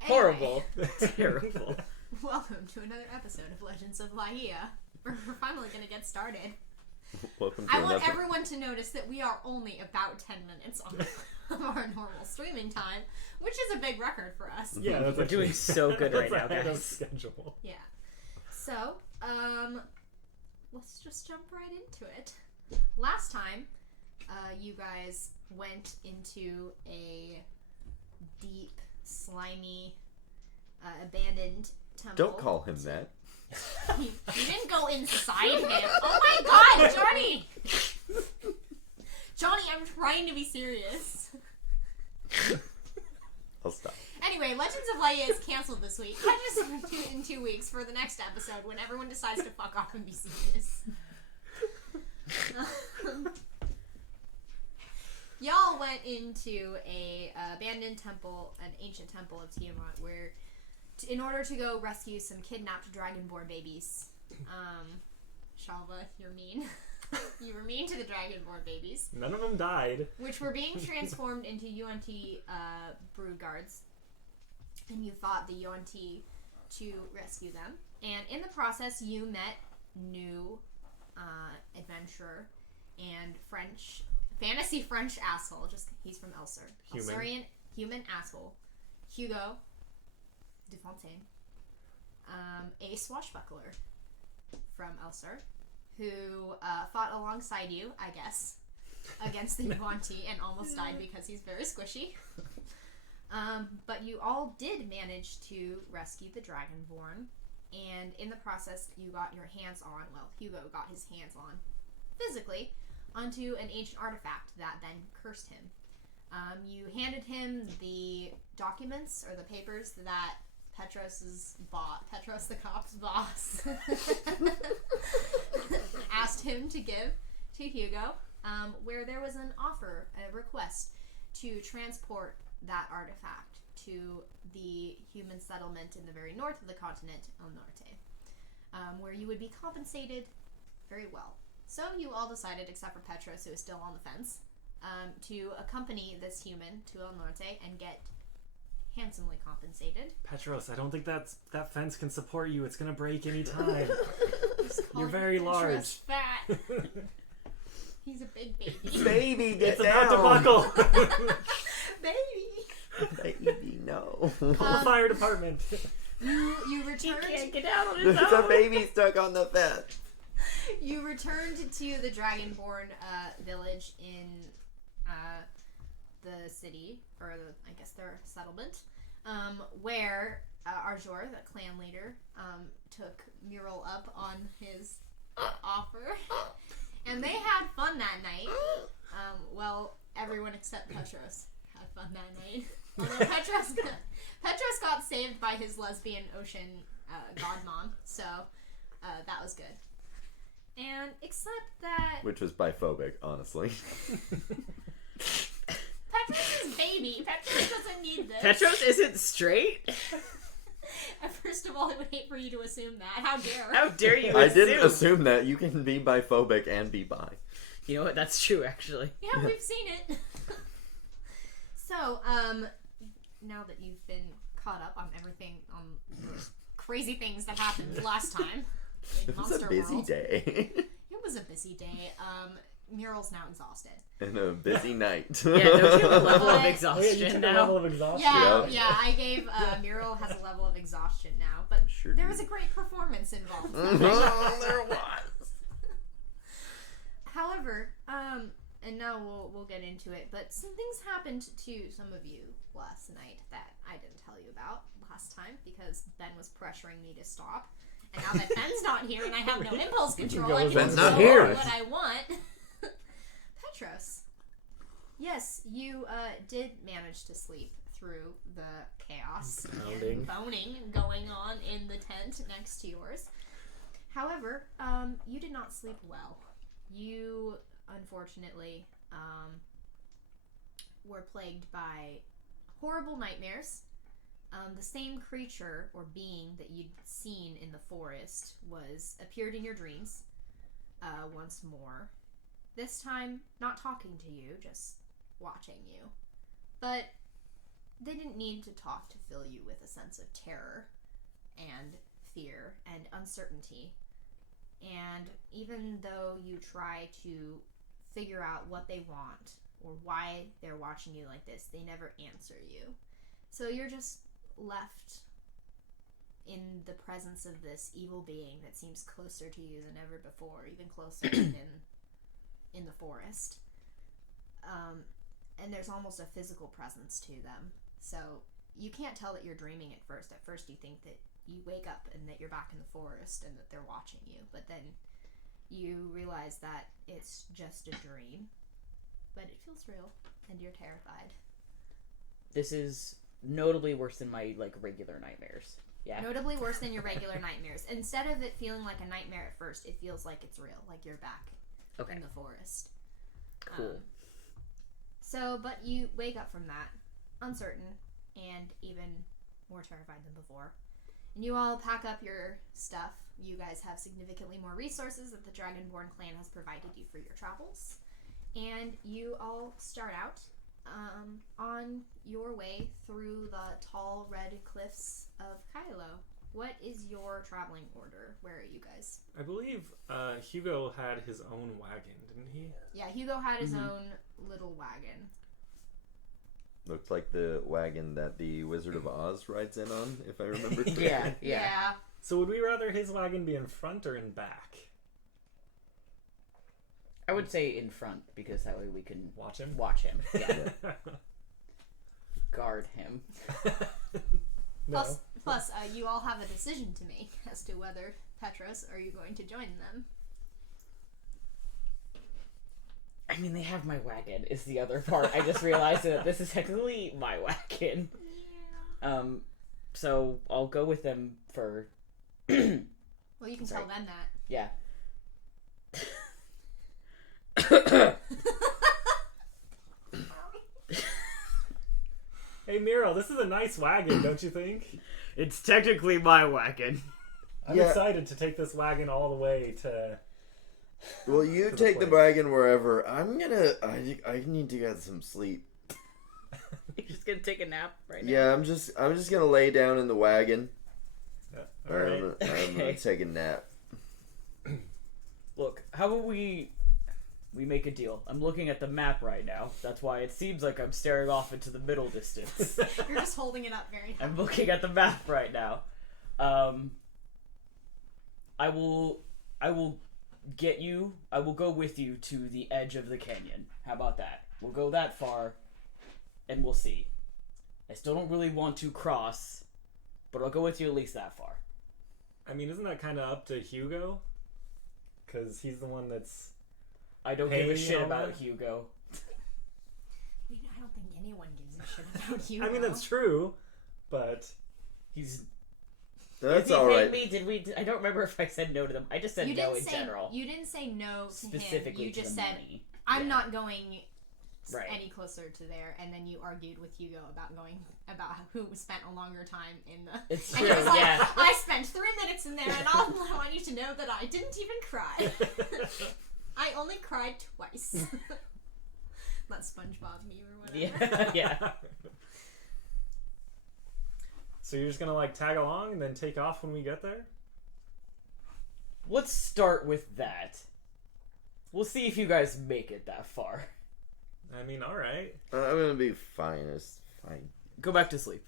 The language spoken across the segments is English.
Horrible. Terrible. Welcome to another episode of Legends of Laía. We're finally going to get started. Welcome to I want everyone to notice that we are only about 10 minutes on our normal streaming time, which is a big record for us. Yeah, that's We're doing so good right now, ahead of guys. schedule. Yeah. So, let's just jump right into it. Last time, you guys went into a deep, slimy, abandoned temple. Don't call him that. You didn't go inside him. Oh my god, Johnny! Johnny, I'm trying to be serious. I'll stop. Anyway, Legends of Laía is canceled this week. I just in 2 weeks for the next episode when everyone decides to fuck off and be serious. Y'all went into a abandoned temple, an ancient temple of Tiamat, where in order to go rescue some kidnapped dragonborn babies. Shalva, you're mean. You were mean to the dragonborn babies. None of them died. Which were being transformed into UNT brood guards. And you fought the UNT to rescue them. And in the process, you met new adventurer and fantasy French asshole. He's from Elser. Elserian human asshole. Hugo de Fontaine, a swashbuckler from Elser, who fought alongside you, I guess, against the Yuan-Ti and almost died because he's very squishy. But you all did manage to rescue the Dragonborn, and in the process you got your hands on, well, Hugo got his hands on, physically, onto an ancient artifact that then cursed him. You handed him the documents, or the papers, that Petros the cop's boss, asked him to give to Hugo, where there was an offer, a request to transport that artifact to the human settlement in the very north of the continent, El Norte, where you would be compensated very well. So you all decided, except for Petros, who is still on the fence, to accompany this human to El Norte and get handsomely compensated. Petros, I don't think that fence can support you. It's gonna break any time. You're very large. Fat. He's a big baby. Baby, get It's down. about to buckle. Baby. Baby, no. Call the fire department. You returned. He can't get out on his There's own. a baby stuck on the fence. You returned to the Dragonborn village in the city, or I guess their settlement, where Arjor, the clan leader, took Mural up on his offer, and they had fun that night. Well, everyone except Petros had fun that night. Although Petros got saved by his lesbian ocean godmom, so that was good. And except that... Which was biphobic, honestly. Petros is baby. Petros doesn't need this. Petros isn't straight? First of all, I would hate for you to assume that. How dare. How dare you I didn't assume that. You can be biphobic and be bi. You know what? That's true, actually. Yeah, we've seen it. So, now that you've been caught up on everything, on the crazy things that happened last time in It was Monster a busy World. day. It was a busy day. Mural's now exhausted. And a busy night. Yeah, don't you have a level of But- exhaustion you took a now? level of exhaustion. Yeah, I gave Mural has a level of exhaustion now, but Sure there do. was a great performance involved. There was. However, and now we'll get into it, but some things happened to some of you last night that I didn't tell you about last time because Ben was pressuring me to stop. And now that Ben's not here and I have no impulse control, I can Ben's do not here. what I want. Petros. Yes, you did manage to sleep through the chaos and boning going on in the tent next to yours. However, you did not sleep well. You, unfortunately, were plagued by horrible nightmares. The same creature or being that you'd seen in the forest appeared in your dreams once more. This time, not talking to you, just watching you. But they didn't need to talk to fill you with a sense of terror and fear and uncertainty. And even though you try to figure out what they want or why they're watching you like this, they never answer you. So you're just left in the presence of this evil being that seems closer to you than ever before, even closer than in the forest. And there's almost a physical presence to them. So you can't tell that you're dreaming at first. At first you think that you wake up and that you're back in the forest and that they're watching you. But then you realize that it's just a dream. But it feels real and you're terrified. This is notably worse than my, regular nightmares. Yeah. Notably worse than your regular nightmares. Instead of it feeling like a nightmare at first, it feels like it's real. Like you're back in the forest. Cool. But you wake up from that, uncertain, and even more terrified than before. And you all pack up your stuff. You guys have significantly more resources that the Dragonborn clan has provided you for your travels. And you all start out on your way through the tall red cliffs of Caelo. What is your traveling order? Where are you guys? I believe Hugo had his own wagon, didn't he? Yeah, Hugo had his own little wagon. Looked like the wagon that the Wizard of Oz rides in on, if I remember correctly. Yeah. So would we rather his wagon be in front or in back? I would say in front, because that way we can Watch him? watch him. Yeah. Guard him. No. Plus, you all have a decision to make as to whether, Petros, are you going to join them? I mean, they have my wagon, is the other part. I just realized that this is technically my wagon. Yeah. So I'll go with them for... Well, you can tell them that. Yeah. Hey, Miro, this is a nice wagon, don't you think? It's technically my wagon. I'm excited to take this wagon all the way to... Well, you the take the place. wagon wherever. I need to get some sleep. You're just gonna take a nap right now? Yeah, I'm just gonna lay down in the wagon. All right. I'm gonna take a nap. Look, how about we make a deal? I'm looking at the map right now. That's why it seems like I'm staring off into the middle distance. You're just holding it up very high. I'm looking at the map right now. I will go with you to the edge of the canyon. How about that? We'll go that far, and we'll see. I still don't really want to cross, but I'll go with you at least that far. I mean, isn't that kind of up to Hugo? Because he's the one that's... I don't give a Paying shit all about that? Hugo. I mean, I don't think anyone gives a shit about you. I mean, that's true, but... He's... That's Did he all pay right. me? Did we? I don't remember if I said no to them. I just said no in general. You didn't say no to Specifically him. You to just the said, money. I'm Yeah. not going Right. any closer to there. And then you argued with Hugo about who spent a longer time in the... It's And true, he was like, yeah. I spent 3 minutes in there, and I want you to know that I didn't even cry. I only cried twice. That's SpongeBob meme or whatever. Yeah, yeah. So you're just gonna, tag along and then take off when we get there? Let's start with that. We'll see if you guys make it that far. I mean, alright. I'm gonna be fine. It's fine. Go back to sleep.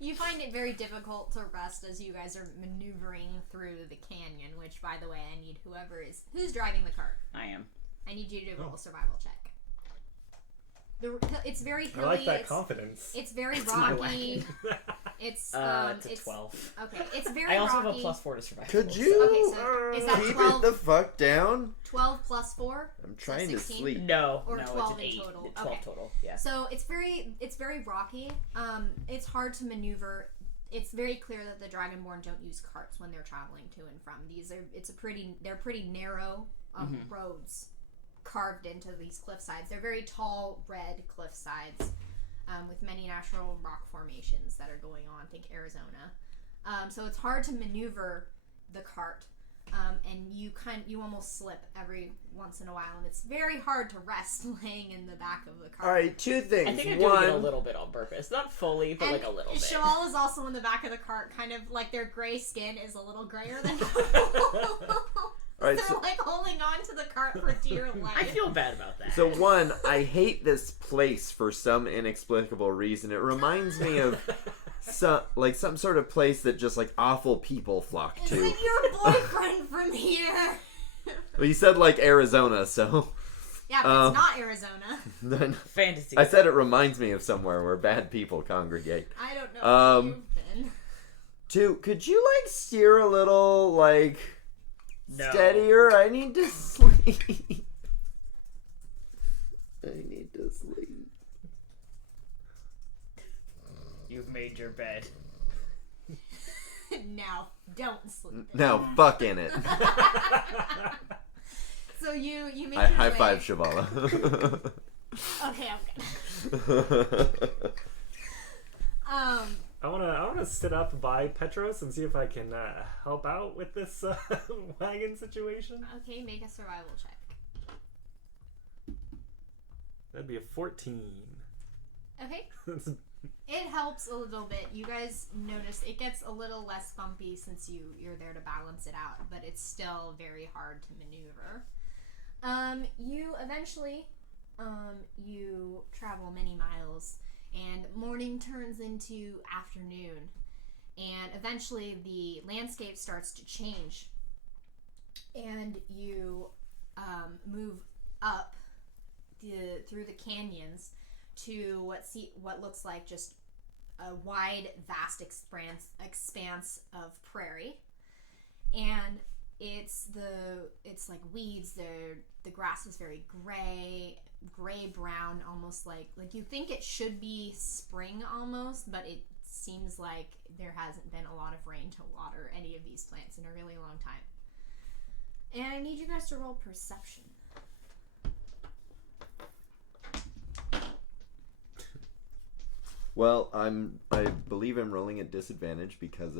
You find it very difficult to rest as you guys are maneuvering through the canyon, which, by the way, I need who's driving the cart? I am. I need you to roll a survival check. It's very hilly. I like that confidence. It's very my rocky. It's It's a 12. Okay, it's very I also rocky. have a +4 to survival. Could you Okay, so is that keep 12? it the fuck down? 12 plus 4? I'm trying to 16? sleep. No, Or no, 12 it's an in 8. total. 12 Okay. total, yeah. So it's very rocky. It's hard to maneuver. It's very clear that the Dragonborn don't use carts when they're traveling to and from. They're pretty narrow roads carved into these cliff sides. They're very tall, red cliff sides with many natural rock formations that are going on. Think Arizona. So it's hard to maneuver the cart. and you almost slip every once in a while, and it's very hard to rest laying in the back of the cart. All right, two things. I think I'm doing it a little bit on purpose. Not fully, but And like a little bit. Shoal is also in the back of the cart, kind of like their gray skin is a little grayer than All right, They're like holding on to the cart for dear life. I feel bad about that. So one, I hate this place for some inexplicable reason. It reminds me of some sort of place that just like awful people flock to. Isn't your boyfriend from here? Well, you said like Arizona, so Yeah, but it's not Arizona. then Fantasy. I said it reminds me of somewhere where bad people congregate. I don't know where you've been. Two, could you like steer a little like No. steadier? I need to sleep. I need to sleep. You've made your bed. Now, don't sleep. No, fuck in it. So you make I your high way. five Shavala. Okay, I'm good. I wanna sit up by Petros and see if I can help out with this wagon situation. Okay, make a survival check. That'd be a 14. Okay. It helps a little bit. You guys notice it gets a little less bumpy since you're there to balance it out, but it's still very hard to maneuver. You eventually, you travel many miles, and morning turns into afternoon, and eventually the landscape starts to change, and you move up through the canyons to what looks like just a wide, vast expanse of prairie, and it's like weeds. The grass is very gray brown, almost like you think it should be spring almost, but it seems like there hasn't been a lot of rain to water any of these plants in a really long time. And I need you guys to roll perception. Well, I believe I'm rolling at disadvantage because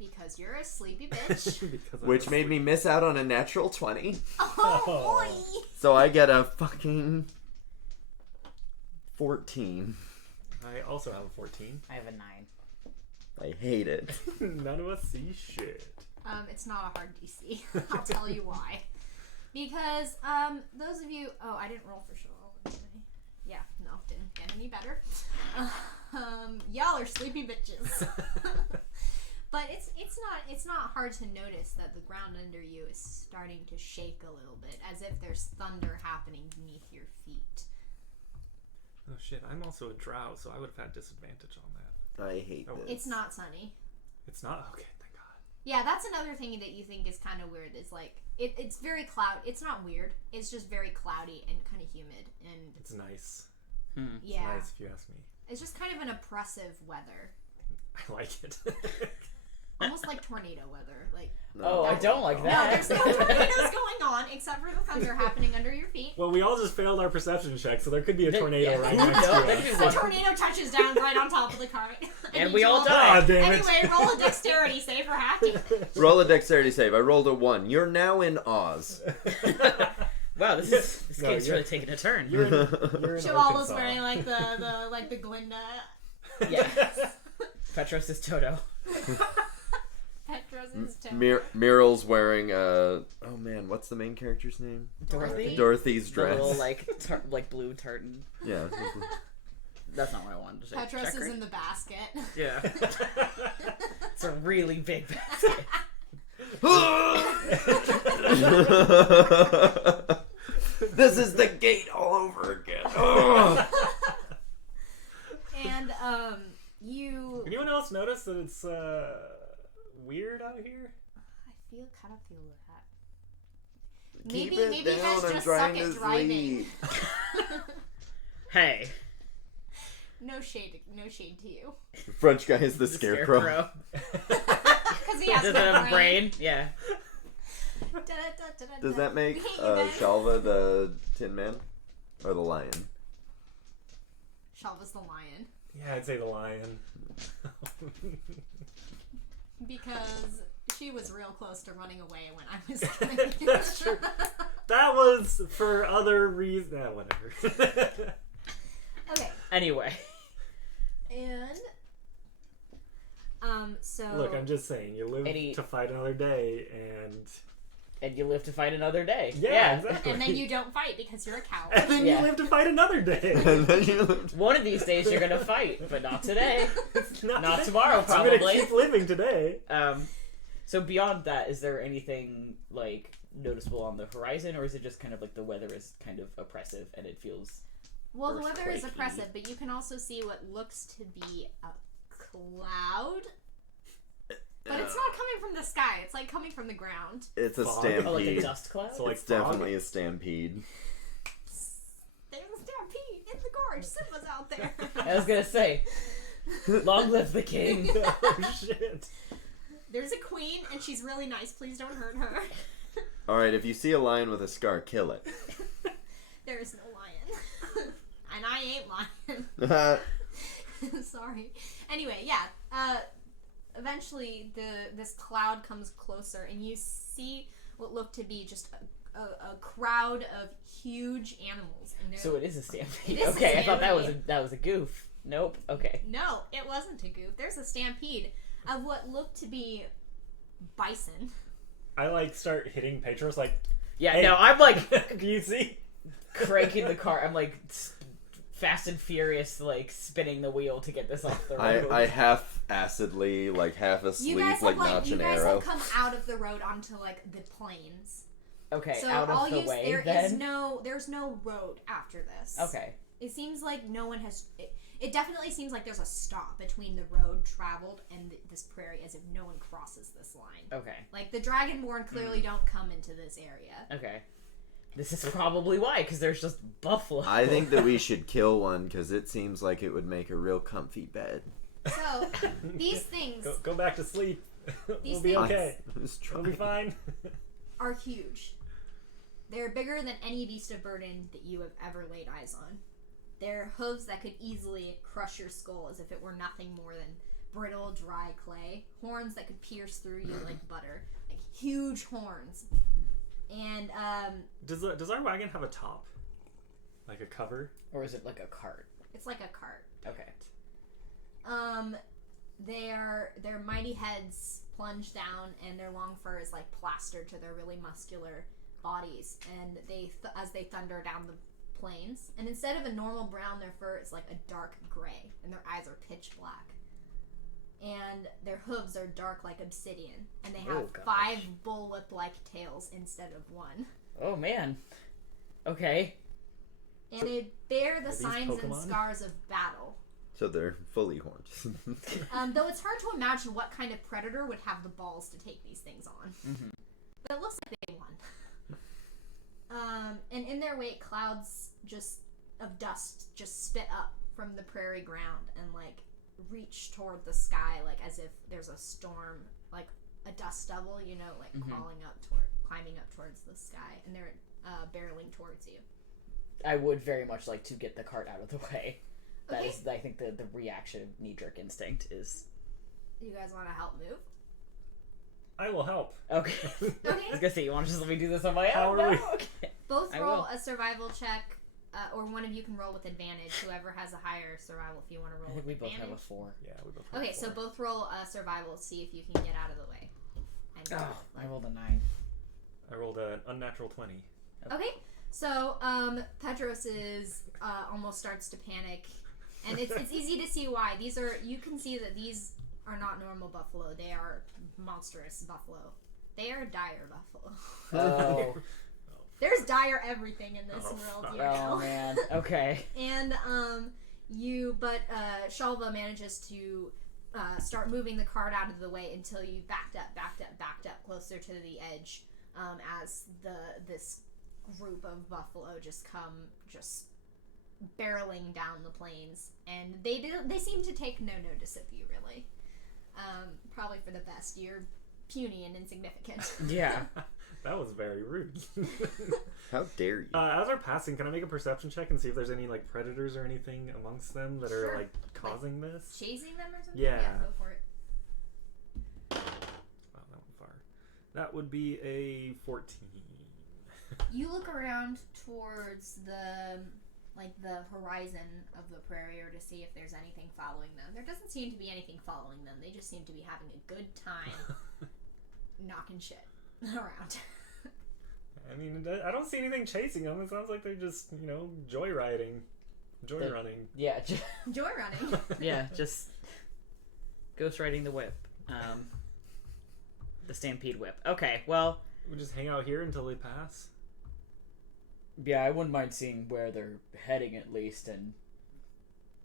Because you're a sleepy bitch. which made me miss out on a natural 20. Oh boy! So I get a fucking 14. I also have a 14. I have a 9. I hate it. None of us see shit. It's not a hard DC. I'll tell you why. Because those of you, I didn't roll for sure. Yeah, no, didn't get any better. Y'all are sleepy bitches. But it's not hard to notice that the ground under you is starting to shake a little bit, as if there's thunder happening beneath your feet. Oh shit, I'm also a drow, so I would have had disadvantage on that. I hate this. It's not sunny. It's not? Okay, thank God. Yeah, that's another thing that you think is kind of weird. Is like it's very It's not weird. It's just very cloudy and kind of humid, and It's nice. yeah, It's nice if you ask me. it's just kind of an oppressive weather, I like it. almost like tornado weather. Like Oh, I don't like no, that. there's no tornadoes going on except for the thunder happening under your feet. Well, we all just failed our perception check, so there could be a There- tornado yeah. right Who next knows? to There could us. be The one. tornado touches down right on top of the cart, And you we all roll- die. Ah, damn it. Anyway, roll a dexterity save for Hattie. Roll a dexterity save. I rolled a 1. You're now in Oz. Wow, this No, game's you're- really taking a turn. You're in Chihuahua's Arkansas. wearing like the Glinda. Yeah. Petros is Toto. Petros is toe. Muriel's wearing oh man, what's the main character's name? Dorothy. Dorothy's The dress. little like blue tartan. Yeah. That's not what I wanted to say. Petros is Checker. in the basket. Yeah. It's a really big basket. This is the gate all over again. Ugh. And you. Anyone else notice that it's weird out here? I kind of feel that. Keep Maybe it you down, guys I'm just trying suck at to driving. sleep. Hey. No shade to you. The French guy is the scarecrow. Because he has Does no it have a brain. brain? Yeah. Does that make You bet. Shalva the Tin Man? Or the lion? Shalva's the lion. Yeah, I'd say the lion. Because she was real close to running away when I was killing you. That's true. That was for other reasons. Whatever. Okay. Anyway. And so Look, I'm just saying, you live to fight another day, and you live to fight another day. Yeah, exactly. and then you don't fight because you're a coward. And then you live to fight another day. And then you One of these days you're gonna fight, but not today. Not today. tomorrow, I'm probably. gonna keep living today. So beyond that, is there anything like noticeable on the horizon, or is it just kind of like the weather is kind of oppressive and it feels? Well, the weather is earthquakey? oppressive, but you can also see what looks to be a cloud. But it's not coming from the sky. It's like coming from the ground. It's a Fog. stampede. Oh, like a dust cloud? So, like, It's definitely a stampede. There's a stampede in the gorge. Simba's out there. I was gonna say, long live the king. Oh shit. There's a queen, and she's really nice. Please don't hurt her. Alright, if you see a lion with a scar, kill it. There is no lion. And I ain't lion. Sorry. Anyway, yeah. Eventually, this cloud comes closer, and you see what looked to be just a crowd of huge animals. And So it is a stampede. It is a Okay, I thought stampede. that was a goof. Nope. Okay. No, it wasn't a goof. There's a stampede of what looked to be bison. I like start hitting Petros like, Yeah. hey. No, I'm like can you see? cranking the car. I'm like fast and furious, like spinning the wheel to get this off the road. I half-acidly, like half asleep, You guys like have notch you an guys arrow. have come out of the road onto like the plains. Okay, So out all of the you way there then. is there's no road after this. Okay. It seems like no one has. It definitely seems like there's a stop between the road traveled and this prairie, as if no one crosses this line. Okay. Like the Dragonborn clearly don't come into this area. Okay. This is probably why, because there's just buffalo. I think that we should kill one, because it seems like it would make a real comfy bed. So these things Go back to sleep. These We'll be things- okay. I was We'll be trying. fine. are huge. They're bigger than any beast of burden that you have ever laid eyes on. They're hooves that could easily crush your skull as if it were nothing more than brittle, dry clay. Horns that could pierce through you like butter. Like huge horns. And, Does our wagon have a top? Like a cover? Or is it like a cart? it's like a cart. Okay. Their mighty heads plunge down, and their long fur is like plastered to their really muscular bodies. And as they thunder down the plains, and instead of a normal brown, their fur is like a dark gray, and their eyes are pitch black. And their hooves are dark like obsidian, and they have Oh, gosh. 5 bullwhip-like tails instead of 1. Oh man. Okay. And they bear the these signs and Pokemon? scars of battle. So they're fully horned. Though it's hard to imagine what kind of predator would have the balls to take these things on. Mm-hmm. But it looks like they won. And in their wake, clouds of dust just spit up from the prairie ground and like reach toward the sky, like as if there's a storm, like a dust devil, like climbing up towards the sky, and they're barreling towards you. I would very much like to get the cart out of the way. That Okay. is, I think, the reaction, knee-jerk instinct is... You guys want to help move? I will help. Okay. I was Okay. gonna say, you want to just let me do this on my How own? are No? we- Okay. Both I roll will. a survival check, or one of you can roll with advantage. Whoever has a higher survival, if you want to roll I think we with both advantage. have a 4. Yeah, we both have Okay, so 4. both roll a survival, see if you can get out of the way. And Oh, I rolled a 9. I rolled an unnatural 20. Okay, so Petros is almost starts to panic, and it's easy to see why. You can see that these are not normal buffalo. They are monstrous buffalo. They are dire buffalo. Oh. There's dire everything in this Oh, world, fuck. you know. Oh, man. Okay. And Shalva manages to start moving the cart out of the way until you backed up closer to the edge, as this group of buffalo just barreling down the plains, and they seem to take no notice of you, really. Probably for the best. You're puny and insignificant. Yeah. That was very rude. How dare you? As we're passing, can I make a perception check and see if there's any like predators or anything amongst them that Sure. are like causing this? Chasing them or something? Yeah. Go for it. Wow, that went far. That would be a 14. You look around towards the horizon of the prairie to see if there's anything following them. There doesn't seem to be anything following them. They just seem to be having a good time knocking shit around. I mean, I don't see anything chasing them. It sounds like they're just, joyriding. Joyrunning. Yeah. Joy running. Yeah, just ghost riding the whip. The stampede whip. Okay, well... We just hang out here until they pass? Yeah, I wouldn't mind seeing where they're heading at least, and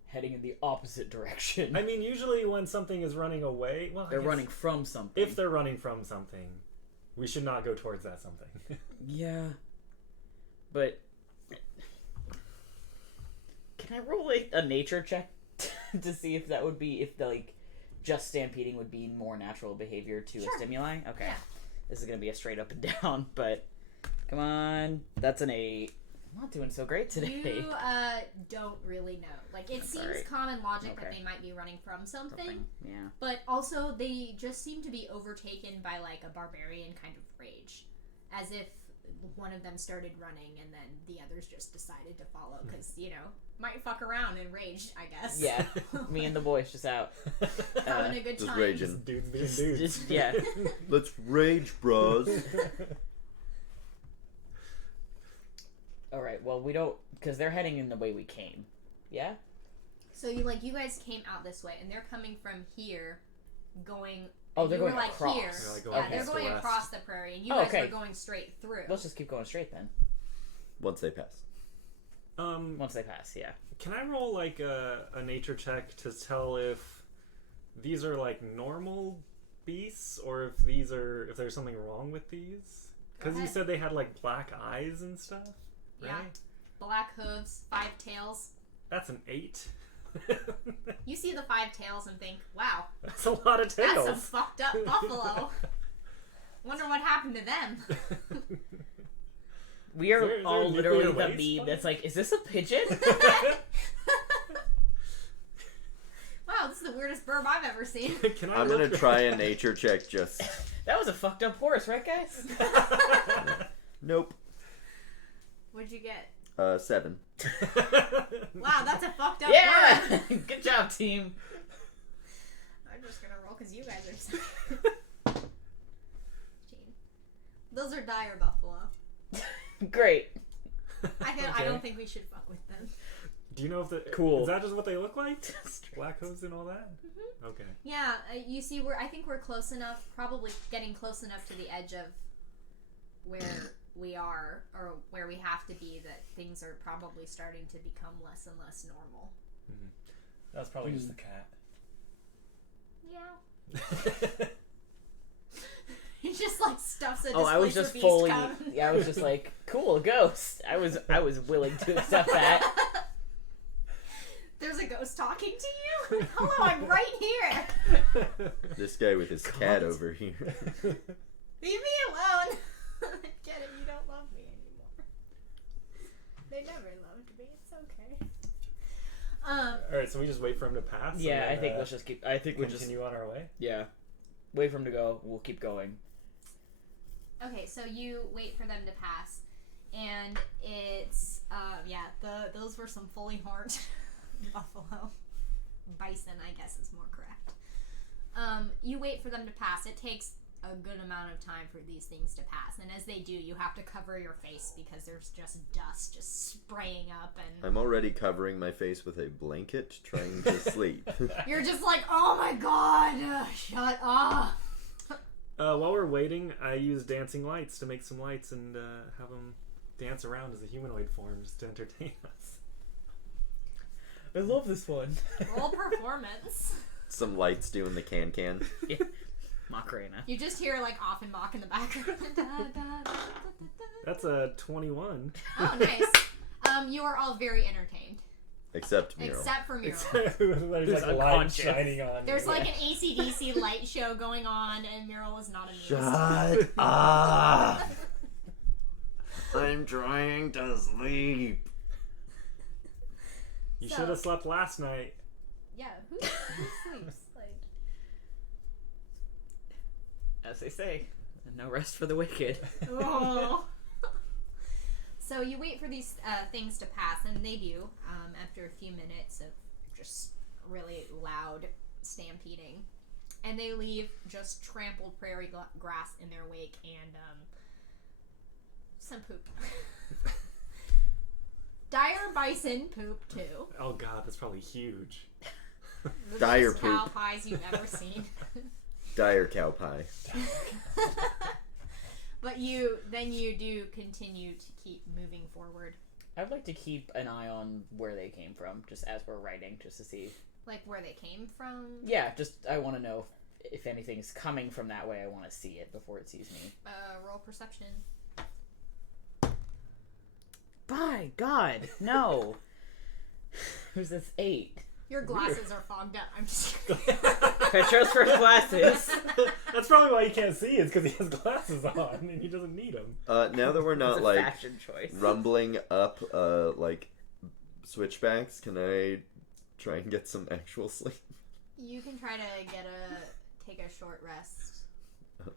heading in the opposite direction. I mean, usually when something is running away... Well, they're running from something. If they're running from something, we should not go towards that something. Yeah. But... Can I roll a nature check to see if that would be... If, just stampeding would be more natural behavior to a stimuli? Okay. Yeah. This is going to be a straight up and down, but... Come on. That's an 8. I'm not doing so great today. You don't really know. It seems right. common logic that Okay. they might be running from something. Yeah. But also, they just seem to be overtaken by, a barbarian kind of rage. As if one of them started running and then the others just decided to follow. Because, might fuck around and rage, I guess. Yeah. Me and the boys just out. Having a good Just time. raging. Dudes being dudes. Just, yeah. Let's rage, bros. Alright, well, we don't... Because they're heading in the way we came. Yeah? So, you guys came out this way, and they're coming from here, going... Oh, they're you going were, across. Here. They're, Yeah, going they're east to going west. across the prairie, and you Oh, guys okay. were going straight through. Let's just keep going straight then. Once they pass. Once they pass, yeah. Can I roll a nature check to tell if these are normal beasts or if there's something wrong with these? Because you ahead. said they had black eyes and stuff, right? Yeah. Black hooves, 5 tails. That's an 8. You see the 5 tails and think, wow, That's a lot of tails. that's a fucked up buffalo. Wonder what happened to them. We are Is there all a literally nuclear the waste meme that's is this a pigeon? Wow, this is the weirdest burb I've ever seen. Can I I'm roll- gonna try a nature check just... That was a fucked up horse, right, guys? Nope. What'd you get? 7. Wow, that's a fucked up Yeah! burb. Good job, team. I'm just gonna roll because you guys are... Those are dire buffalo. Great. I don't think we should fuck with them. Do you know if the Cool. Is that just what they look like? Black hooves and all that? Mm-hmm. Okay. Yeah, you see, I think we're close enough, probably getting close enough to the edge of where we are, or where we have to be, that things are probably starting to become less and less normal. That's probably just the cat. Yeah. He just stuffs a Oh, I was displacer just beast fully... cum. Yeah, I was just cool, a ghost. I was willing to accept that. There's a ghost talking to you? Hello, I'm right here. This guy with his cat over here. Leave me alone. I get it, you don't love me anymore. They never loved me, it's okay. Alright, so we just wait for him to pass? Yeah, and then, I think let's just keep... I think we'll just... continue on our way? Yeah. Wait for him to go. We'll keep going. Okay, so you wait for them to pass, and it's, those were some fully horned buffalo. Bison, I guess, is more correct. You wait for them to pass. It takes a good amount of time for these things to pass, and as they do, you have to cover your face because there's just dust just spraying up, and I'm already covering my face with a blanket, trying to sleep. you're just like, oh my god, shut up. While we're waiting, I use dancing lights to make some lights and have them dance around as a humanoid form just to entertain us. I love this one. Roll performance. Some lights doing the can-can. Yeah. Macarena. You just hear off and mock in the background. That's a 21. Oh, nice. You are all very entertained. Except Mural. Except for Mural. There's Who's a light unconscious. shining on. There's an AC/DC light show going on, and Mural is not amused. Shut up! I'm trying to sleep. You So- should have slept last night. Yeah, who sleeps? As they say. No rest for the wicked. Oh. So you wait for these things to pass, and they do after a few minutes of just really loud stampeding. And they leave just trampled prairie grass in their wake and some poop. Dire bison poop, too. Oh god, that's probably huge. The Dire biggest cow poop. pies you've ever seen. Dire cow pie. But you do continue to keep moving forward. I'd like to keep an eye on where they came from, just as we're riding, just to see. Like where they came from? Yeah, just I want to know if anything's coming from that way. I want to see it before it sees me. Roll perception. By God, no. Who's this 8? Your glasses are fogged up. I'm just Petros for glasses. That's probably why he can't see. It's because he has glasses on and he doesn't need them. Now that we're It's not a like fashion choice. rumbling up like switchbacks, can I try and get some actual sleep? You can try to take a short rest.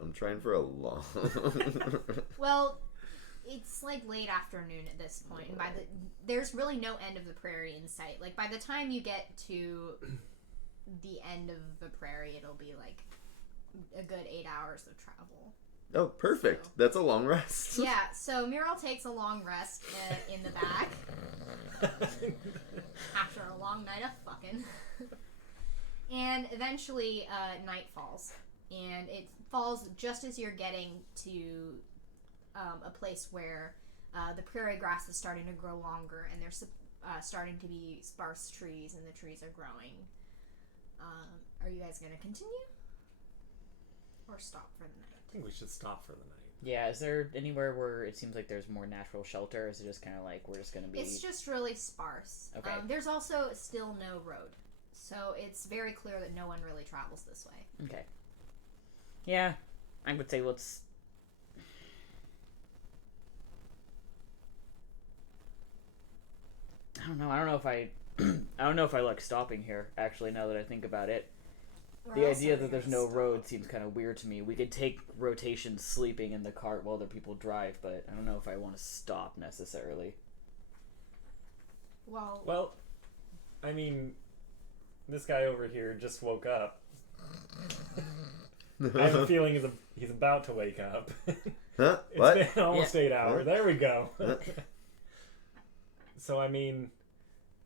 I'm trying for a long. Well, it's like late afternoon at this point, and there's really no end of the prairie in sight. Like by the time you get to the end of the prairie, it'll be like a good 8 hours of travel. Oh, perfect. So- That's a long rest. Yeah, so Muriel takes a long rest in the back after a long night of fucking. And eventually night falls. And it falls just as you're getting to a place where the prairie grass is starting to grow longer and there's starting to be sparse trees and the trees are growing. Are you guys going to continue? Or stop for the night? I think we should stop for the night. Yeah, is there anywhere where it seems like there's more natural shelter? Or is it just kind of like we're just going to be... It's just really sparse. Okay. There's also still no road. So it's very clear that no one really travels this way. Okay. Yeah, I would say let's... I don't know if I... I don't know if I like stopping here, actually, now that I think about it. The idea that there's no road seems kind of weird to me. We could take rotations sleeping in the cart while other people drive, but I don't know if I want to stop necessarily. Well, I mean, this guy over here just woke up. I have a feeling he's about to wake up. Huh? It's What? been almost 8 hours. Huh? There we go. Huh? So, I mean,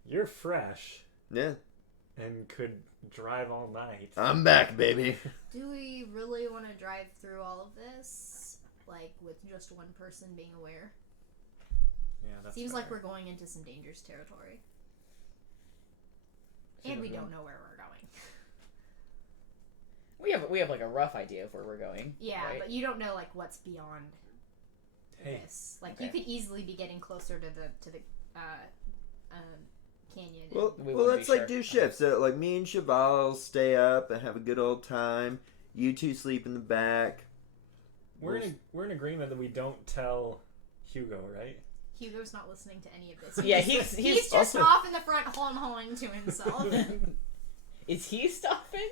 you're fresh Yeah. and could drive all night. I'm back, baby. Do we really want to drive through all of this? Like, with just one person being aware? Yeah, that's Seems fair. like we're going into some dangerous territory. Should And we have don't been. know where we're going. We have like a rough idea of where we're going. Yeah, right? but you don't know, like, what's beyond Hey, this. Like, Okay. you could easily be getting closer to the canyon. Well, We well, wouldn't let's be like sure. do shifts. So, like me and Cheval stay up and have a good old time. You two sleep in the back. we're in agreement that we don't tell Hugo, right? Hugo's not listening to any of this. Yeah, He's he's just also- off in the front hawing to himself. Is he stopping?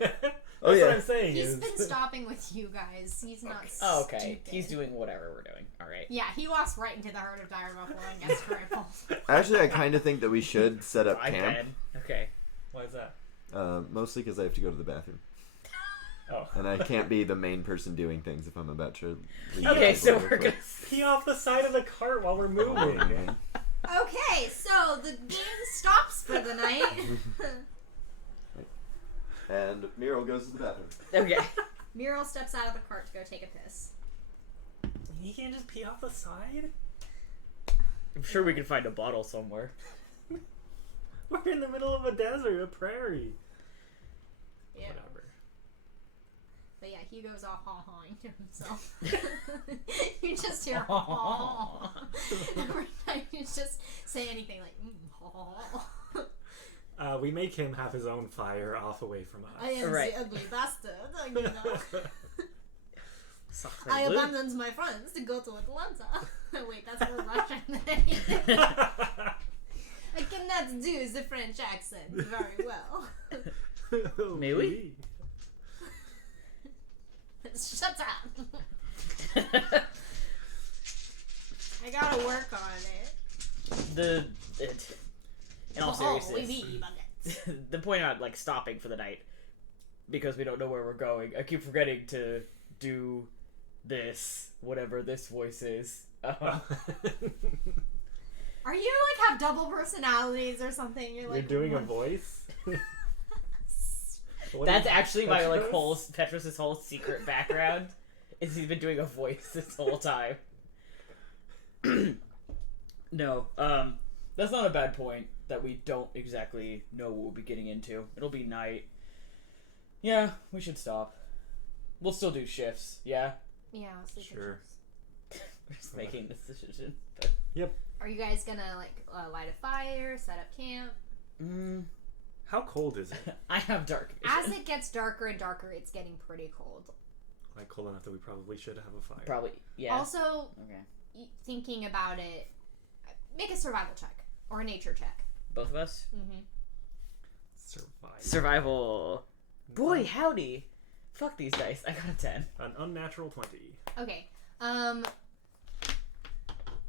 Oh, That's yeah. what I'm saying. He's is been stopping with you guys. He's not Oh, okay. stupid. He's doing whatever we're doing. All right. Yeah, he walks right into the herd of dire buffalo and gets crippled. Actually, I kind of think that we should set up I camp. bet. Okay. Why is that? Mostly because I have to go to the bathroom. Oh. And I can't be the main person doing things if I'm about to leave. Okay, people so real we're quick. gonna. Pee off the side of the cart while we're moving. Okay, so the game stops for the night. And Muriel goes to the bathroom. Okay. Muriel steps out of the cart to go take a piss. You can't just pee off the side? I'm sure we can find a bottle somewhere. We're in the middle of a desert, a prairie. Yeah. Whatever. But yeah, he goes off haw-hawing to himself. You just hear haw. Every time you just say anything like, haw. We make him have his own fire off away from us. I am Right. the ugly bastard. You know. Sacre I bleu. abandoned my friends to go to Atlanta. Wait, that's more Russian. I cannot do the French accent very well. May we? Shut up. I gotta work on it. In all seriousness, buckets. the point about like stopping for the night, because we don't know where we're going. I keep forgetting to do this, whatever this voice is. Are you like have double personalities or something? You're like doing a voice? That's actually my like Petrus's whole secret background. Is he's been doing a voice this whole time. No, that's not a bad point that we don't exactly know what we'll be getting into. It'll be night. Yeah, we should stop. We'll still do shifts, yeah? Yeah, sleeping Sure. shifts. We're just making this decision. Yep. Are you guys gonna like light a fire, set up camp? How cold is it? I have dark vision. As it gets darker and darker, it's getting pretty cold. Like cold enough that we probably should have a fire. Probably, yeah. Also, Okay. thinking about it, make a survival check or a nature check. Both of us? Mm-hmm. Survival. Boy, howdy. Fuck these dice. I got a 10. An unnatural 20. Okay.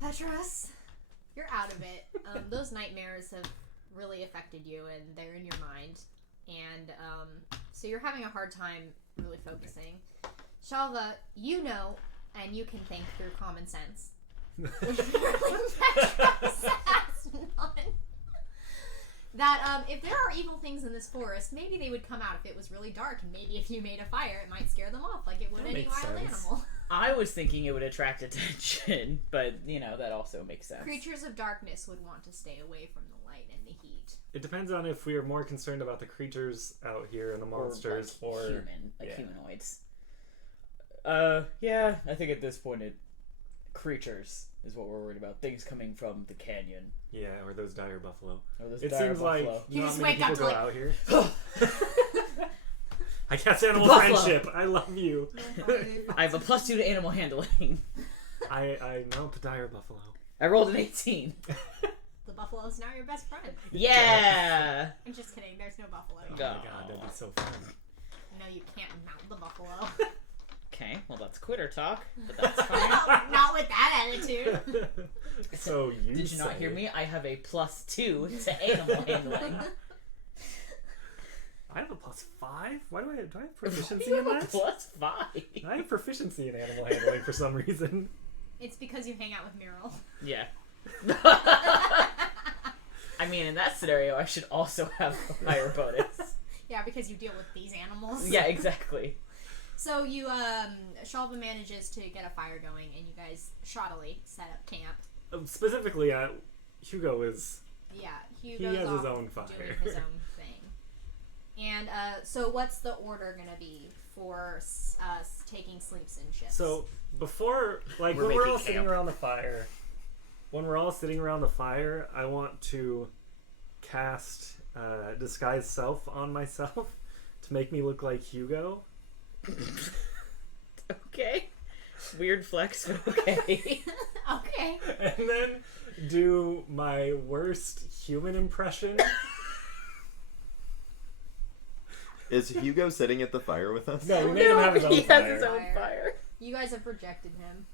Petrus, you're out of it. Those nightmares have really affected you, and they're in your mind, and so you're having a hard time really focusing. Shalva, you know, and you can think through common sense. Petrus has none. That if there are evil things in this forest, maybe they would come out if it was really dark, and maybe if you made a fire, it might scare them off like it would That any makes wild sense. animal. I was thinking it would attract attention, but, you know, that also makes sense. Creatures of darkness would want to stay away from the light and the heat. It depends on if we are more concerned about the creatures out here and the monsters, or humanoids. Yeah, I think at this point creatures is what we're worried about. Things coming from the canyon. Yeah, or those dire buffalo. Or those It dire seems like buffalo. You not just many wake up people to go like- out here. I cast animal Buffalo. friendship. I love you. I have a +2 to animal handling. I know the dire buffalo. I rolled an 18. The buffalo's now your best friend. Yeah! I'm just kidding. There's no buffalo. Oh my Go. god, that'd be so fun. No, you can't mount the buffalo. Okay, well that's quitter talk, but that's fine. Not with that attitude. So you Did you not say. hear me? I have a +2 to animal handling. I have a +5? Why do I have proficiency You in have a that? +5. I have proficiency in animal handling for some reason. It's because you hang out with Mural. Yeah. I mean, in that scenario, I should also have a higher bonus. Yeah, because you deal with these animals. Yeah, exactly. So you, Shalva manages to get a fire going, and you guys shoddily set up camp. Specifically, Hugo is... Yeah, He Hugo's has off his own fire. doing his own thing. And so what's the order gonna be for us taking sleeps in shifts? So, before... Like, We're when we're making all sitting camp. around the fire... When we're all sitting around the fire, I want to cast Disguise Self on myself to make me look like Hugo. Okay. Weird flex, but okay. Okay. And then do my worst human impression. Is Hugo sitting at the fire with us? No, we made him have his own He fire. has his own fire. You guys have projected him.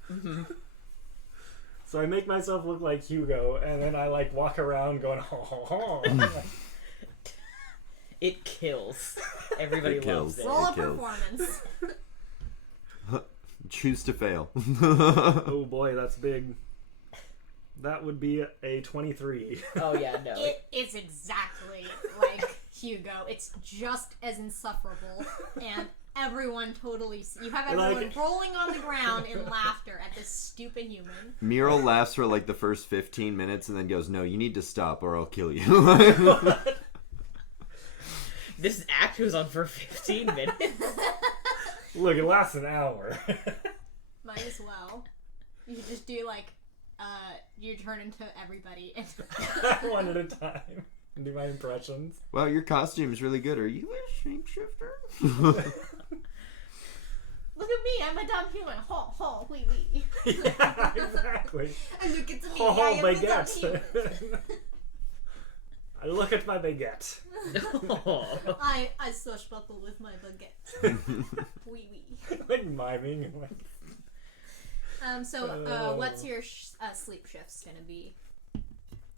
So I make myself look like Hugo, and then I like walk around going, ho ho ho. It kills. Everybody It kills. loves it. Roll a It kills. performance. Choose to fail. Oh boy, that's big. That would be a 23. Oh yeah, no. It is exactly like Hugo. It's just as insufferable, and everyone totally. You have everyone Like- rolling on the ground in laughter at this stupid human. Mural laughs for like the first 15 minutes and then goes, "No, you need to stop or I'll kill you." This act goes on for 15 minutes. Look, it lasts an hour. Might as well. You could just do like, you turn into everybody. One at a time. And do my impressions. Wow, your costume's really good. Are you a shapeshifter? Look at me, I'm a dumb human. Ho, ho, wee, wee. Yeah, exactly. And look at me, Ho ho, I am a dumb baguette. human. I look at my baguette. Oh. I swashbuckle with my baguette. Wee, wee. Like miming. Like, What's your sleep shifts gonna be?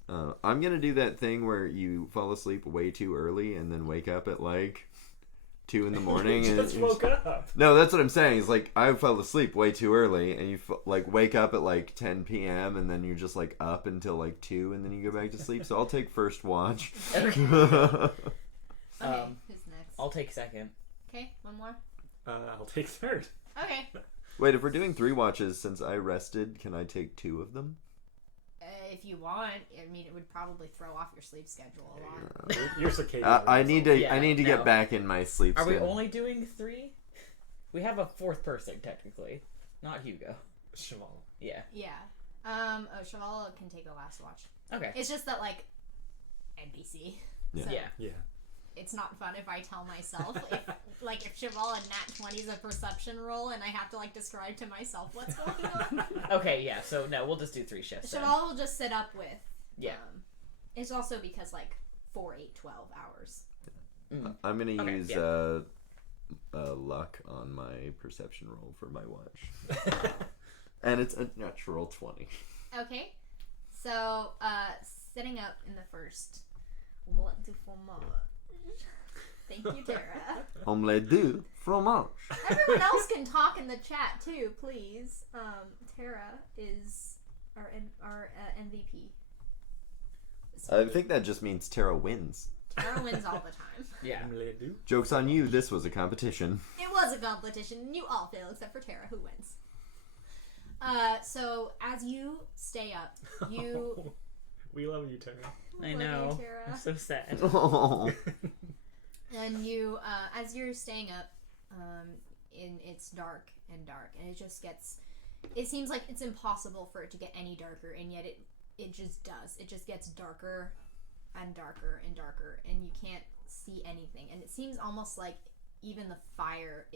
I'm gonna do that thing where you fall asleep way too early and then wake up at like 2 in the morning. You just woke up. No, that's what I'm saying. It's like I fell asleep way too early, and you like wake up at like 10 p.m. and then you're just like up until like 2, and then you go back to sleep. So I'll take first watch. Okay, who's next? I'll take second. Okay, one more. I'll take third. Okay. Wait, if we're doing 3 watches, since I rested, can I take 2 of them? If you want, I mean, it would probably throw off your sleep schedule a lot. Your circadian. I need to. Yeah, I need to no. get back in my sleep. Are we schedule. only doing 3? We have a 4th person technically, not Hugo. Cheval. Yeah. Yeah. Cheval can take a last watch. Okay. It's just that, like, NPC. Yeah. So Yeah. it's not fun if I tell myself, if Cheval and Nat 20 is a perception roll and I have to, like, describe to myself what's going on. Okay, yeah, so no, we'll just do 3 shifts then. Cheval will just sit up with. Yeah. It's also because, like, 4, 8, 12 hours. I'm gonna Okay, use luck on my perception roll for my watch, and it's a natural 20. Okay. So, sitting up in the first. What do fromage? Thank you, Tara. Omelette du fromage. Everyone else can talk in the chat too, please. Tara is our MVP. I think that just means Tara wins. Tara wins all the time. Yeah. Joke's on you. This was a competition. It was a competition, and you all fail except for Tara, who wins. So as you stay up, you. We love you, Tara. I Love know. you, Tara. I'm so sad. And you, as you're staying up, it's dark, and it just gets. It seems like it's impossible for it to get any darker, and yet it just does. It just gets darker and darker and darker, and you can't see anything. And it seems almost like even the fire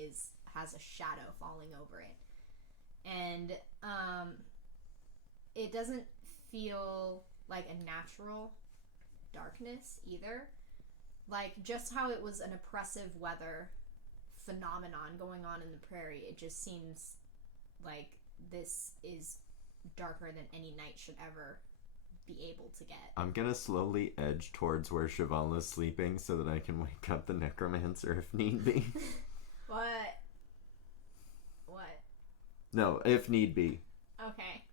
has a shadow falling over it, and it doesn't feel like a natural darkness either. Like, just how it was an oppressive weather phenomenon going on in the prairie, it just seems like this is darker than any night should ever be able to get. I'm gonna slowly edge towards where Cheval is sleeping so that I can wake up the necromancer if need be. What? No, if need be. Okay.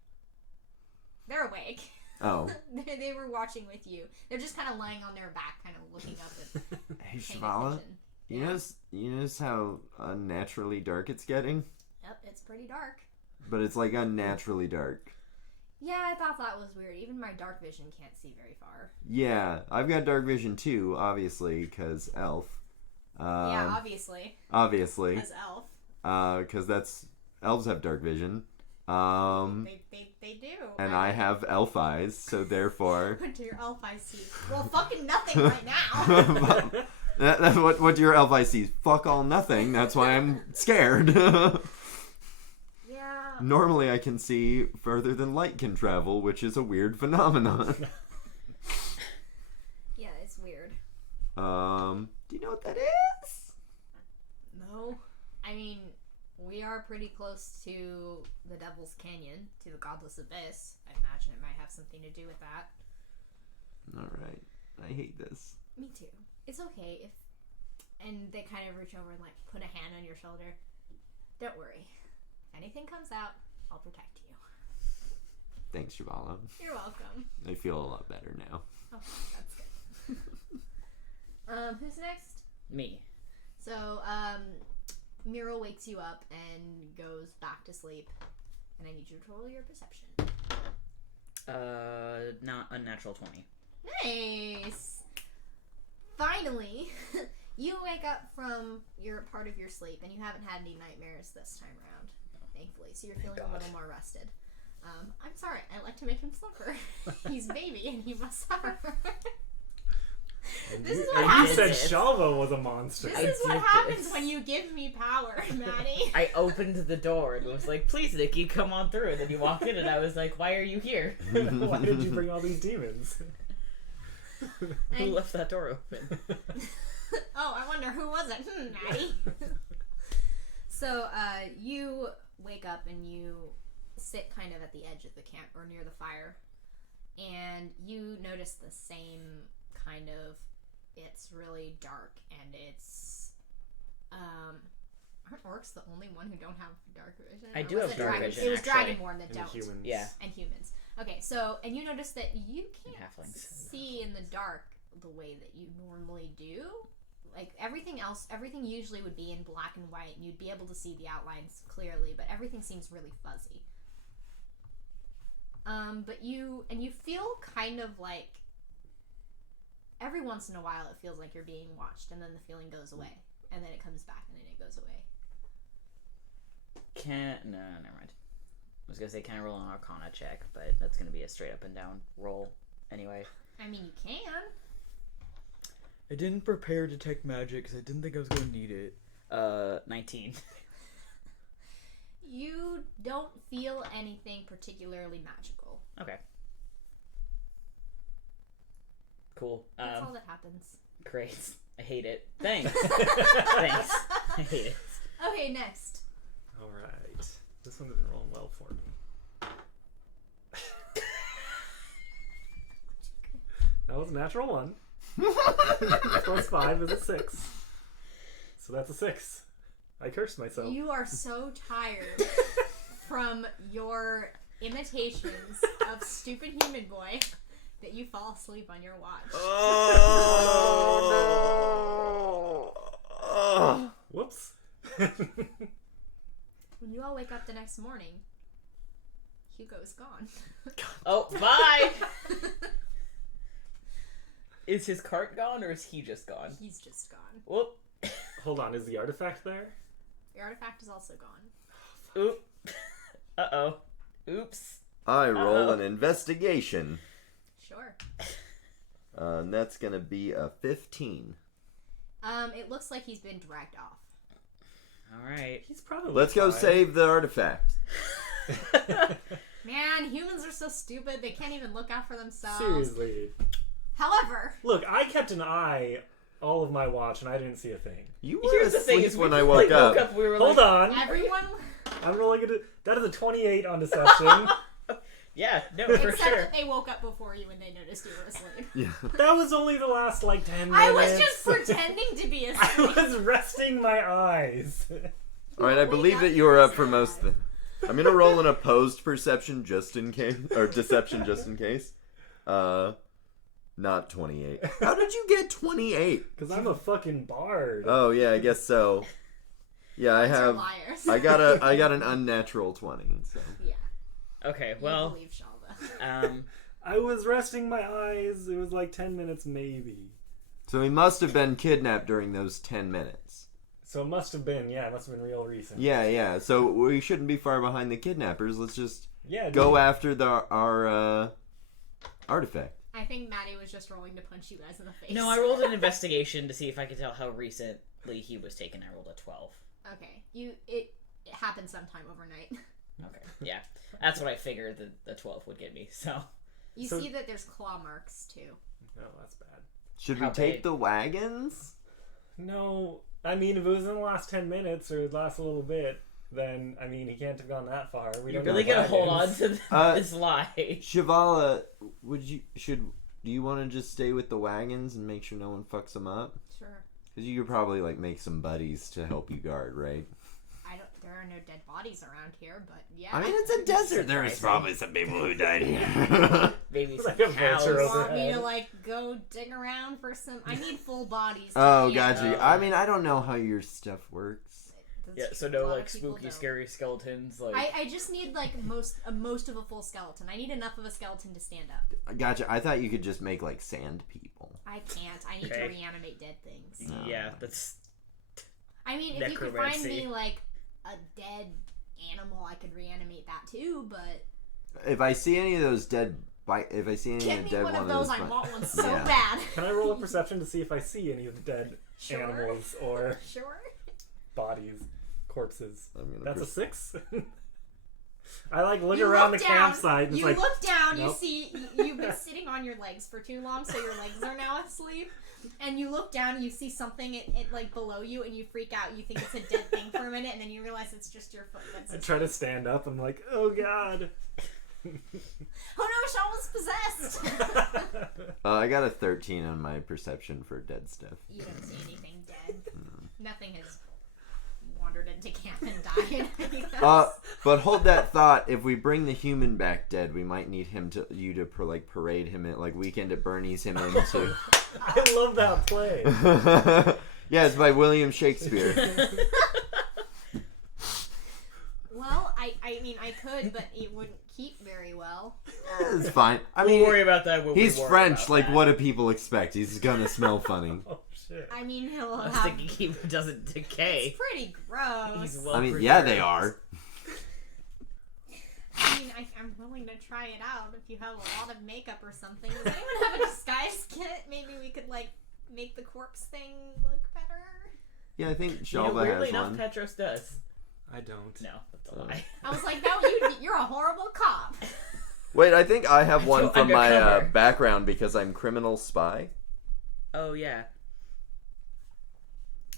They're awake. Oh. They were watching with you. They're just kind of lying on their back, kind of looking up and Hey, paying Chevala, attention. you notice how unnaturally dark it's getting? Yep, it's pretty dark. But it's like unnaturally dark. Yeah, I thought that was weird. Even my dark vision can't see very far. Yeah, I've got dark vision too, obviously, because elf. Yeah, obviously. Obviously. As elf. Because elves have dark vision. They do. And I have elf eyes, so therefore... What do your elf eyes see? Well, fucking nothing right now. That's what your elf eyes sees. Fuck all nothing. That's why I'm scared. Yeah. Normally I can see further than light can travel, which is a weird phenomenon. Yeah, it's weird. Do you know what that is? No. I mean, we are pretty close to the Devil's Canyon, to the Godless Abyss. I imagine it might have something to do with that. Alright. I hate this. Me too. It's okay if... And they kind of reach over and, like, put a hand on your shoulder. Don't worry. If anything comes out, I'll protect you. Thanks, Chevala. You're welcome. I feel a lot better now. Oh, that's good. Who's next? Me. So, Miro wakes you up and goes back to sleep. And I need you to roll your perception. Not a natural 20. Nice! Finally, you wake up from your part of your sleep, and you haven't had any nightmares this time around, thankfully. So you're feeling a little more rested. I'm sorry, I like to make him suffer. He's baby, and he must suffer. This is what You happens. said Shalva was a monster. This is what did happens this. when you give me power, Matty. I opened the door and was like, please, Nikki, come on through. And then you walked in and I was like, why are you here? Why did you bring all these demons? Who left that door open? Oh, I wonder who was it? Matty. So, you wake up and you sit kind of at the edge of the camp or near the fire, and you notice the same kind of. It's really dark, and it's aren't orcs the only one who don't have dark vision? I Or do was have it dark dragon? vision, It was actually. dragonborn that And don't. humans. Yeah. And humans. Okay, so and you notice that you can't halflings. see in the dark the way that you normally do. Like everything else, everything usually would be in black and white, and you'd be able to see the outlines clearly, but everything seems really fuzzy. But you feel kind of like every once in a while it feels like you're being watched, and then the feeling goes away, and then it comes back, and then it goes away. No, never mind. I was gonna say, can I roll an Arcana check, but that's gonna be a straight up and down roll anyway. I mean, you can. I didn't prepare detect magic because I didn't think I was gonna need it. 19. You don't feel anything particularly magical. Okay. Cool. That's all that happens. Great. I hate it. Thanks. Thanks. I hate it. Okay, next. All right. This one's been rolling well for me. That was a natural 1. Plus 5 is a 6. So that's a 6. I cursed myself. You are so tired from your imitations of stupid human boy that you fall asleep on your watch. Oh. Whoops. When you all wake up the next morning, Hugo's gone. Oh, bye! Is his cart gone or is he just gone? He's just gone. Whoop. Hold on, is the artifact there? The artifact is also gone. Oop. Uh-oh. Oops. I roll an investigation. Sure. And that's gonna be a 15. It looks like he's been dragged off. Alright. He's probably Let's go fine. save the artifact. Man, humans are so stupid, they can't even look out for themselves. Seriously. However... Look, I kept an eye all of my watch and I didn't see a thing. You were Here's the thing, asleep is when we I like, woke up. we were Hold like, on. Everyone... I'm rolling it. That is a 28 on deception. yeah, no, for Except sure. that they woke up before you and they noticed you were asleep. Yeah. That was only the last, 10 minutes. I was just pretending to be I asleep. was resting my eyes. Alright, I believe that you were up for most of the... I'm gonna roll an opposed perception just in case. Or deception just in case. Not 28. How did you get 28? Because I'm a fucking bard. Oh, yeah, I guess so. Yeah, I They're have... liars. I got an unnatural 20, so... Yeah. Okay, You well, believe Shalva. I was resting my eyes. It was 10 minutes maybe. So he must have been kidnapped during those 10 minutes. So it must have been, it must have been real recent. Yeah. So we shouldn't be far behind the kidnappers. Let's just Yeah, go dude. after our artifact. I think Matty was just rolling to punch you guys in the face. no, I rolled an investigation to see if I could tell how recently he was taken. I rolled a 12. Okay. It happened sometime overnight. Okay, yeah. That's what I figured the 12 would get me, so... You So- see that there's claw marks, too. Oh, that's bad. Should How we take big? the wagons? No, I mean, if it was in the last 10 minutes or the last little bit, then, he can't have gone that far. We You're don't really know gonna hold on wagons. to this lie. Shivala, do you want to just stay with the wagons and make sure no one fucks them up? Sure. Because you could probably make some buddies to help you guard, right? There are no dead bodies around here, but yeah. I mean, it's a desert. There is Surprising. probably some people who died here. Maybe some Like a cows. vulture You over- want me to overhead. go dig around for some? I need full bodies. To Oh, be gotcha. able- I mean, I don't know how your stuff works. Yeah, so A no lot of people spooky, don't. scary skeletons. I just need most of a full skeleton. I need enough of a skeleton to stand up. Gotcha. I thought you could just make sand people. I can't. I need Okay. to reanimate dead things. No. Yeah, that's... I mean, if you could find Necromancy. me a dead animal, I could reanimate that too. But If I see any of those dead, if I see any give of me the dead one of ones, those. I want one so Yeah. bad. Can I roll a perception to see if I see any of the dead Sure. animals or Sure. bodies, corpses? I'm gonna That's a 6? I like look You around look the down, campsite and You it's like, look down, you nope. see you've been sitting on your legs for too long, so your legs are now asleep. And you look down and you see something it like below you, and you freak out. You think it's a dead thing for a minute, and then you realize it's just your foot. I try to stand up. I'm like, oh god. Oh no, Sean was possessed. I got a 13 on my perception for dead stuff. You don't see anything dead. Nothing has wandered into camp and died. But hold that thought. If we bring the human back dead, we might need you to parade him at like Weekend at Bernie's him into. I love that play. Yeah, it's by William Shakespeare. Well, I mean, I could, but it wouldn't keep very well. It's fine. I We'll mean, worry about that when he's we worry French. about Like, that. what do people expect? He's gonna smell funny. Oh shit. I mean, he'll I was have... thinking he doesn't decay. It's pretty gross. He's well I mean, yeah, they preserved. are. I mean, I'm willing to try it out if you have a lot of makeup or something. Does anyone have a disguise kit? Maybe we could, like, make the corpse thing look better? Yeah, I think You know, Shalva weirdly has enough, one. Petros does. I don't. No, that's a lie. I was like, no, you're a horrible cop. Wait, I think I have one So from my undercover. background because I'm criminal spy. Oh yeah.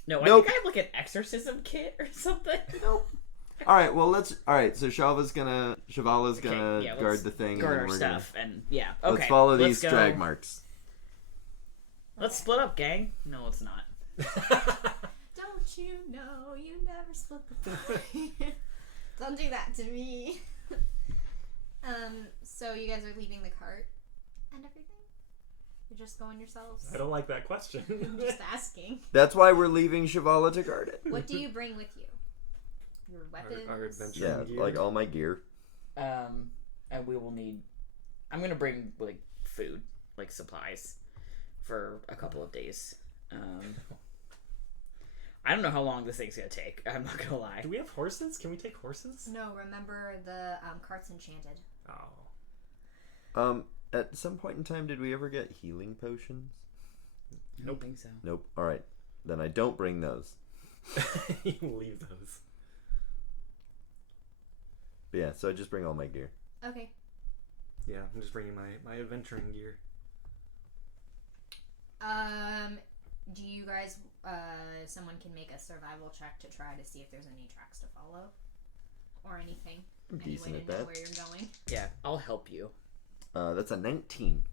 No, Nope. I think I have like an exorcism kit or something. Nope. All right, well All right, so Shavala's gonna Okay, yeah, guard let's the thing, Guard and our we're stuff, and yeah. gonna Okay. let's follow let's these go. drag marks. Let's split up, gang. No, it's not. Don't you know you never split the pie? Don't do that to me. So you guys are leaving the cart and everything? You're just going yourselves? I don't like that question. I'm just asking. That's why we're leaving Shavala to guard it. What do you bring with you? Your weapons? Our adventure Yeah, gear. like all my gear. And we will need. I'm gonna bring like food, like supplies, for a couple of days. I don't know how long this thing's gonna take. I'm not gonna lie. Do we have horses? Can we take horses? No, remember the cart's enchanted. Oh. At some point in time, did we ever get healing potions? I don't think so. Nope. All right, then I don't bring those. You leave those. But yeah, so I just bring all my gear. Okay. Yeah, I'm just bringing my adventuring gear. Do you guys, someone can make a survival check to try to see if there's any tracks to follow? Or anything? I'm Any decent way at to know that. where you're going? Yeah, I'll help you. That's a 19.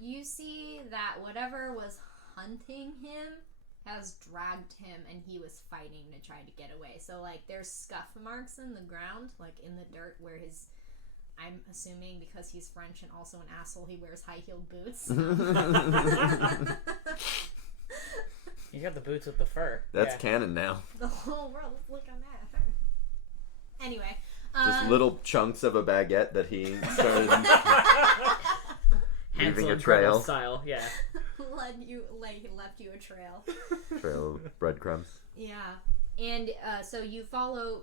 You see that whatever was hunting him has dragged him, and he was fighting to try to get away. So, like, there's scuff marks in the ground, like in the dirt, where his... I'm assuming because he's French and also an asshole, he wears high-heeled boots. You got the boots with the fur. That's yeah. canon now. The whole world is looking at her. Anyway. Just little chunks of a baguette that he started leaving Hansel a and Gretel trail. he style. Yeah. left you a trail. Trail of breadcrumbs. Yeah. And so you follow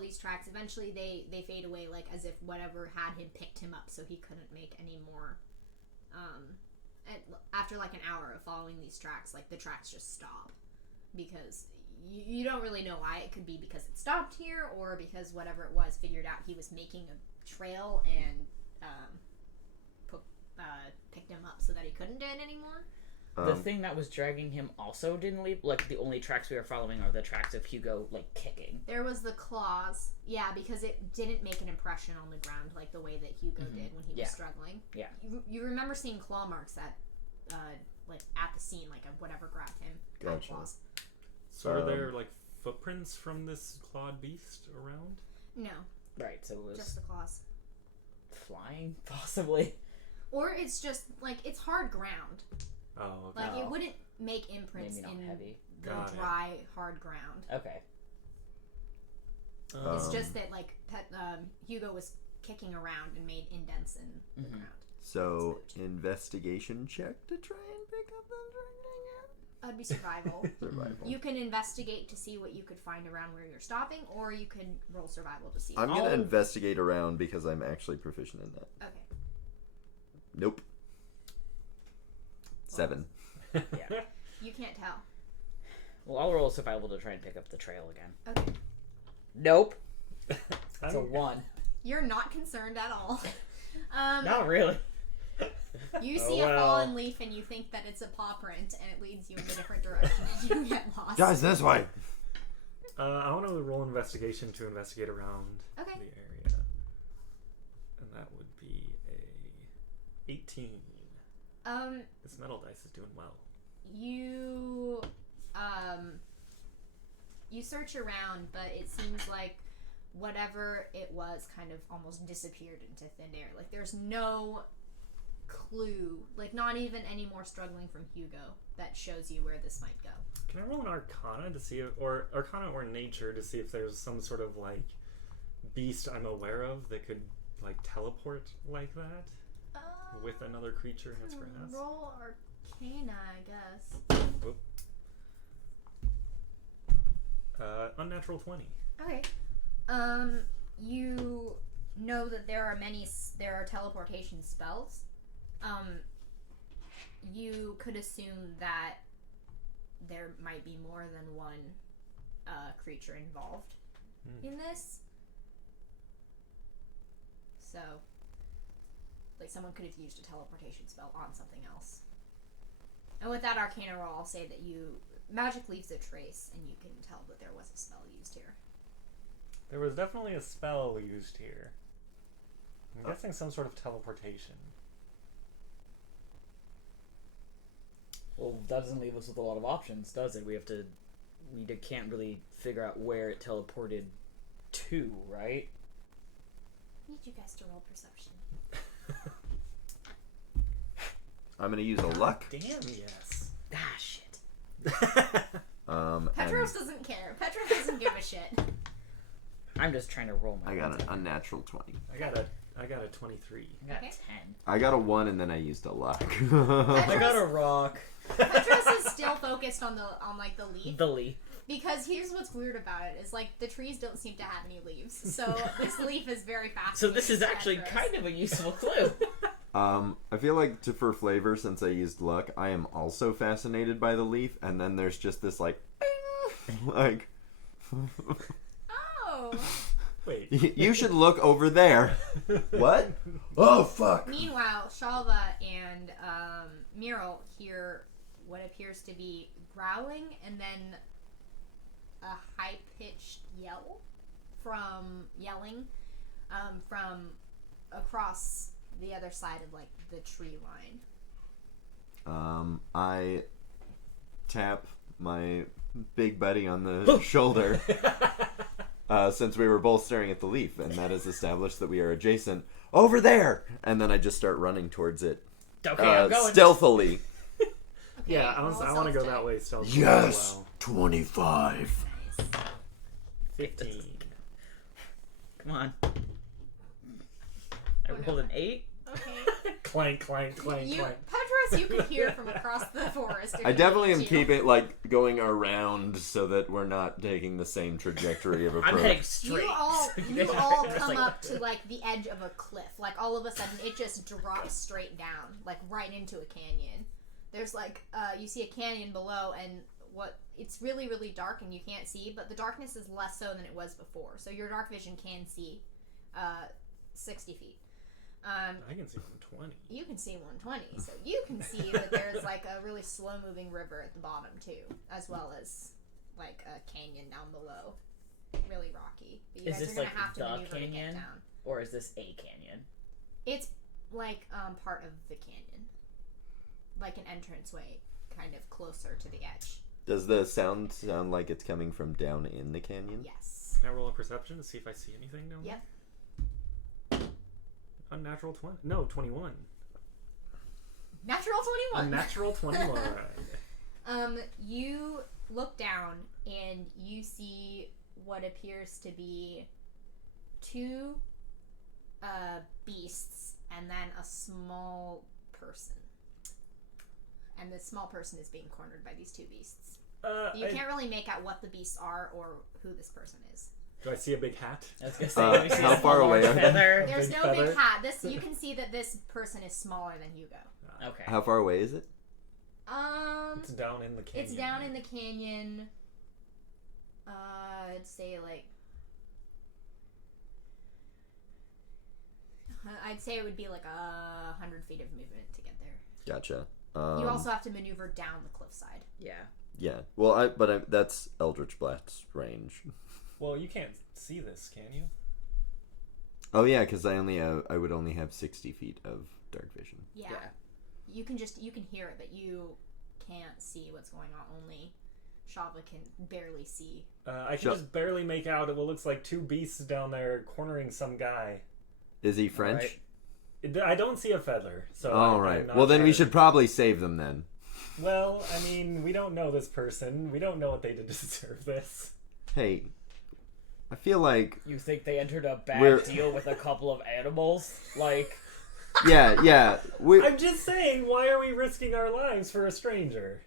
these tracks. Eventually they fade away, like as if whatever had him picked him up, so he couldn't make any more. After like an hour of following these tracks, like the tracks just stop because you don't really know why. It could be because it stopped here, or because whatever it was figured out he was making a trail and picked him up so that he couldn't do it anymore. The thing that was dragging him also didn't leave. Like, the only tracks we are following are the tracks of Hugo, like, kicking. There was the claws. Yeah, because it didn't make an impression on the ground like the way that Hugo did when he was struggling. Yeah. You remember seeing claw marks at the scene, like, of whatever grabbed him. Gotcha. Claws. So are there like footprints from this clawed beast around? No, Right, so it was just the claws. flying, possibly. Or it's just, like, it's hard ground. Oh, okay. Like, it wouldn't make imprints Maybe not in heavy. the Got it. dry, hard ground. Okay. It's just that, like, Hugo was kicking around and made indents in the ground. So, investigation check to try and pick up the That'd be survival. survival. You can investigate to see what you could find around where you're stopping, or you can roll survival to see. I'm going I'll- to investigate around because I'm actually proficient in that. Okay. Nope. 7. Yeah. You can't tell. Well, I'll roll survival to try and pick up the trail again. Okay. Nope. It's a 1. You're not concerned at all. Not really. You see a fallen leaf and you think that it's a paw print, and it leads you in a different direction. You get lost. Guys, this way. I want to roll investigation to investigate around the area, and that would be a 18. This metal dice is doing well. You search around, but it seems like whatever it was kind of almost disappeared into thin air. Like, there's no clue, like not even any more struggling from Hugo that shows you where this might go. Can I roll an Arcana to see if, or Arcana or Nature to see if there's some sort of like beast I'm aware of that could like teleport like that with another creature in its grasp? Roll Arcana, I guess. Unnatural 20. Okay. You know that there are teleportation spells. You could assume that there might be more than one creature involved in this. So, like, someone could have used a teleportation spell on something else. And with that Arcana roll, I'll say that magic leaves a trace, and you can tell that there was a spell used here. There was definitely a spell used here. I'm guessing some sort of teleportation. Well, that doesn't leave us with a lot of options, does it? We can't really figure out where it teleported to, right? I need you guys to roll perception. I'm gonna use a luck. Damn, yes. Ah, shit. Petros doesn't care. Petros doesn't give a shit. I'm just trying to roll my. I got an unnatural 20. I got a 23. I got Okay. 10. I got a 1 and then I used a luck. I got a rock. Petros is still focused on the leaf. The leaf. Because here's what's weird about it is like the trees don't seem to have any leaves, so this leaf is very fascinating. So this is actually kind of a useful clue. I feel like for flavor, since I used luck, I am also fascinated by the leaf, and then there's just this like, like. Oh. Wait. You should look over there. What? Oh fuck. Meanwhile, Shalva and Muriel hear what appears to be growling and then a high-pitched yelling from across the other side of like the tree line. I tap my big buddy on the shoulder. Since we were both staring at the leaf, and that has established that we are adjacent. Over there! And then I just start running towards it. Okay, I'm going. Stealthily. Okay, Yeah, I want to go that way stealthily Yes! as well. 25. Nice. 15. Come on. I rolled an 8. Okay. Clank, clank, clank, clank. Petros, you can hear from across the forest. if I he definitely am needs you. keeping, like, going around so that we're not taking the same trajectory of approach. I'm heading straight. You all, So you guys are all just come like- up to like the edge of a cliff. Like all of a sudden, it just drops straight down, like right into a canyon. There's like you see a canyon below, and it's really really dark, and you can't see. But the darkness is less so than it was before, so your dark vision can see 60 feet. I can see 120. You can see 120, so you can see that there's like a really slow moving river at the bottom too, as well as like a canyon down below, really rocky. But you Is guys this are gonna like have to the maneuver to canyon? get down. Or is this a canyon? It's like part of the canyon, like an entranceway, kind of closer to the edge. Does the sound like it's coming from down in the canyon? Yes. Can I roll a perception to see if I see anything down there? Yep. Unnatural 20. No, 21. Natural 21. Unnatural 21. You look down and you see what appears to be two beasts and then a small person. And the small person is being cornered by these two beasts. You can't really make out what the beasts are or who this person is. Do I see a big hat? I was gonna say, let me see how a far small away are they? feather. There's Big no feather. big hat. You can see that this person is smaller than Hugo. Okay. How far away is it? It's down in the canyon. It's down in the canyon. I'd say like I'd say it would be like 100 feet of movement to get there. Gotcha. You also have to maneuver down the cliffside. Yeah. Yeah. Well, that's Eldritch Blast's range. Well, you can't see this, can you? Oh yeah, because I would only have 60 feet of dark vision. Yeah. You can hear it, but you can't see what's going on. Only Shava can barely see. I can just barely make out what looks like two beasts down there cornering some guy. Is he French? Right. I don't see a feather, so. All right. Well, then we should probably save them then. Well, I mean, we don't know this person. We don't know what they did to deserve this. Hey, I feel like... You think they entered a bad deal with a couple of animals? Like... Yeah. I'm just saying, why are we risking our lives for a stranger?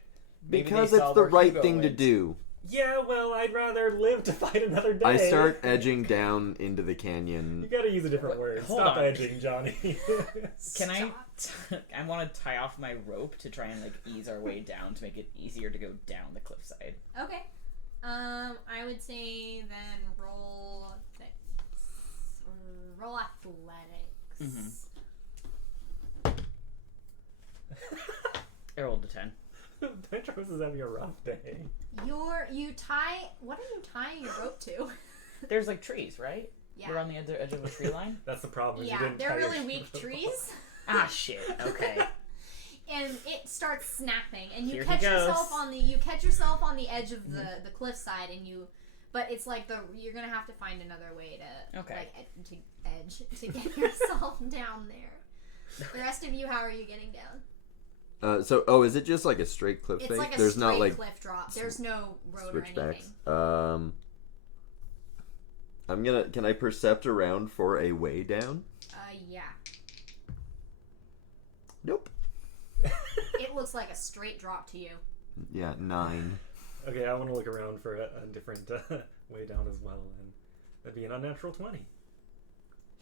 Because it's the right thing to do. Yeah, well, I'd rather live to fight another day. I start edging down into the canyon. You gotta use a different word. Stop edging, Johnny. Can I want to tie off my rope to try and, like, ease our way down to make it easier to go down the cliffside. Okay. I would say then roll athletics. I rolled a 10. Petros is having a rough day. What are you tying your rope to? There's like trees, right? Yeah. We're on the edge of a tree line. That's the problem. Yeah, they're really weak trees. Ah, shit. Okay. And it starts snapping, and you Here catch yourself on the edge of the cliffside, but it's like you're gonna have to find another way to get yourself down there. The rest of you, how are you getting down? Is it just like a straight cliff face? Like a There's straight not like cliff drop. There's no road switchbacks. or anything. Can I percept around for a way down? Yeah. Nope. It looks like a straight drop to you. Yeah, 9. Okay, I want to look around for a different way down as well, and that'd be an unnatural 20.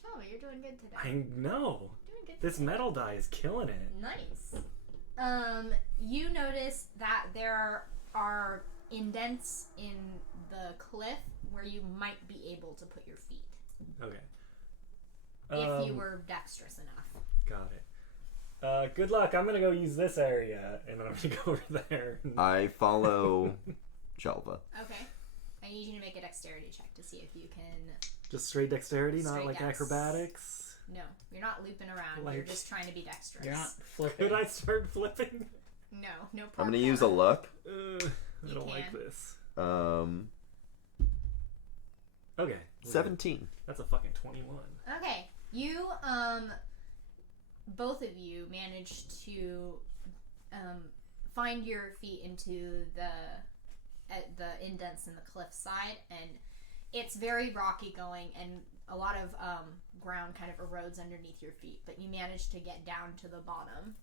Oh, you're doing good today. I know. Doing good this today. metal die is killing it. Nice. You notice that there are indents in the cliff where you might be able to put your feet. Okay. If you were dexterous enough. Got it. Good luck. I'm gonna go use this area, and then I'm gonna go over there. I follow Shelva. Okay. I need you to make a dexterity check to see if you can... Just straight dexterity, not Straight like dex. acrobatics? No, you're not looping around. You're just trying to be dexterous. You're not flipping. Could I start flipping? No problem. I'm gonna use a luck. I don't like this. Okay. 17. That's a fucking 21. Okay. You, both of you managed to find your feet into the indents in the cliffside, and it's very rocky going, and a lot of ground kind of erodes underneath your feet, but you managed to get down to the bottom.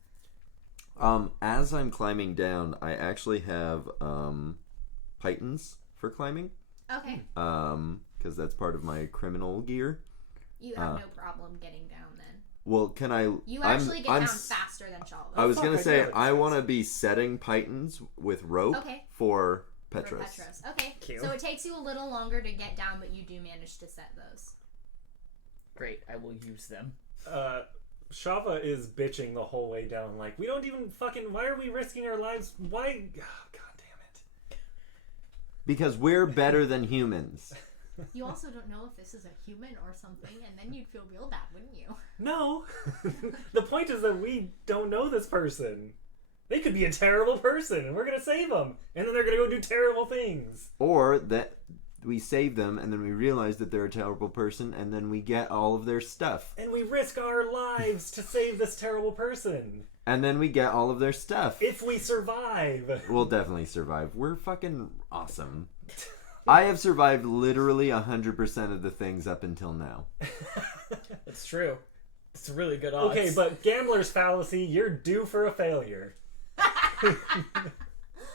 As I'm climbing down, I actually have pythons for climbing. Okay. Because that's part of my criminal gear. You have no problem getting down then. Well, can I... You actually get down faster than Shalva. I was going to say, I want to be setting pythons with rope for Petros. Okay, Cute. so it takes you a little longer to get down, but you do manage to set those. Great, I will use them. Shava is bitching the whole way down, like, we don't even fucking... Why are we risking our lives? Why... Oh, God damn it. Because we're better than humans. You also don't know if this is a human or something, and then you'd feel real bad, wouldn't you? No. The point is that we don't know this person. They could be a terrible person, and we're going to save them. And then they're going to go do terrible things. Or that we save them, and then we realize that they're a terrible person, and then we get all of their stuff. And we risk our lives to save this terrible person. And then we get all of their stuff. If we survive. We'll definitely survive. We're fucking awesome. I have survived literally 100% of the things up until now. It's true. It's really good odds. Okay, but gambler's fallacy, you're due for a failure.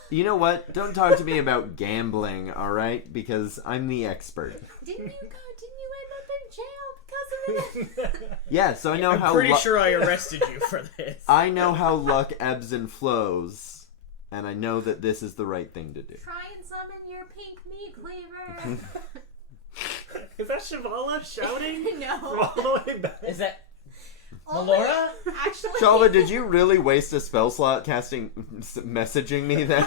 You know what? Don't talk to me about gambling, alright? Because I'm the expert. Didn't you end up in jail because of it? Yeah, so I know I'm pretty sure I arrested you for this. I know how luck ebbs and flows, and I know that this is the right thing to do. Try and summon your pink meat cleaver. Is that Shivala shouting? No. From all the way back? Is that Melora? Actually, Shalva, did you really waste a spell slot messaging me then?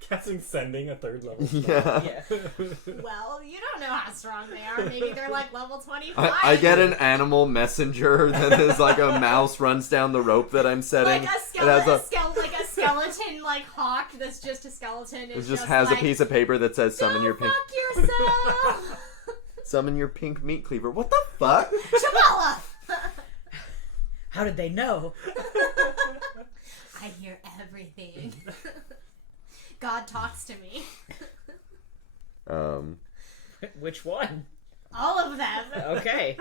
Casting sending a 3rd level. Yeah. well, you don't know how strong they are. Maybe they're like level 25. I get an animal messenger that is like a mouse runs down the rope that I'm setting. Like a skeleton, like hawk that's just a skeleton. It just has like, a piece of paper that says summon your pink. Fuck yourself. Summon your pink meat cleaver. What the fuck? Shabala. How did they know? I hear everything. God talks to me. Which one? All of them. Okay.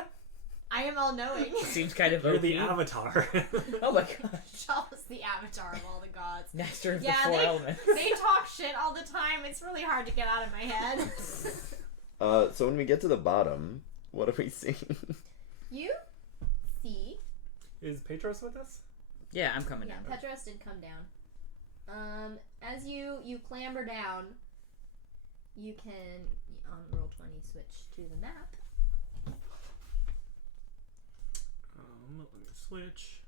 I am all-knowing. Seems kind of You're OP. the avatar. Oh my gosh. Shalva's the avatar of all the gods. Master of the 4 elements. They talk shit all the time. It's really hard to get out of my head. So when we get to the bottom, what do we see? You see... Is Petros with us? Yeah, I'm coming down. Petros did come down. As you clamber down, you can, on roll 20, switch to the map. Let me switch.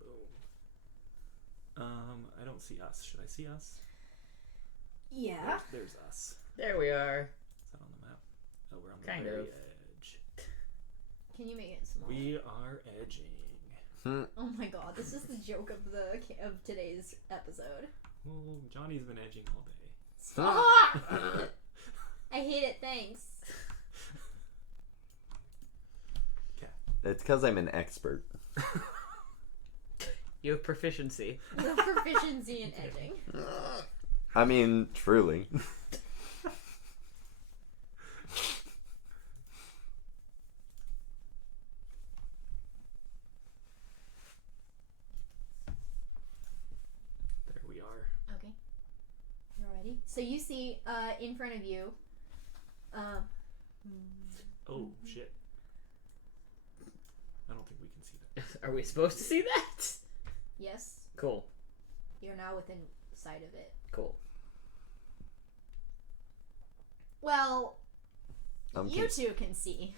Boom. I don't see us. Should I see us? Yeah. There's us. There we are. Is that on the map? Oh, we're on the Kind very of. edge. Can you make it small? We are edging. Oh my god, this is the joke of today's episode. Well, Johnny's been edging all day. Stop! I hate it, thanks. Okay. It's because I'm an expert. You have proficiency. You have proficiency in edging. I mean, truly. There we are. Okay. You're ready? So you see, in front of you, Oh, shit. I don't think we can see that. Are we supposed to see that? yes, Cool. you're now within sight of it. Cool. Well, you Can- two can see.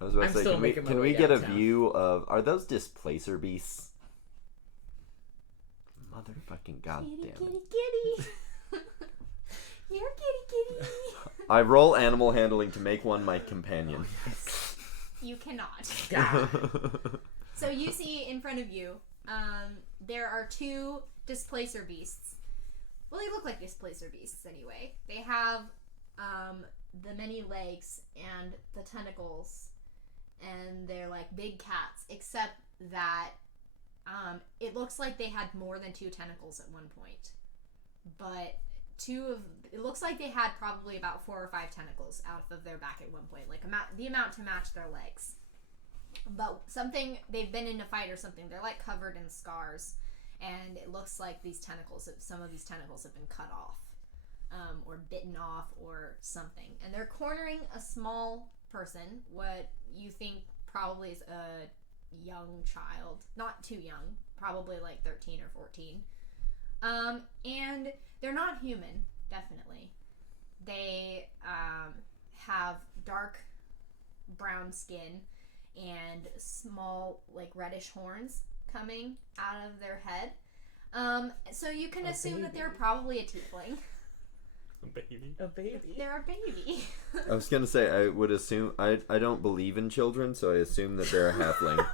I was about I'm to say, still can we, making my can way we get a downtown. view of... Are those displacer beasts? Motherfucking goddamn Kitty, it. kitty, kitty. You're kitty, kitty. I roll animal handling to make one my companion. You cannot. God. So you see in front of you, there are 2 displacer beasts. Well, they look like displacer beasts anyway. They have the many legs and the tentacles, and they're like big cats, except that it looks like they had more than 2 tentacles at one point. But it looks like they had probably about 4 or 5 tentacles out of their back at one point, like the amount to match their legs. But something, they've been in a fight or something, they're like covered in scars, and it looks like some of these tentacles have been cut off, or bitten off or something. And they're cornering a small person, what you think probably is a young child, not too young, probably like 13 or 14. And they're not human, definitely. They have dark brown skin and small, like, reddish horns coming out of their head. So you can assume that they're probably a tiefling. A baby. A baby. They're a baby. I was gonna say, I would assume... I don't believe in children, so I assume that they're a halfling.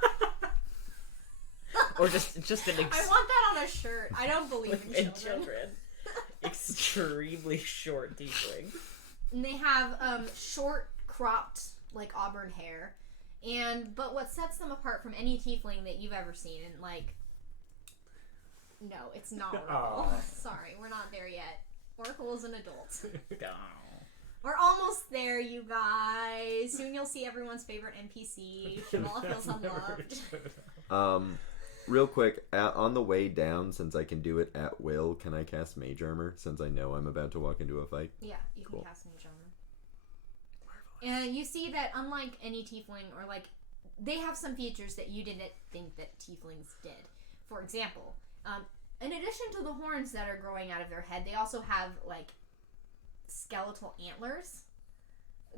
Or just an I want that on a shirt. I don't believe in children. Extremely short tiefling. And they have short, cropped, like, auburn hair. But what sets them apart from any tiefling that you've ever seen, and, like... No, it's not Oracle. Sorry, we're not there yet. Oracle is an adult. We're almost there, you guys. Soon you'll see everyone's favorite NPC. Shabala feels unloved. Real quick, on the way down, since I can do it at will, can I cast Mage Armor, since I know I'm about to walk into a fight? Yeah, you can cast Mage Armor. And you see that unlike any tiefling, or like, they have some features that you didn't think that tieflings did. For example, in addition to the horns that are growing out of their head, they also have, like, skeletal antlers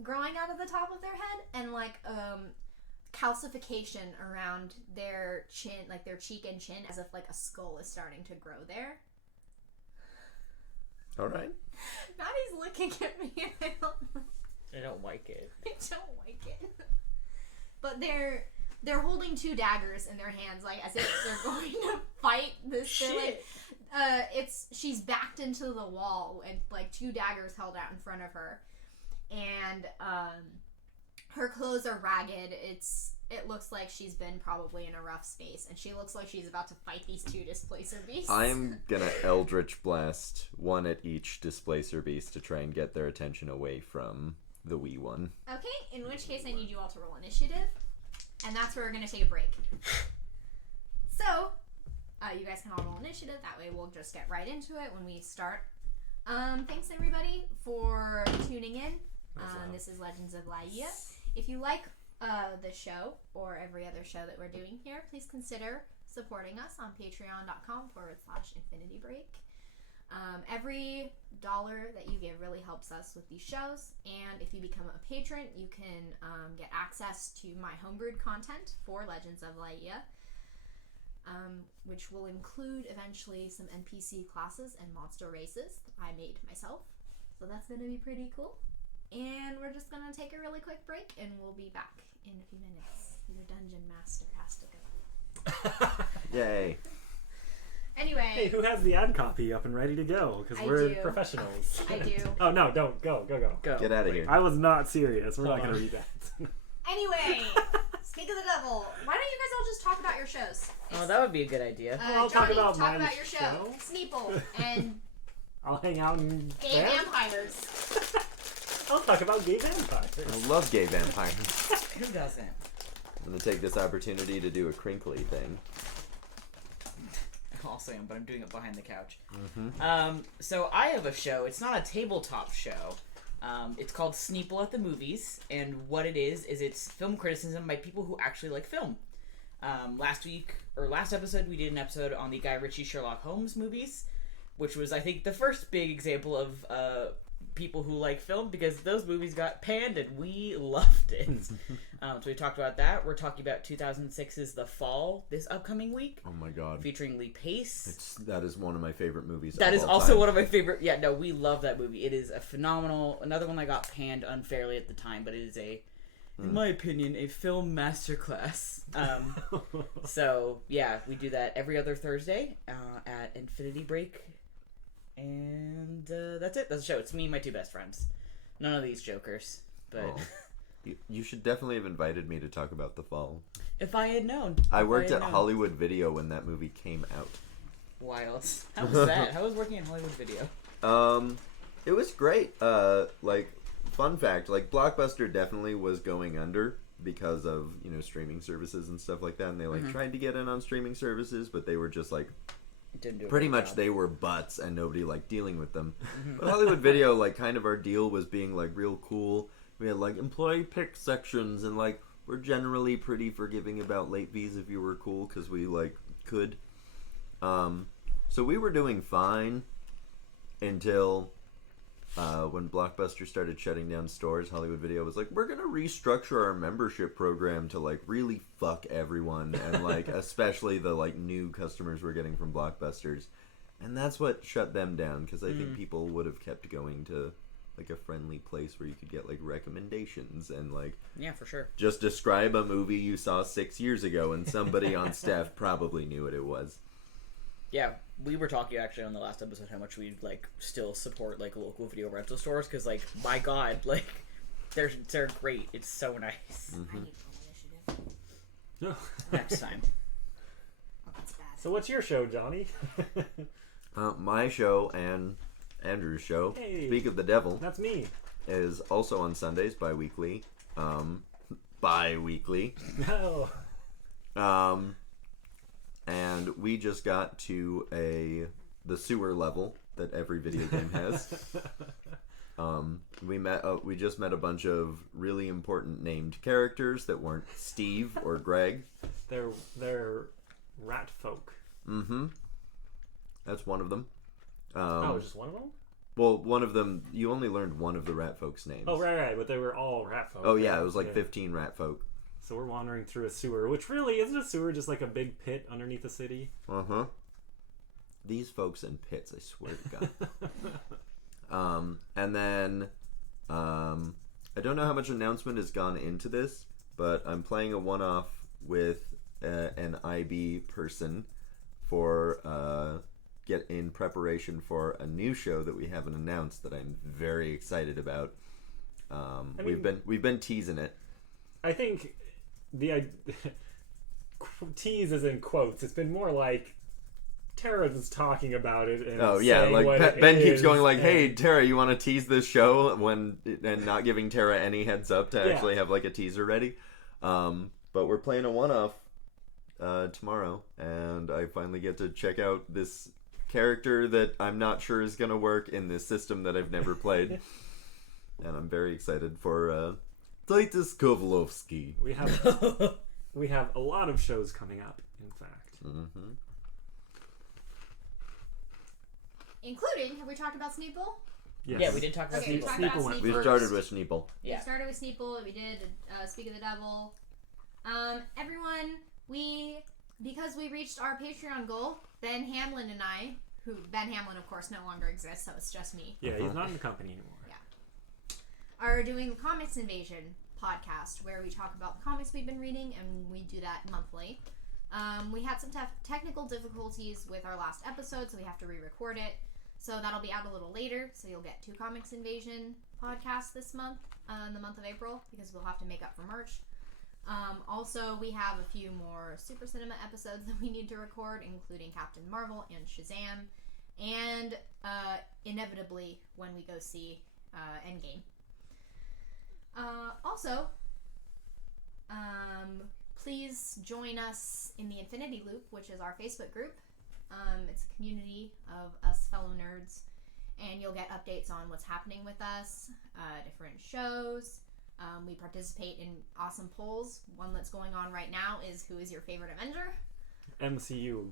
growing out of the top of their head, and like calcification around their chin, like their cheek and chin, as if like a skull is starting to grow there. All right. Matty's looking at me and I don't like it. I don't like it. But they're holding 2 daggers in their hands, like as if they're going to fight this. Shit. She's backed into the wall and like 2 daggers held out in front of her, and her clothes are ragged. It looks like she's been probably in a rough space, and she looks like she's about to fight these 2 displacer beasts. I'm gonna Eldritch Blast 1 at each displacer beast to try and get their attention away from the wee one. Okay, in which case I need you all to roll initiative, and that's where we're gonna take a break. So, you guys can all roll initiative. That way we'll just get right into it when we start. Thanks everybody for tuning in. This is Legends of Laía. If you like the show or every other show that we're doing here, please consider supporting us on patreon.com/infinitybreak. Every $1 that you give really helps us with these shows, and if you become a patron, you can get access to my homebrewed content for Legends of Laía, which will include eventually some NPC classes and monster races that I made myself. So that's going to be pretty cool. And we're just going to take a really quick break, and we'll be back in a few minutes. Your dungeon master has to go. Yay. Anyway. Hey, who has the ad copy up and ready to go? Because we're professionals. I do. Oh, no, don't. Go. Get out of here. I was not serious. We're not going to read that. Anyway, speak of the devil. Why don't you guys all just talk about your shows? Oh, that would be a good idea. I'll Johnny, talk about your show. Sneeple and I'll hang out and gay vampires. I'll talk about gay vampires. I love gay vampires. Who doesn't? I'm gonna take this opportunity to do a crinkly thing. I also am, but I'm doing it behind the couch. Mm-hmm. So I have a show. It's not a tabletop show. It's called Sneeple at the Movies, and what it is it's film criticism by people who actually like film. Last episode, we did an episode on the Guy Ritchie Sherlock Holmes movies, which was, I think, the first big example of people who like film, because those movies got panned and we loved it. So we talked about that. We're talking about 2006's The Fall this upcoming week. Oh my god. Featuring Lee Pace. That is one of my favorite movies. That is also one of my favorite. Yeah, no, we love that movie. It is a phenomenal. Another one that got panned unfairly at the time, but it is in my opinion, a film masterclass. So yeah, we do that every other Thursday at Infinity Break. And that's it. That's the show. It's me and my 2 best friends. None of these jokers. But you should definitely have invited me to talk about The Fall. If I had known. I worked at Hollywood Video when that movie came out. Wild. How was that? How was working at Hollywood Video? It was great. Fun fact, Blockbuster definitely was going under because of, streaming services and stuff like that. And they tried to get in on streaming services, but they were just pretty much they were butts and nobody liked dealing with them. But Hollywood Video, kind of our deal was being real cool. We had employee pick sections, and we're generally pretty forgiving about late fees if you were cool, because we could. So we were doing fine until when Blockbuster started shutting down stores. Hollywood Video was we're gonna restructure our membership program to really fuck everyone, and especially the new customers we're getting from Blockbusters, and that's what shut them down, because I think people would have kept going to a friendly place where you could get recommendations and yeah, for sure, just describe a movie you saw 6 years ago and somebody on staff probably knew what it was. Yeah, we were talking actually on the last episode how much we still support local video rental stores, because my god, they're great. It's so nice. I need to initiative. No. Next time. Oh, that's bad. So what's your show, Johnny? My show and Andrew's show, Hey, Speak of the Devil, that's me. is also on Sundays, bi-weekly. Bi-weekly. No. And we just got to the sewer level that every video game has. We just met a bunch of really important named characters that weren't Steve or Greg. They're rat folk. Mm-hmm. That's one of them. Just one of them? Well, one of them, you only learned one of the rat folks' names. Oh, right, but they were all rat folk. Oh, yeah, it was like 15 rat folk. So we're wandering through a sewer, which really isn't a sewer, just like a big pit underneath the city. Uh-huh. These folks in pits, I swear to God. And then, I don't know how much announcement has gone into this, but I'm playing a one-off with an IB person for get in preparation for a new show that we haven't announced that I'm very excited about. We've been teasing it. I think the tease is in quotes. It's been more like Tara is talking about it. And like Ben keeps going like, "Hey, Tara, you want to tease this show?" and not giving Tara any heads up to actually have like a teaser ready. But we're playing a one-off tomorrow, and I finally get to check out this character that I'm not sure is going to work in this system that I've never played. And I'm very excited for Titus Kovlovsky. We have a lot of shows coming up, in fact. Mm-hmm. Including, have we talked about Sneeple? Yes. Yeah, we did talk about Sneeple. Sneeple. We started with Sneeple. Yeah. We started with Sneeple. We did Speak of the Devil. Everyone, because we reached our Patreon goal, Ben Hamlin and I, Ben Hamlin, of course, no longer exists, so it's just me. Yeah, he's not in the company anymore. Yeah. Are doing the Comics Invasion podcast, where we talk about the comics we've been reading, and we do that monthly. We had some technical difficulties with our last episode, so we have to re-record it. So that'll be out a little later, so you'll get 2 Comics Invasion podcasts this month, in the month of April, because we'll have to make up for March. Also, we have a few more Super Cinema episodes that we need to record, including Captain Marvel and Shazam, and inevitably when we go see Endgame. Also, please join us in the Infinity Loop, which is our Facebook group. It's a community of us fellow nerds, and you'll get updates on what's happening with us, different shows. We participate in awesome polls. One that's going on right now is, who is your favorite Avenger? MCU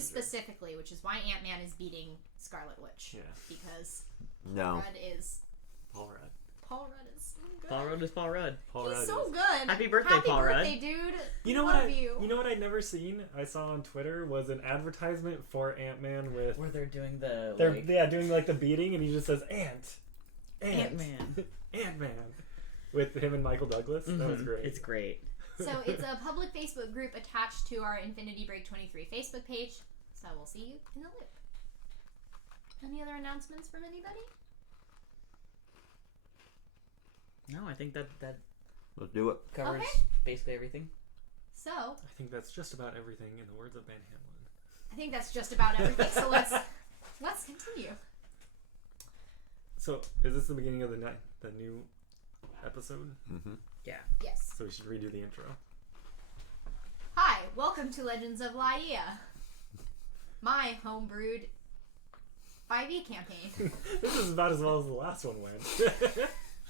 specifically, which is why Ant-Man is beating Scarlet Witch. Yeah. Because No. Rudd is... Paul Rudd. Paul Rudd is so good. Paul Rudd is Paul Rudd. He's so good. Happy birthday, Paul Rudd. Happy birthday, dude. You know what I'd never seen? I saw on Twitter was an advertisement for Ant-Man with... Where they're doing the... doing like the beating, and he just says, Ant-Man. Ant-Man. With him and Michael Douglas. Mm-hmm. That was great. It's great. So it's a public Facebook group attached to our Infinity Break 23 Facebook page. So we'll see you in the loop. Any other announcements from anybody? No, I think that Let's do it. covers basically everything. So I think that's just about everything in the words of Ben Hamlin. I think that's just about everything. So let's continue. So is this the beginning of the new episode? Mm-hmm. Yeah. Yes. So we should redo the intro. Hi, welcome to Legends of Laía, my homebrewed 5e campaign. This is about as well as the last one went.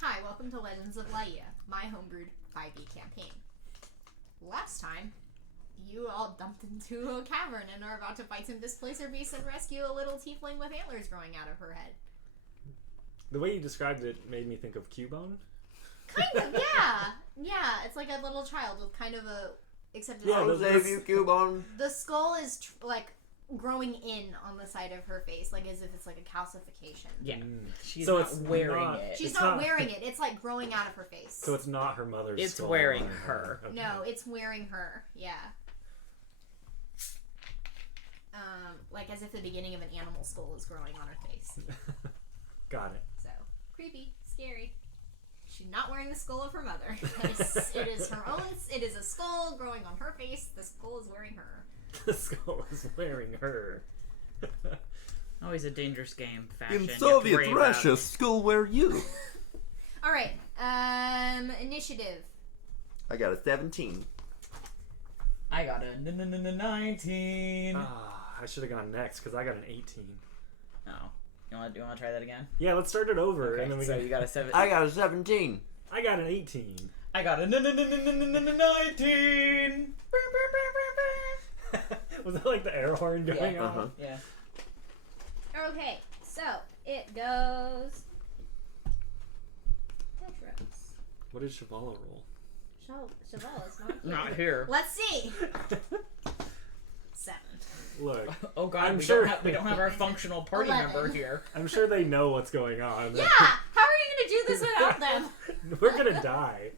Hi, welcome to Legends of Laía, my homebrewed 5e campaign. Last time, you all dumped into a cavern and are about to fight some displacer beasts and rescue a little tiefling with antlers growing out of her head. The way you described it made me think of Cubone. Kind of, yeah. Yeah, it's like a little child with kind of a... Except it's I'll save you, Cubone. The skull is like growing in on the side of her face, like as if it's like a calcification. Yeah. She's So not it's wearing not- it. She's not wearing it. It's like growing out of her face. So it's not her mother's It's skull wearing on her. Okay. No, it's wearing her. Yeah. Like as if the beginning of an animal skull is growing on her face. Got it. So creepy, scary. She's not wearing the skull of her mother. It is her own. It is a skull growing on her face. The skull is wearing her. The skull is wearing her. Always a dangerous game. Fashion. In You have to Soviet worry Russia, about- skull wear you. All right. Initiative. I got a 17. I got a 19. I should have gone next because I got an 18. Oh. You want to try that again? Yeah, let's start it over. Okay, And then we so you got a 7. I got a 17. I got an 18. I got a 19. Was that like the air horn going Yeah. on? Uh-huh. Yeah. Okay. So it goes. Petros. What did Shavala roll? Cheval is not here. Not here. Let's see. 7. Look. Oh god, I'm we sure don't have our functional party 11. member here. I'm sure they know what's going on. Yeah! How are you gonna do this without them? We're gonna die.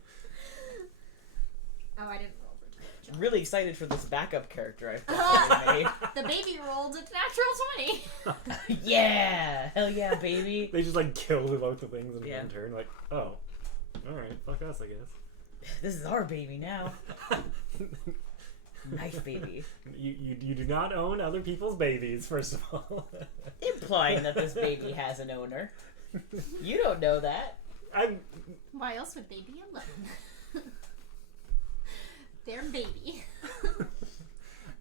Oh, I didn't roll for 20. I'm really excited for this backup character I've got made. The baby rolled a natural 20. Yeah! Hell yeah, baby. They just like kill both the things in Yeah. one turn. Like, oh, alright, fuck us, I guess. This is our baby now. Nice baby. You do not own other people's babies, first of all. Implying that this baby has an owner. You don't know that. Why else would they be alone? Their baby.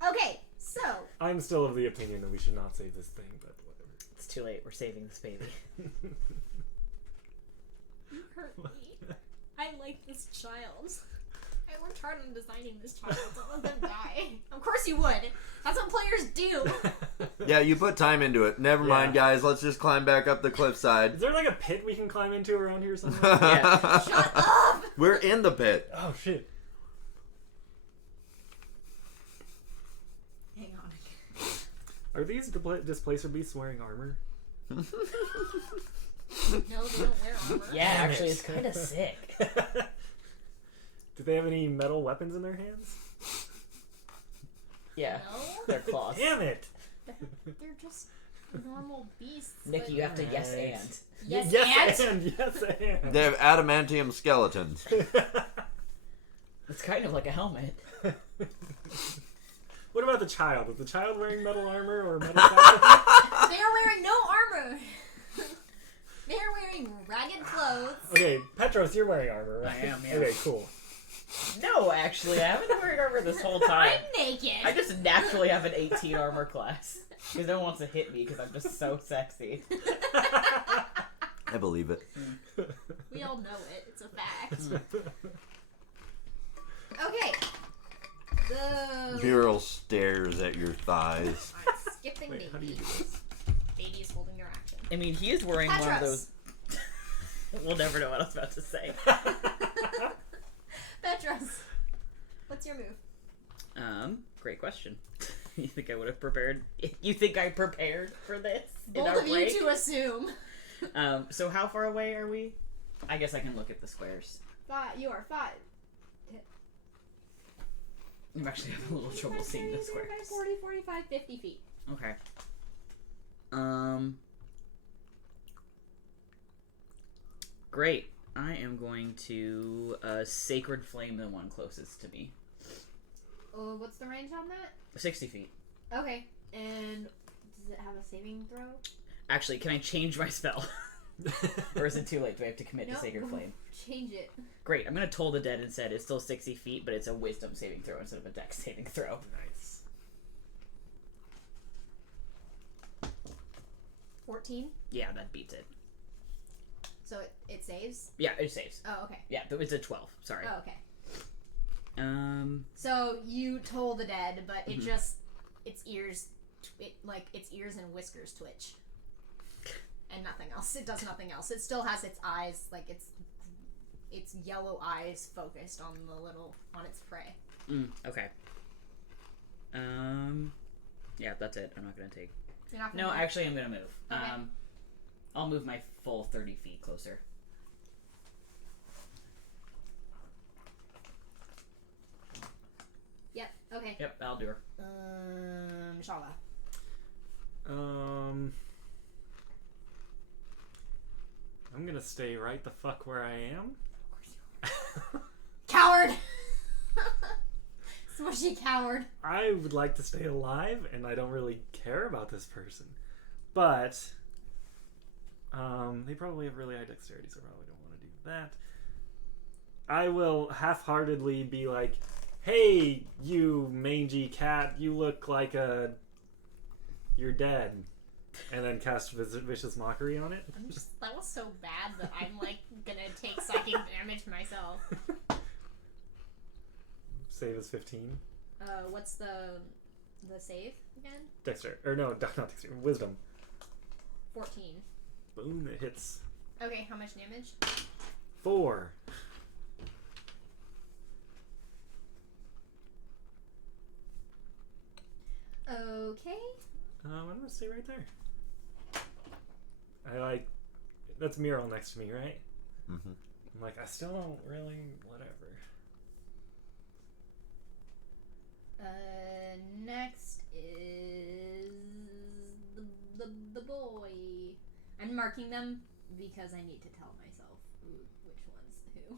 Okay, so. I'm still of the opinion that we should not save this thing, but whatever. It's too late. We're saving this baby. You hurt me. I like this child. I worked hard on designing this child. Don't let them die. Of course you would. That's what players do. Yeah, you put time into it. Never mind, guys. Let's just climb back up the cliffside. Is there like a pit we can climb into around here somewhere? Yeah. Shut up! We're in the pit. Oh, shit. Hang on. Are these displacer beasts wearing armor? No, they don't wear armor. Yeah, Damn actually, it. it's kind of sick. Do they have any metal weapons in their hands? Yeah, No? they're claws. Damn it! They're just normal beasts. Nikki, you have to yes Right. and. Yes, and? Yes, and. They have adamantium skeletons. It's kind of like a helmet. What about the child? Is the child wearing metal armor or metal weapons? They are wearing no armor. They are wearing ragged clothes. Okay, Petros, you're wearing armor, right? I am, yeah. Okay, cool. No, actually, I haven't been wearing armor this whole time. I'm naked. I just naturally have an 18 armor class. Because no one wants to hit me because I'm just so sexy. I believe it. We all know it. It's a fact. Okay. The Viral stares at your thighs. I'm skipping Wait, how do you baby. do this? Baby's holding their action. I mean, he is wearing one of Petros. those... We'll never know what I was about to say. Petros, what's your move? Great question. You think I would have prepared? You think I prepared for this? Bold of you to assume. So how far away are we? I guess I can look at the squares. You are 5. I'm actually having a little trouble seeing the squares. 40, 45, 50 feet. Okay. Great. I am going to Sacred Flame the one closest to me. Oh, what's the range on that? 60 feet. Okay. And does it have a saving throw? Actually, can I change my spell? Or is it too late? Do I have to commit Nope. to Sacred Flame? Change it. Great. I'm going to Toll the Dead instead. It's still 60 feet, but it's a Wisdom saving throw instead of a Dex saving throw. Nice. 14. Yeah, that beats it. So it saves? Yeah, it saves. Oh, okay. Yeah, it's a 12. Sorry. Oh, okay. So you toll the dead, but it just its ears and whiskers twitch. And nothing else. It does nothing else. It still has its eyes, like its yellow eyes focused on its prey. Okay. Yeah, that's it. I'm not gonna take. You're not gonna No, move? actually, I'm gonna move. Okay. I'll move my full 30 feet closer. Yep. Okay. Yep, that'll do her. Shala. I'm gonna stay right the fuck where I am. Coward. Smushy coward. I would like to stay alive, and I don't really care about this person. But, they probably have really high dexterity, so I probably don't want to do that. I will half-heartedly be like, hey, you mangy cat, you look like you're dead. And then cast Vicious Mockery on it. That was so bad that I'm like gonna take psychic damage myself. Save is 15. What's the save again? Dexter. Or no, not Dexter. Wisdom. 14. Boom, it hits. Okay, how much damage? 4. Okay. I'm gonna stay right there. I like... That's Mural next to me, right? Mm-hmm. I'm like, I still don't really... Whatever. Next is the boy. I'm marking them because I need to tell myself which one's who.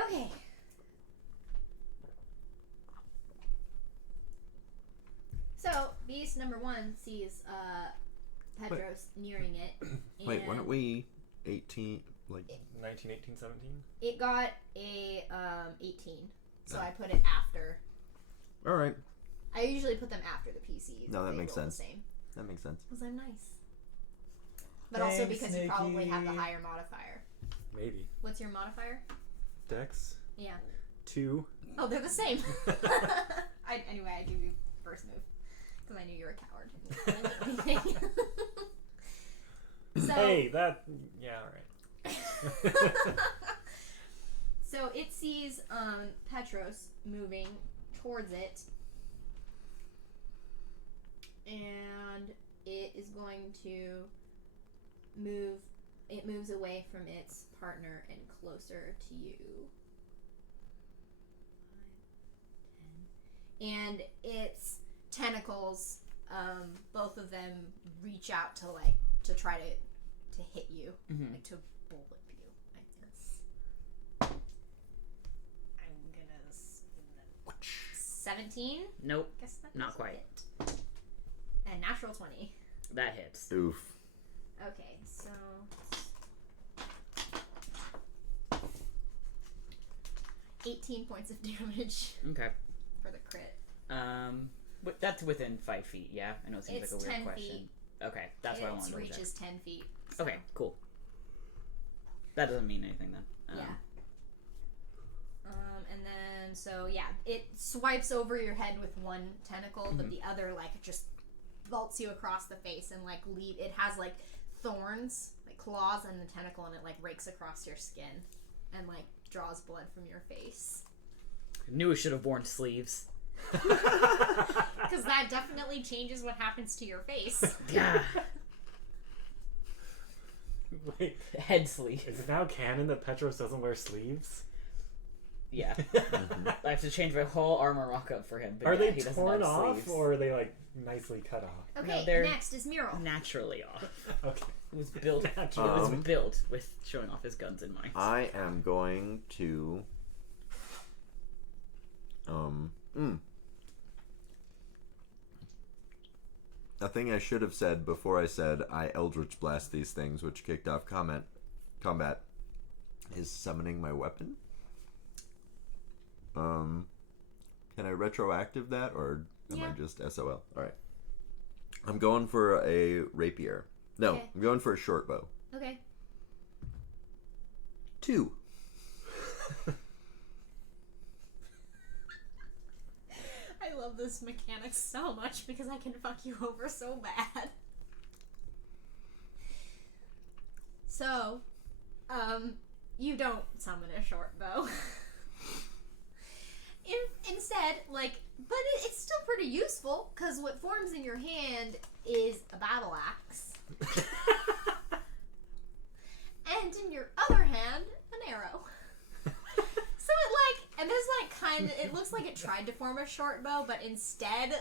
Okay. So, beast number 1 sees Petros nearing it. Wait, weren't we 18? Like 19, 18, 17? It got a 18, so Oh. I put it after. All right. I usually put them after the PCs. No, that They makes roll sense. The same. That makes sense. Because I'm nice. But also Thanks, because you probably have the Nikki. higher modifier. Maybe. What's your modifier? Dex? Yeah. 2. Oh, they're the same. Anyway, I give you first move. Because I knew you were a coward. I didn't do anything. So, Hey, that... Yeah, alright. so it sees Petros moving towards it. And it is going to move. It moves away from its partner and closer to you. 5, 10. And its tentacles, both of them reach out to try to hit you, like to bullet you, I guess. I'm gonna 17. Nope, Guess that not doesn't quite. hit. And natural 20. That hits. Oof. Okay, so 18 points of damage Okay. for the crit. That's within 5 feet. Yeah, I know it seems It's like a weird 10 question. feet. Okay, that's what I wanted to Its check. reach is 10 feet. So. Okay, cool. That doesn't mean anything then. Yeah. And then, so yeah, it swipes over your head with one tentacle, but the other, just vaults you across the face and, it has, thorns, claws and the tentacle, and it, rakes across your skin and, draws blood from your face. I knew I should have worn sleeves. Because that definitely changes what happens to your face. Yeah. Wait, Head sleeve. is it now canon that Petros doesn't wear sleeves? Yeah. I have to change my whole armor rock up for him. But Are yeah, they he doesn't torn have off, sleeves. or are they, nicely cut off? Okay, they're next is Mural. Naturally off. Okay. It was built. It Naturally. was built with showing off his guns in mind. I am going to a thing I should have said before I said I Eldritch Blast these things, which kicked off combat, is summoning my weapon. Can I retroactive that, or am I just SOL? Alright. I'm going for a rapier. No, Okay. I'm going for a short bow. Okay. 2. I love this mechanic so much because I can fuck you over so bad. So, you don't summon a short bow. Instead, but it's still pretty useful, because what forms in your hand is a battle axe. And in your other hand, an arrow. So and there's it looks like it tried to form a short bow, but instead,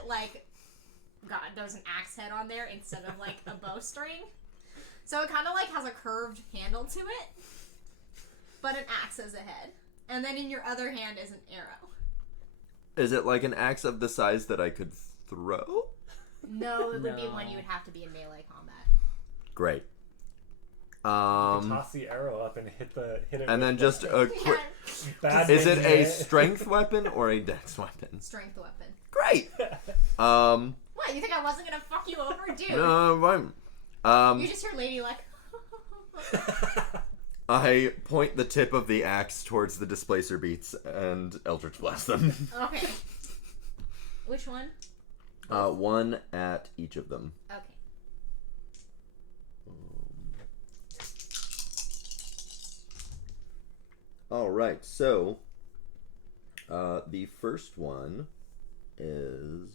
there's an axe head on there instead of, a bowstring. So it kind of, has a curved handle to it, but an axe as a head. And then in your other hand is an arrow. Is it like an axe of the size that I could throw? No, it would be No. one you would have to be in melee combat. Great. You can toss the arrow up and hit it. And then with just the a quick... bad Is it a hit. strength weapon or a dex weapon? Strength weapon. Great! What, you think I wasn't gonna fuck you over, dude? No, fine. You just hear Lady I point the tip of the axe towards the displacer beats and Eldritch Blast them. Okay. Which one? One at each of them. Okay. Alright, so the first one is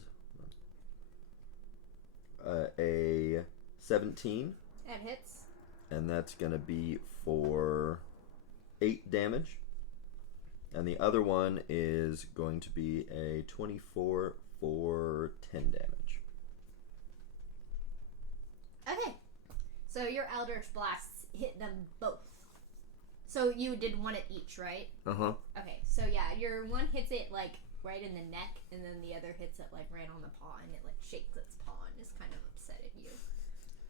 a 17. That hits. And that's going to be for 8 damage. And the other one is going to be a 24 for 10 damage. Okay. So your Eldritch Blasts hit them both. So you did one at each, right? Uh-huh. Okay, so yeah, your one hits it, like, right in the neck, and then the other hits it, like, right on the paw, and it, like, shakes its paw and is kind of upset at you.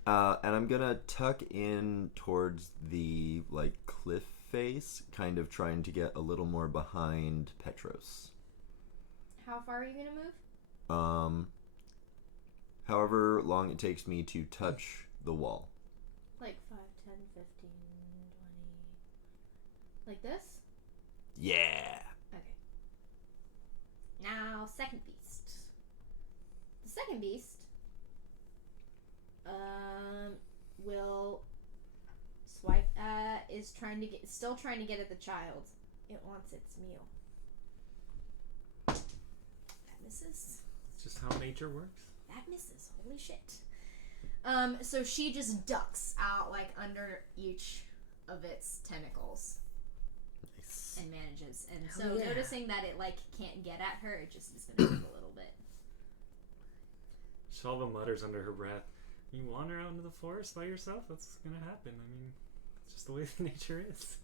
And I'm gonna tuck in towards the, like, cliff face, kind of trying to get a little more behind Petros. How far are you gonna move? However long it takes me to touch the wall. Like 5, 10, 15, 20... Like this? Yeah! Okay. Now, second beast. The second beast will swipe. Is still trying to get at the child. It wants its meal. That misses. It's just how nature works. That misses. Holy shit. So she just ducks out, like, under each of its tentacles. Nice. And manages. And Hell so yeah. noticing that it, like, can't get at her, it just is gonna move a little bit. Shalva mutters under her breath, "You wander out into the forest by yourself? That's gonna happen. I mean, it's just the way nature is."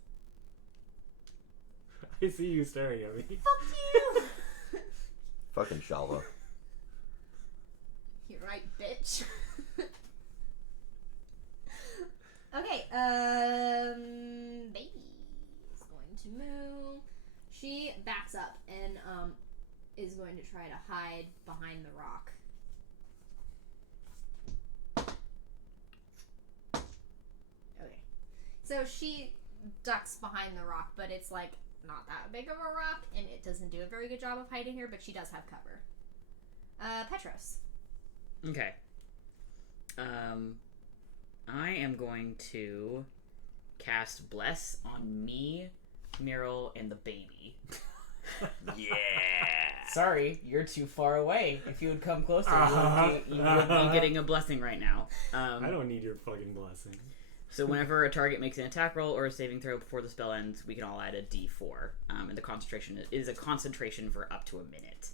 I see you staring at me. Fuck you! Fucking Shalva. You're right, bitch. Okay, baby's going to move. She backs up and is going to try to hide behind the rock. Okay. So she ducks behind the rock, but it's like not that big of a rock, and it doesn't do a very good job of hiding her, but she does have cover. Petros. Okay. I am going to cast Bless on me, Meryl, and the baby. Yeah! Sorry, you're too far away. If you would come closer, you would be getting a blessing right now. I don't need your fucking blessing. So whenever a target makes an attack roll or a saving throw before the spell ends, we can all add a D4. And the concentration is a concentration for up to a minute.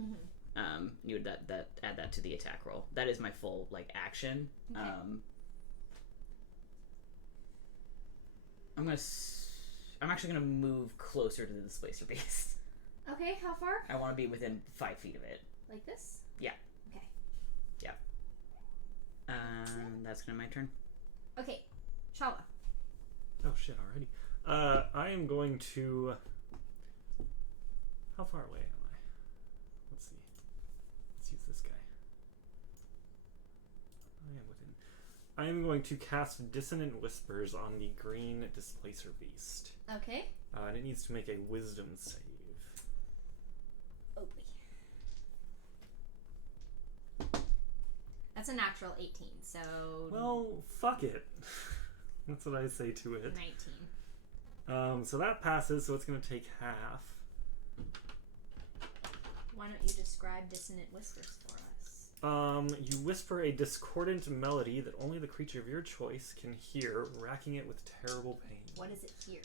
Mm-hmm. You would add that to the attack roll. That is my full action. Okay. I'm actually gonna move closer to the displacer beast. Okay, how far? I want to be within 5 feet of it. Like this? Yeah. Okay. Yeah. That's gonna be my turn. Okay, Shala. Oh shit, already. I am going to... How far away am I? Let's see. Let's use this guy. I am within... I am going to cast Dissonant Whispers on the green displacer beast. Okay. And it needs to make a wisdom save. Oh boy. That's a natural 18, so... Well, fuck it. That's what I say to it. 19. So that passes, so it's going to take half. Why don't you describe Dissonant Whispers for us? You whisper a discordant melody that only the creature of your choice can hear, racking it with terrible pain. What does it hear?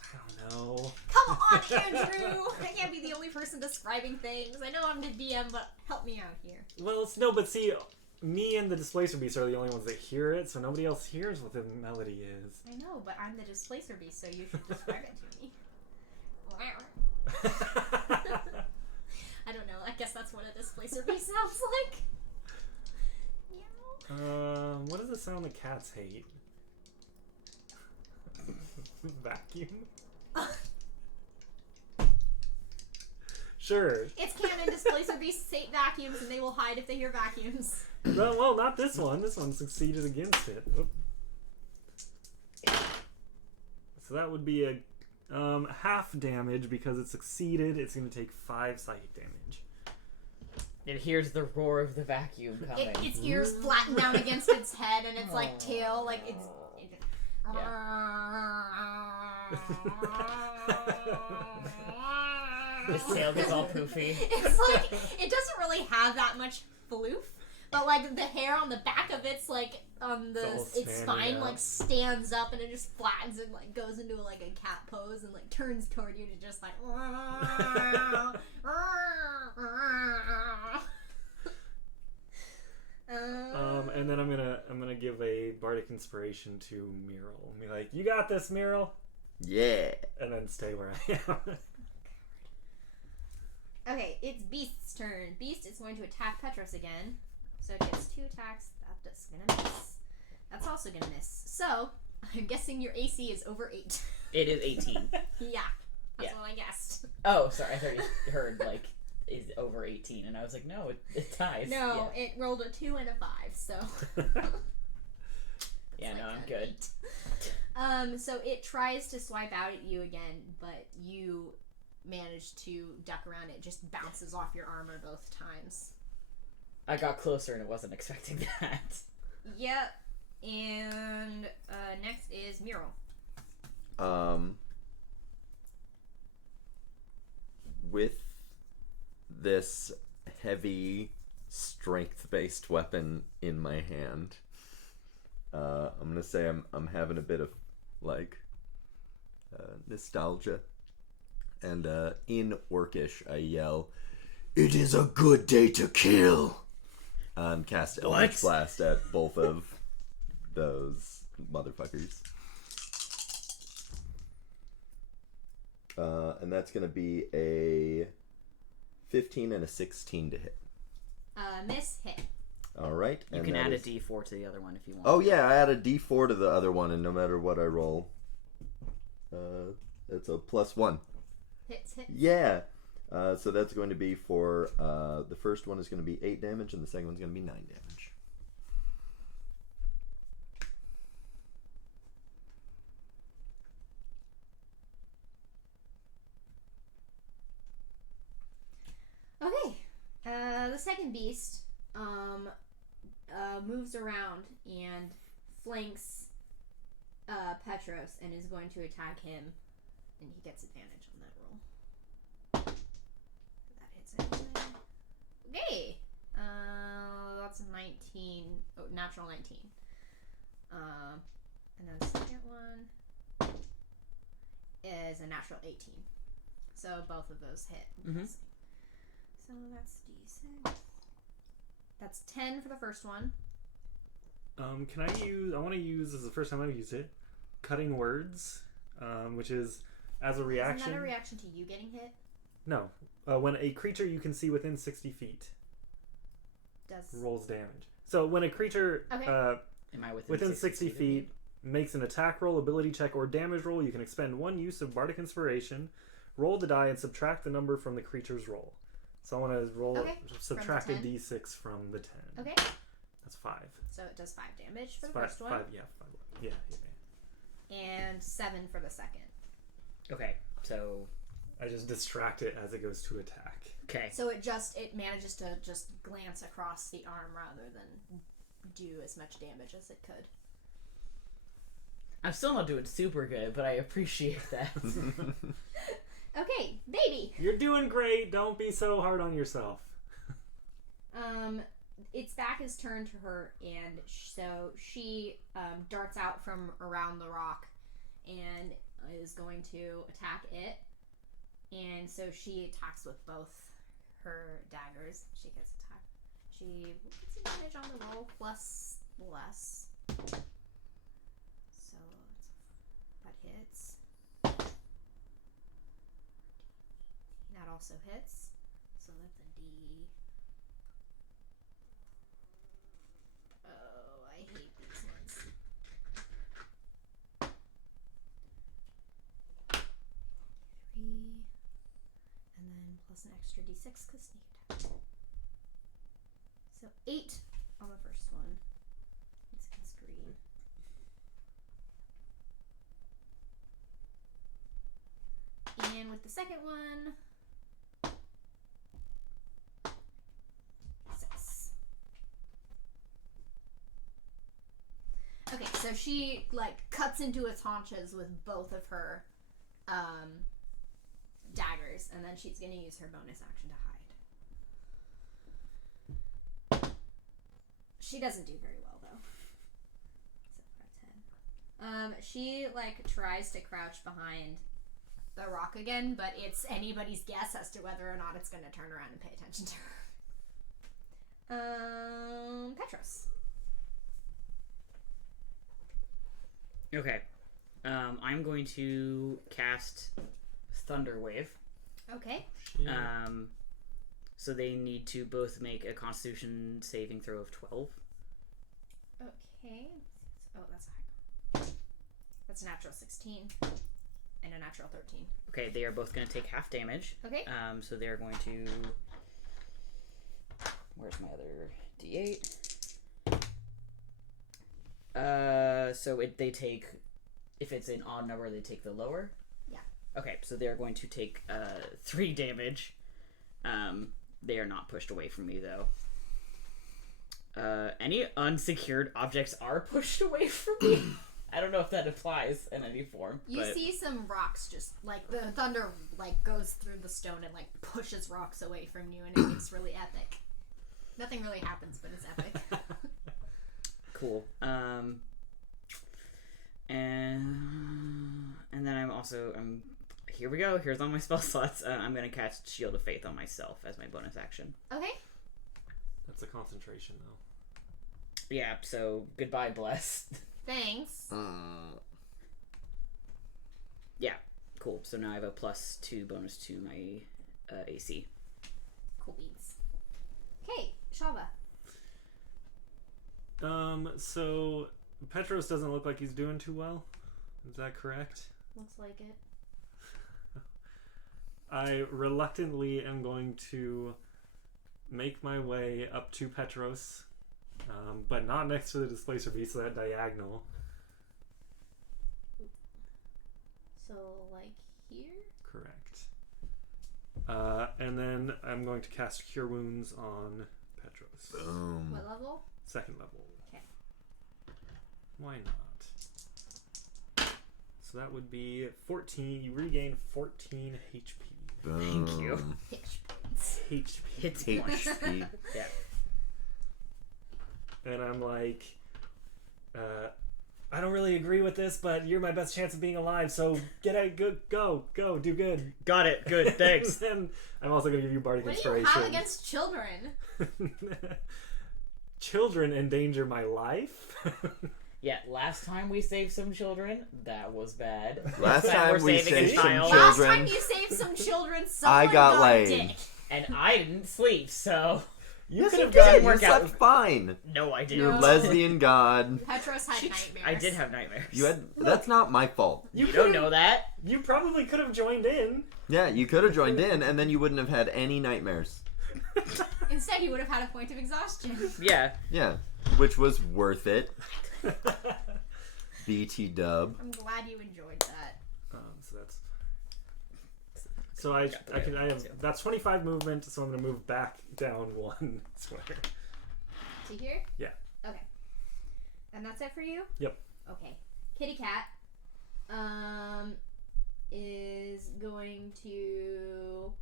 I don't know. Come on, Andrew! I can't be the only person describing things. I know I'm the DM, but help me out here. Well, no, but see, me and the displacer beast are the only ones that hear it, so nobody else hears what the melody is. I know, but I'm the displacer beast, so you should describe it to me. I don't know. I guess that's what a displacer beast sounds like. Meow. What is the sound that cats hate? Vacuum? Sure. It's canon. Displacer beasts hate vacuums, and they will hide if they hear vacuums. Well, not this one. This one succeeded against it. Oop. So that would be a half damage because it succeeded. It's going to take 5 psychic damage. It hears the roar of the vacuum coming. Its ears flatten down against its head, and its like tail, like it's. His tail gets all poofy. It's like it doesn't really have that much floof, but like the hair on the back of its like its spine like stands up, and it just flattens and like goes into like a cat pose and like turns toward you to just like. And then I'm gonna give a bardic inspiration to Meryl. Be like, you got this, Meryl. Yeah. And then stay where I am. Okay, it's Beast's turn. Beast is going to attack Petros again. So it gets 2 attacks. That's gonna miss. That's also gonna miss. So, I'm guessing your AC is over 8. It is 18. Yeah. That's what I guessed. Oh, sorry. I thought you heard, like, is over 18. And I was like, no, it ties. No, it rolled a 2 and a 5, so. Yeah, like no, I'm good. 8. So it tries to swipe out at you again, but you manage to duck around. It just bounces off your armor both times. I got closer and I wasn't expecting that. Yep. And next is Mural. With this heavy strength-based weapon in my hand, I'm gonna say I'm having a bit of like nostalgia, and in Orcish I yell, "It is a good day to kill!" And cast Eldritch Blast at both of those motherfuckers. And that's gonna be a 15 and a 16 to hit. Miss hit. All right. You can add a D4 to the other one if you want. Oh yeah, I add a D4 to the other one, and no matter what I roll, it's a +1. Hits. Yeah. So that's going to be for the first one is going to be 8 damage, and the second one's going to be 9 damage. Okay. The second beast moves around and flanks Petros and is going to attack him, and he gets advantage on that roll. That hits anyway. Okay. That's 19. Oh, natural 19. And then the second one is a natural 18. So both of those hit. Mm-hmm. So that's D6. That's 10 for the first one. Can I use... I want to use... This is the first time I've used it. Cutting Words, which is as a reaction... Isn't that a reaction to you getting hit? No. When a creature you can see within 60 feet Does... rolls damage. So when a creature Am I within 60 feet makes an attack roll, ability check, or damage roll, you can expend 1 use of Bardic Inspiration, roll the die, and subtract the number from the creature's roll. So I want to roll, subtract a d6 from the 10. Okay. That's 5. So it does 5 damage for the Five, first one. 5, yeah. And 7 for the second. Okay, so... I just distract it as it goes to attack. Okay. So it manages to just glance across the arm rather than do as much damage as it could. I'm still not doing super good, but I appreciate that. Okay, baby. You're doing great. Don't be so hard on yourself. Its back is turned to her, and so she darts out from around the rock and is going to attack it. And so she attacks with both her daggers. She gets attacked. She gets advantage on the roll plus less. So that hits. That also hits. So that's a D. Oh, I hate these ones. 3. And then plus an extra D6 because sneak attack. So 8 on the first one. It's against green. the second one. 6. Okay, so she like cuts into its haunches with both of her daggers, and then she's gonna use her bonus action to hide. She doesn't do very well though. She like tries to crouch behind the rock again, but it's anybody's guess as to whether or not it's gonna turn around and pay attention to her. Petros. Okay. I'm going to cast Thunder Wave. Okay. So they need to both make a Constitution saving throw of 12. Okay. Oh, that's high. That's a natural 16 and a natural 13. Okay, they are both going to take half damage. Okay. So they're going to... Where's my other D8? They take... If it's an odd number, they take the lower? Yeah. Okay, so they're going to take 3 damage. They are not pushed away from me, though. Any unsecured objects are pushed away from me. I don't know if that applies in any form. You see some rocks just, like, the thunder, like, goes through the stone and, like, pushes rocks away from you, and it's really epic. Nothing really happens, but it's epic. Cool. And then here we go. Here's all my spell slots. I'm going to cast Shield of Faith on myself as my bonus action. Okay. That's a concentration, though. Yeah, so goodbye, Bless. Thanks. Yeah, cool. So now I have a +2 bonus to my AC. Cool beans. Okay, Shava. So Petros doesn't look like he's doing too well. Is that correct? Looks like it. I reluctantly am going to make my way up to Petros, but not next to the displacer beast, so that diagonal. So, like here? Correct. And then I'm going to cast Cure Wounds on Petros. Boom. What level? 2nd level. Okay. Why not? So that would be 14. You regain 14 HP. Boom. Thank you. Hitch points. HP. HP. Yeah. And I'm like, I don't really agree with this, but you're my best chance of being alive, so get out, go, do good. Got it. Good. Thanks. And I'm also going to give you Bardic Inspiration. What do you have against children? Children endanger my life. Yeah, last time we saved some children, that was bad. Last time we're we saving a saved some child. Last children. time you saved some children, someone I got a laid. dick. And I didn't sleep, so... You could have did. gotten You work out. slept fine. No, I didn't. You're No. lesbian god. Petros had nightmares. I did have nightmares. You had. That's not my fault. You don't know that. You probably could have joined in. Yeah, you could have joined in, and then you wouldn't have had any nightmares. Instead, you would have had a point of exhaustion. Yeah. Yeah, which was worth it. BT dub. I'm glad you enjoyed that. So that's. So I have that's 25 movement. So I'm gonna move back down 1 square. To here? Yeah. Okay. And that's it for you? Yep. Okay. Kitty Cat is going to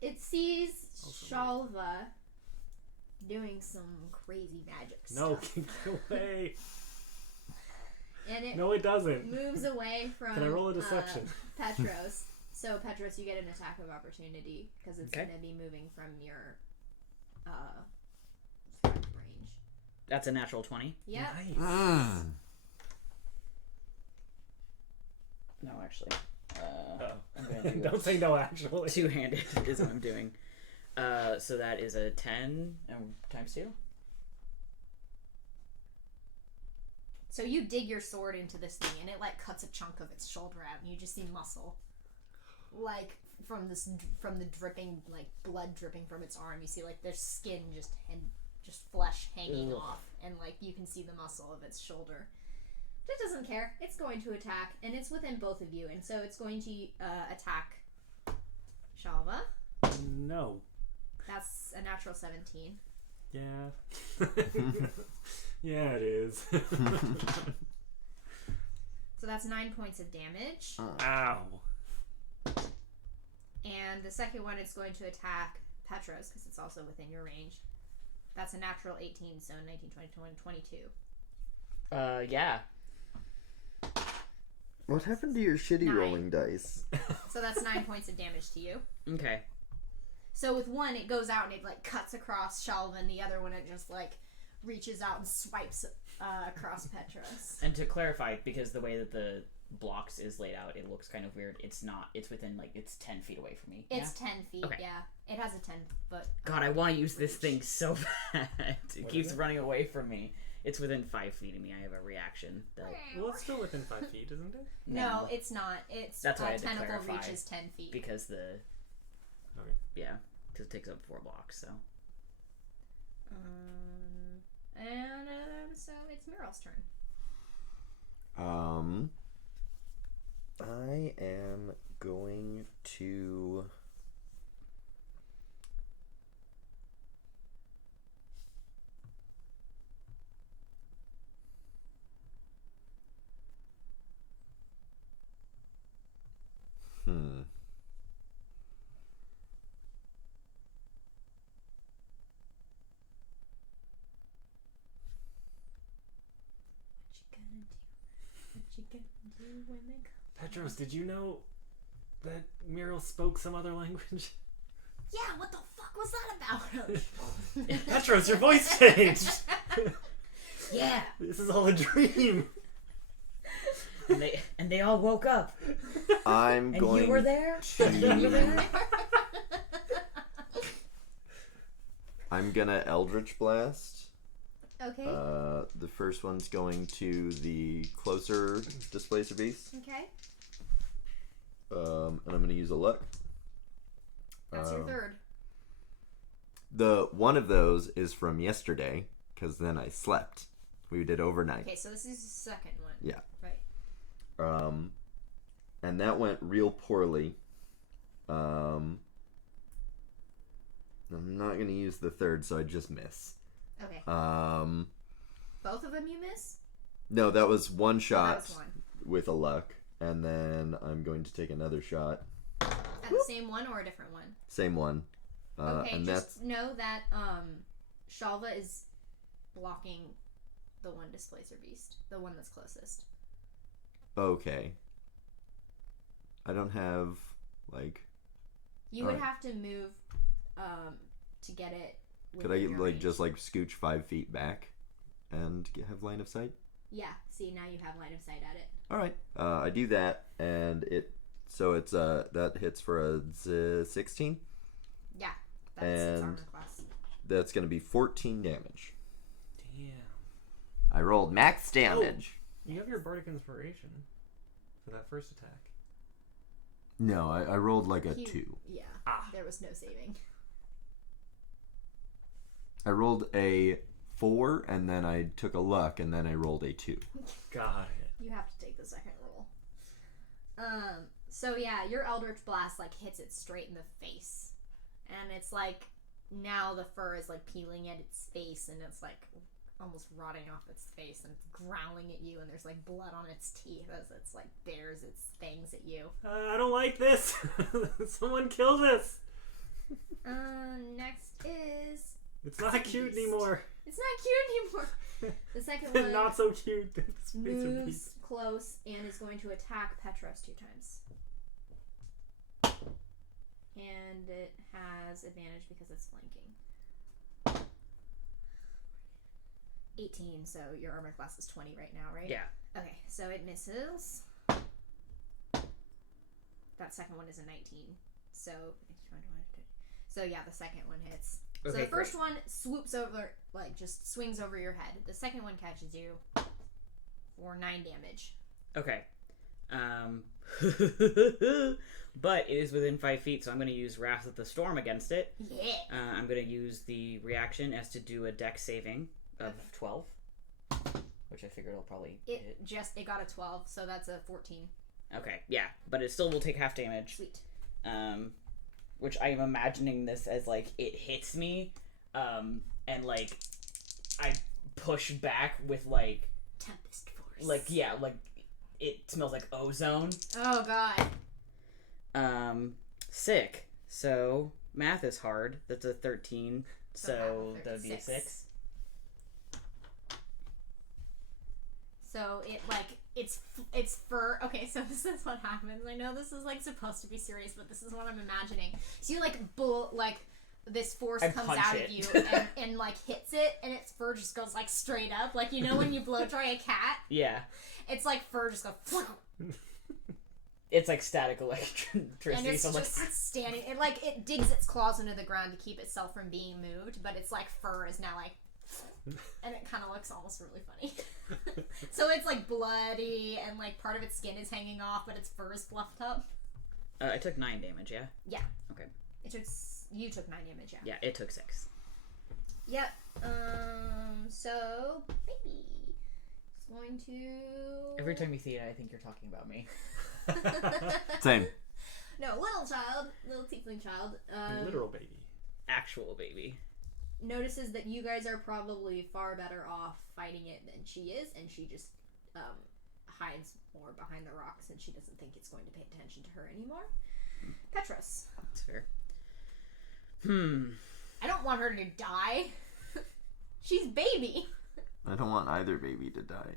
it sees Shalva doing some crazy magic stuff. No, get away. And it No, it doesn't. moves away from Can I roll a deception? Petros. So Petros, you get an attack of opportunity because it's Okay. going to be moving from your strength range. That's a natural 20. Yep. Nice. No, actually. I'm gonna do Don't say no, actually. two-handed is what I'm doing. So that is a 10 times 2. So you dig your sword into this thing, and it like cuts a chunk of its shoulder out, and you just see muscle, like from the dripping, like blood dripping from its arm. You see like there's skin just just flesh hanging off, and like you can see the muscle of its shoulder. It doesn't care. It's going to attack, and it's within both of you, and so it's going to attack Shalva. No. That's a natural 17. Yeah. Yeah, it is. So that's 9 points of damage. Ow. And the second one, it's going to attack Petros, because it's also within your range. That's a natural 18, so 19, 20, 21, 22. Yeah. What happened to your shitty 9. rolling dice? So that's 9 points of damage to you. Okay. So with one, it goes out and it like cuts across Shalva, and the other one, it just like reaches out and swipes across Petros. And to clarify, because the way that the blocks is laid out, it looks kind of weird. It's not. It's within like it's 10 feet away from me. It's 10 feet. Okay. Yeah, it has a 10-foot. God, I want to use this thing so bad. It What keeps is it? running away from me. It's within 5 feet of me. I have a reaction. That, Well, it's still within 5 feet, isn't it? No, it's not. It's That's why I had to tentacle clarify, reaches 10 feet. because the Okay. yeah, because it takes up 4 blocks. So And so it's Meryl's turn. I am going to... What you gonna do when they come? Petros, did you know that Meryl spoke some other language? Yeah, what the fuck was that about? Petros, your voice changed! Yeah. This is all a dream! and they all woke up. I'm And going you were there. to... You were there? I'm gonna Eldritch Blast. Okay. The first one's going to the closer Displacer Beast. Okay. And I'm gonna use a luck. That's your third. The one of those is from yesterday, because then I slept. We did overnight. Okay, so this is the second one. Yeah. Right. And that went real poorly. I'm not gonna use the third, so I just miss. Okay. Both of them you miss? No, that was one shot that was one. with a luck, and then I'm going to take another shot. At the same one or a different one? Same one. Okay, and just know that Shalva is blocking the one Displacer Beast, the one that's closest. Okay. I don't have, like... You would have to move to get it. Could I, your like, range. just, like, scooch 5 feet back and have line of sight? Yeah, see, now you have line of sight at it. Alright. I do that, and it... So it's, that hits for a 16? Yeah, that's its And armor class. that's gonna be 14 damage. Damn. I rolled max damage. You have your Bardic Inspiration for that first attack. No, I rolled, like, a 2. Yeah, there was no saving. I rolled a 4, and then I took a luck, and then I rolled a 2. Got it. You have to take the second roll. So yeah, your Eldritch Blast like hits it straight in the face, and it's like now the fur is like peeling at its face, and it's like almost rotting off its face, and it's growling at you, and there's like blood on its teeth as it's like bares its fangs at you. I don't like this. Someone kill this. Next is. It's not cute anymore. It's not cute anymore. The second one Not so cute. moves close and is going to attack Petros 2 times. And it has advantage because it's flanking. 18, so your armor class is 20 right now, right? Yeah. Okay, so it misses. That second one is a 19. So yeah, the second one hits. Okay, So the first great. one swoops over, like, just swings over your head. The second one catches you for 9 damage. Okay. But it is within 5 feet, so I'm going to use Wrath of the Storm against it. Yeah. I'm going to use the reaction as to do a dex saving of 12. Which I figured it'll probably hit. It got a 12, so that's a 14. Okay, yeah. But it still will take half damage. Sweet. Which I am imagining this as, like, it hits me, and, like, I push back with, like... Tempest Force. Like, yeah, like, it smells like ozone. Oh, God. Sick. So, math is hard. That's a 13. So, that would be a 6. So, it's fur. Okay, so this is what happens. I know this is, like, supposed to be serious, but this is what I'm imagining. So, you, this force comes out of you and, like, hits it, and its fur just goes, like, straight up. Like, you know when you blow dry a cat? Yeah. It's like fur just goes... It's like static electricity. And it's just standing. It digs its claws into the ground to keep itself from being moved, but its, like, fur is now, like... And it kind of looks almost really funny. So it's, like, bloody, and, like, part of its skin is hanging off, but its fur is fluffed up. I took 9 damage, yeah? Yeah. Okay. You took 9 damage, yeah. Yeah, it took 6. Yep. So, baby is going to... Every time you see it, I think you're talking about me. Same. No, little tiefling child. Literal baby. Actual baby. Notices that you guys are probably far better off fighting it than she is, and she just hides more behind the rocks, and she doesn't think it's going to pay attention to her anymore. Petros. That's fair. I don't want her to die. She's baby. I don't want either baby to die.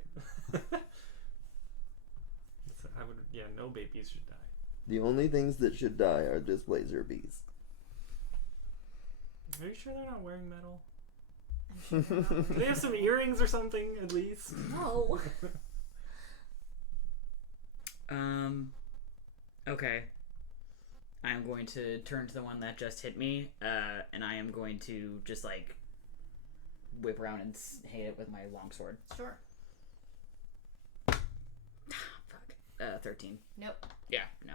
No babies should die. The only things that should die are just laser bees. Are you sure they're not wearing metal? I'm sure they're not. Do they have some earrings or something, at least? No. Okay. I am going to turn to the one that just hit me, and I am going to just, like, whip around and hit it with my longsword. Sure. 13. Nope. Yeah, no.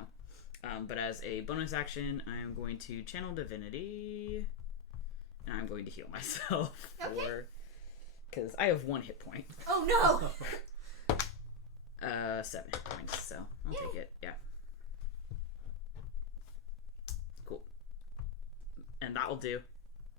But as a bonus action, I am going to channel divinity, and I'm going to heal myself. Okay. Because I have 1 hit point. Oh, no! 7 hit points, so I'll take it. Yeah. Cool. And that'll do.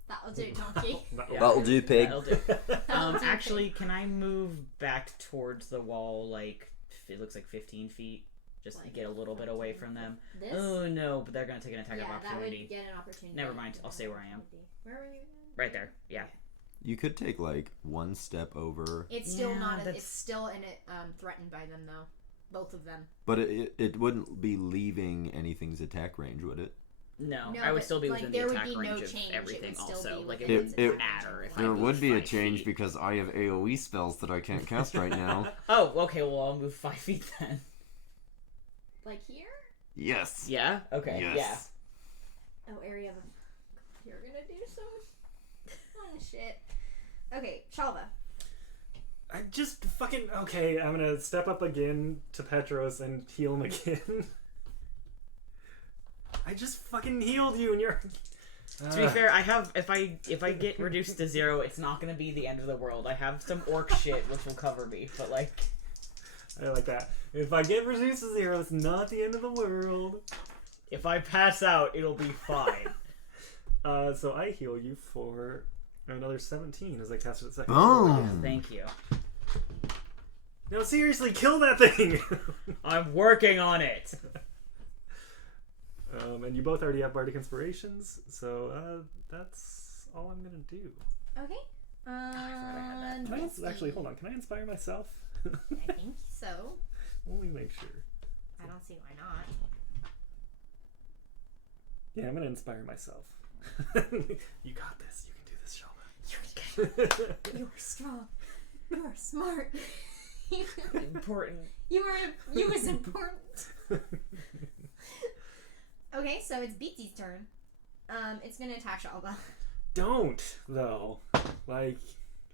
That'll do, donkey. That'll do, pig. That'll do. That'll do, Actually, pig. can I move back towards the wall, like, it looks like 15 feet? Just to get a little bit away from them. This? Oh, no, but they're going to take an attack of That opportunity. would get an opportunity. Never mind, I'll stay where I am. Where were you? Right there, yeah. You could take, like, 1 step over. It's still it's still threatened by them, though. Both of them. But it wouldn't be leaving anything's attack range, would it? No, I would still be within the attack range of everything also. Like, it wouldn't matter if I There moved would be a 5 change feet. because I have AoE spells that I can't cast right now. Oh, okay, well, I'll move 5 feet then. Like here? Yes. Yeah? Okay, Yes. Oh, area of... You're gonna do some... Oh, shit. Okay, Shalva. I just fucking... Okay, I'm gonna step up again to Petros and heal him again. I just fucking healed you and you're... To be fair, I have... If I get reduced to 0, it's not gonna be the end of the world. I have some orc shit which will cover me, but, like... I like that. If I get reduced to 0, it's not the end of the world. If I pass out, it'll be fine. So I heal you for another 17 as I cast it at second. Boom! Thank you. No, seriously, kill that thing! I'm working on it! And you both already have Bardic Inspirations, so that's all I'm gonna do. Okay. Actually, hold on. Can I inspire myself? I think so. Let me make sure. I don't see why not. Yeah, I'm gonna inspire myself. You got this. You can do this, Shalva. You're strong. You're smart. Important. You was important. Okay, so it's Beatsy's turn. It's gonna attack Shalva. Don't, though. Like,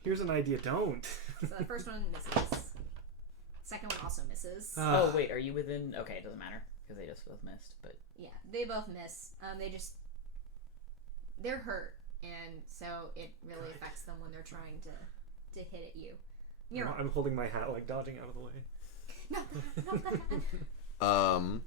here's an idea. Don't. So the first one misses. Second one also misses. Oh, wait, are you within... Okay, it doesn't matter, because they just both missed, but... Yeah, they both miss. They're hurt, and so it really affects them when they're trying to hit at you. I'm holding my hat, like, dodging out of the way. Not that.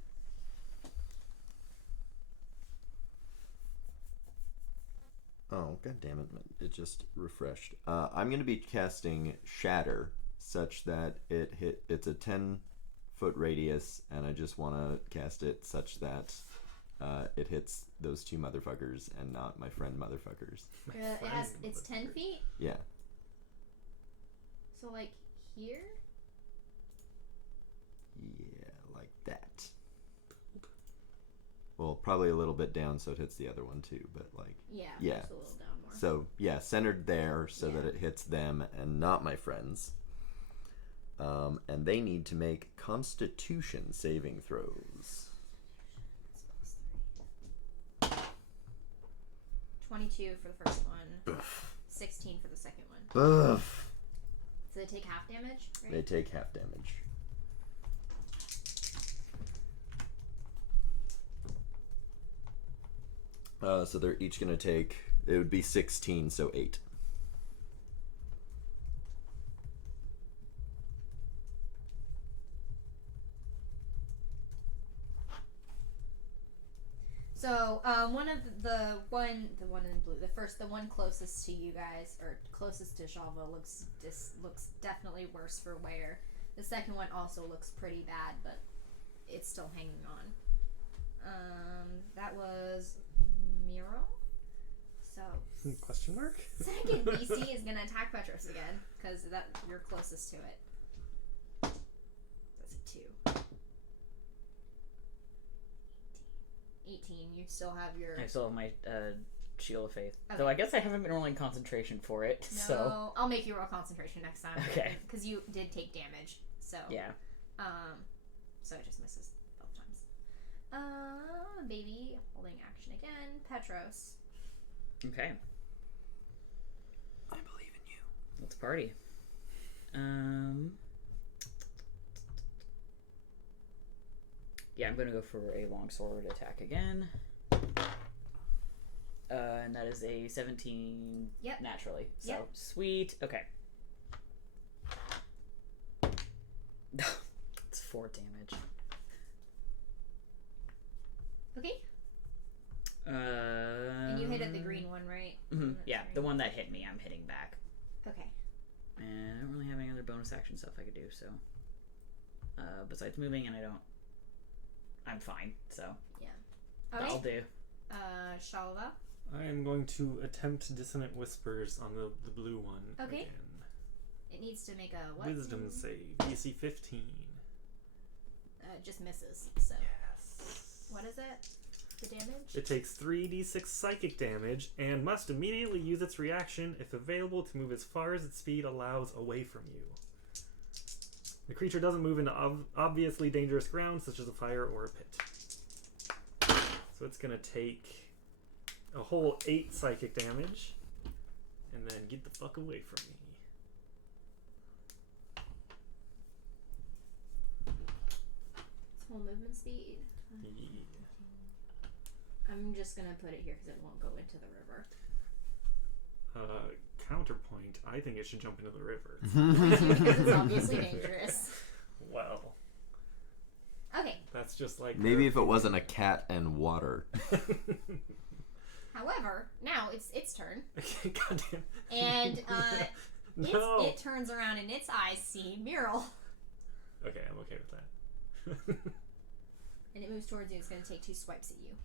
Oh, god damn it. It just refreshed. I'm going to be casting Shatter, such that it's a 10-foot radius, and I just want to cast it such that it hits those two motherfuckers and not my friend motherfuckers. It's 10 feet? Yeah. So, like, here? Yeah, like that. Well, probably a little bit down so it hits the other one too, but like... Yeah. Just a little down more. So, yeah, centered there so that it hits them and not my friends. And they need to make Constitution saving throws. 22 for the first one. 16 for the second one. Ugh. So they take half damage, right? They take half damage. So they're each going to take... It would be 16, so 8. So, the one in blue, the one closest to you guys, or closest to Shalva, looks definitely worse for wear. The second one also looks pretty bad, but it's still hanging on. That was Miro. So question mark? second BC is gonna attack Petros again because you're closest to it. That's a 2. 18. You still have your... I still have my Shield of Faith. Okay. Though I guess I haven't been rolling concentration for it, No, so... I'll make you roll concentration next time. Okay. Because you did take damage, so... Yeah. So it just misses both times. Baby, holding action again. Petros. Okay. I believe in you. Let's party. Yeah, I'm gonna go for a longsword attack again. And that is a 17 naturally. So sweet. Okay. It's 4 damage. Okay. And you hit at the green one, right? Mm-hmm. Yeah, the one that hit me, I'm hitting back. Okay. And I don't really have any other bonus action stuff I could do, so... besides moving, and I'm fine, so... Yeah. Okay. That'll do. Shalva? I am going to attempt Dissonant Whispers on the blue one again. It needs to make a what? Wisdom save. DC 15. Just misses, so... Yes. What is it? The damage? It takes 3d6 psychic damage and must immediately use its reaction if available to move as far as its speed allows away from you. The creature doesn't move into obviously dangerous ground such as a fire or a pit. So it's going to take a whole 8 psychic damage and then get the fuck away from me. It's full movement speed. Yeah. I'm just gonna put it here because it won't go into the river. Counterpoint, I think it should jump into the river. Because it's obviously dangerous. Well. Okay. That's just like... Maybe if it wasn't a cat and water. However, now it's its turn. Goddamn. And No. it turns around and its eyes see Mural. Okay, I'm okay with that. And it moves towards you. It's going to take 2 swipes at you.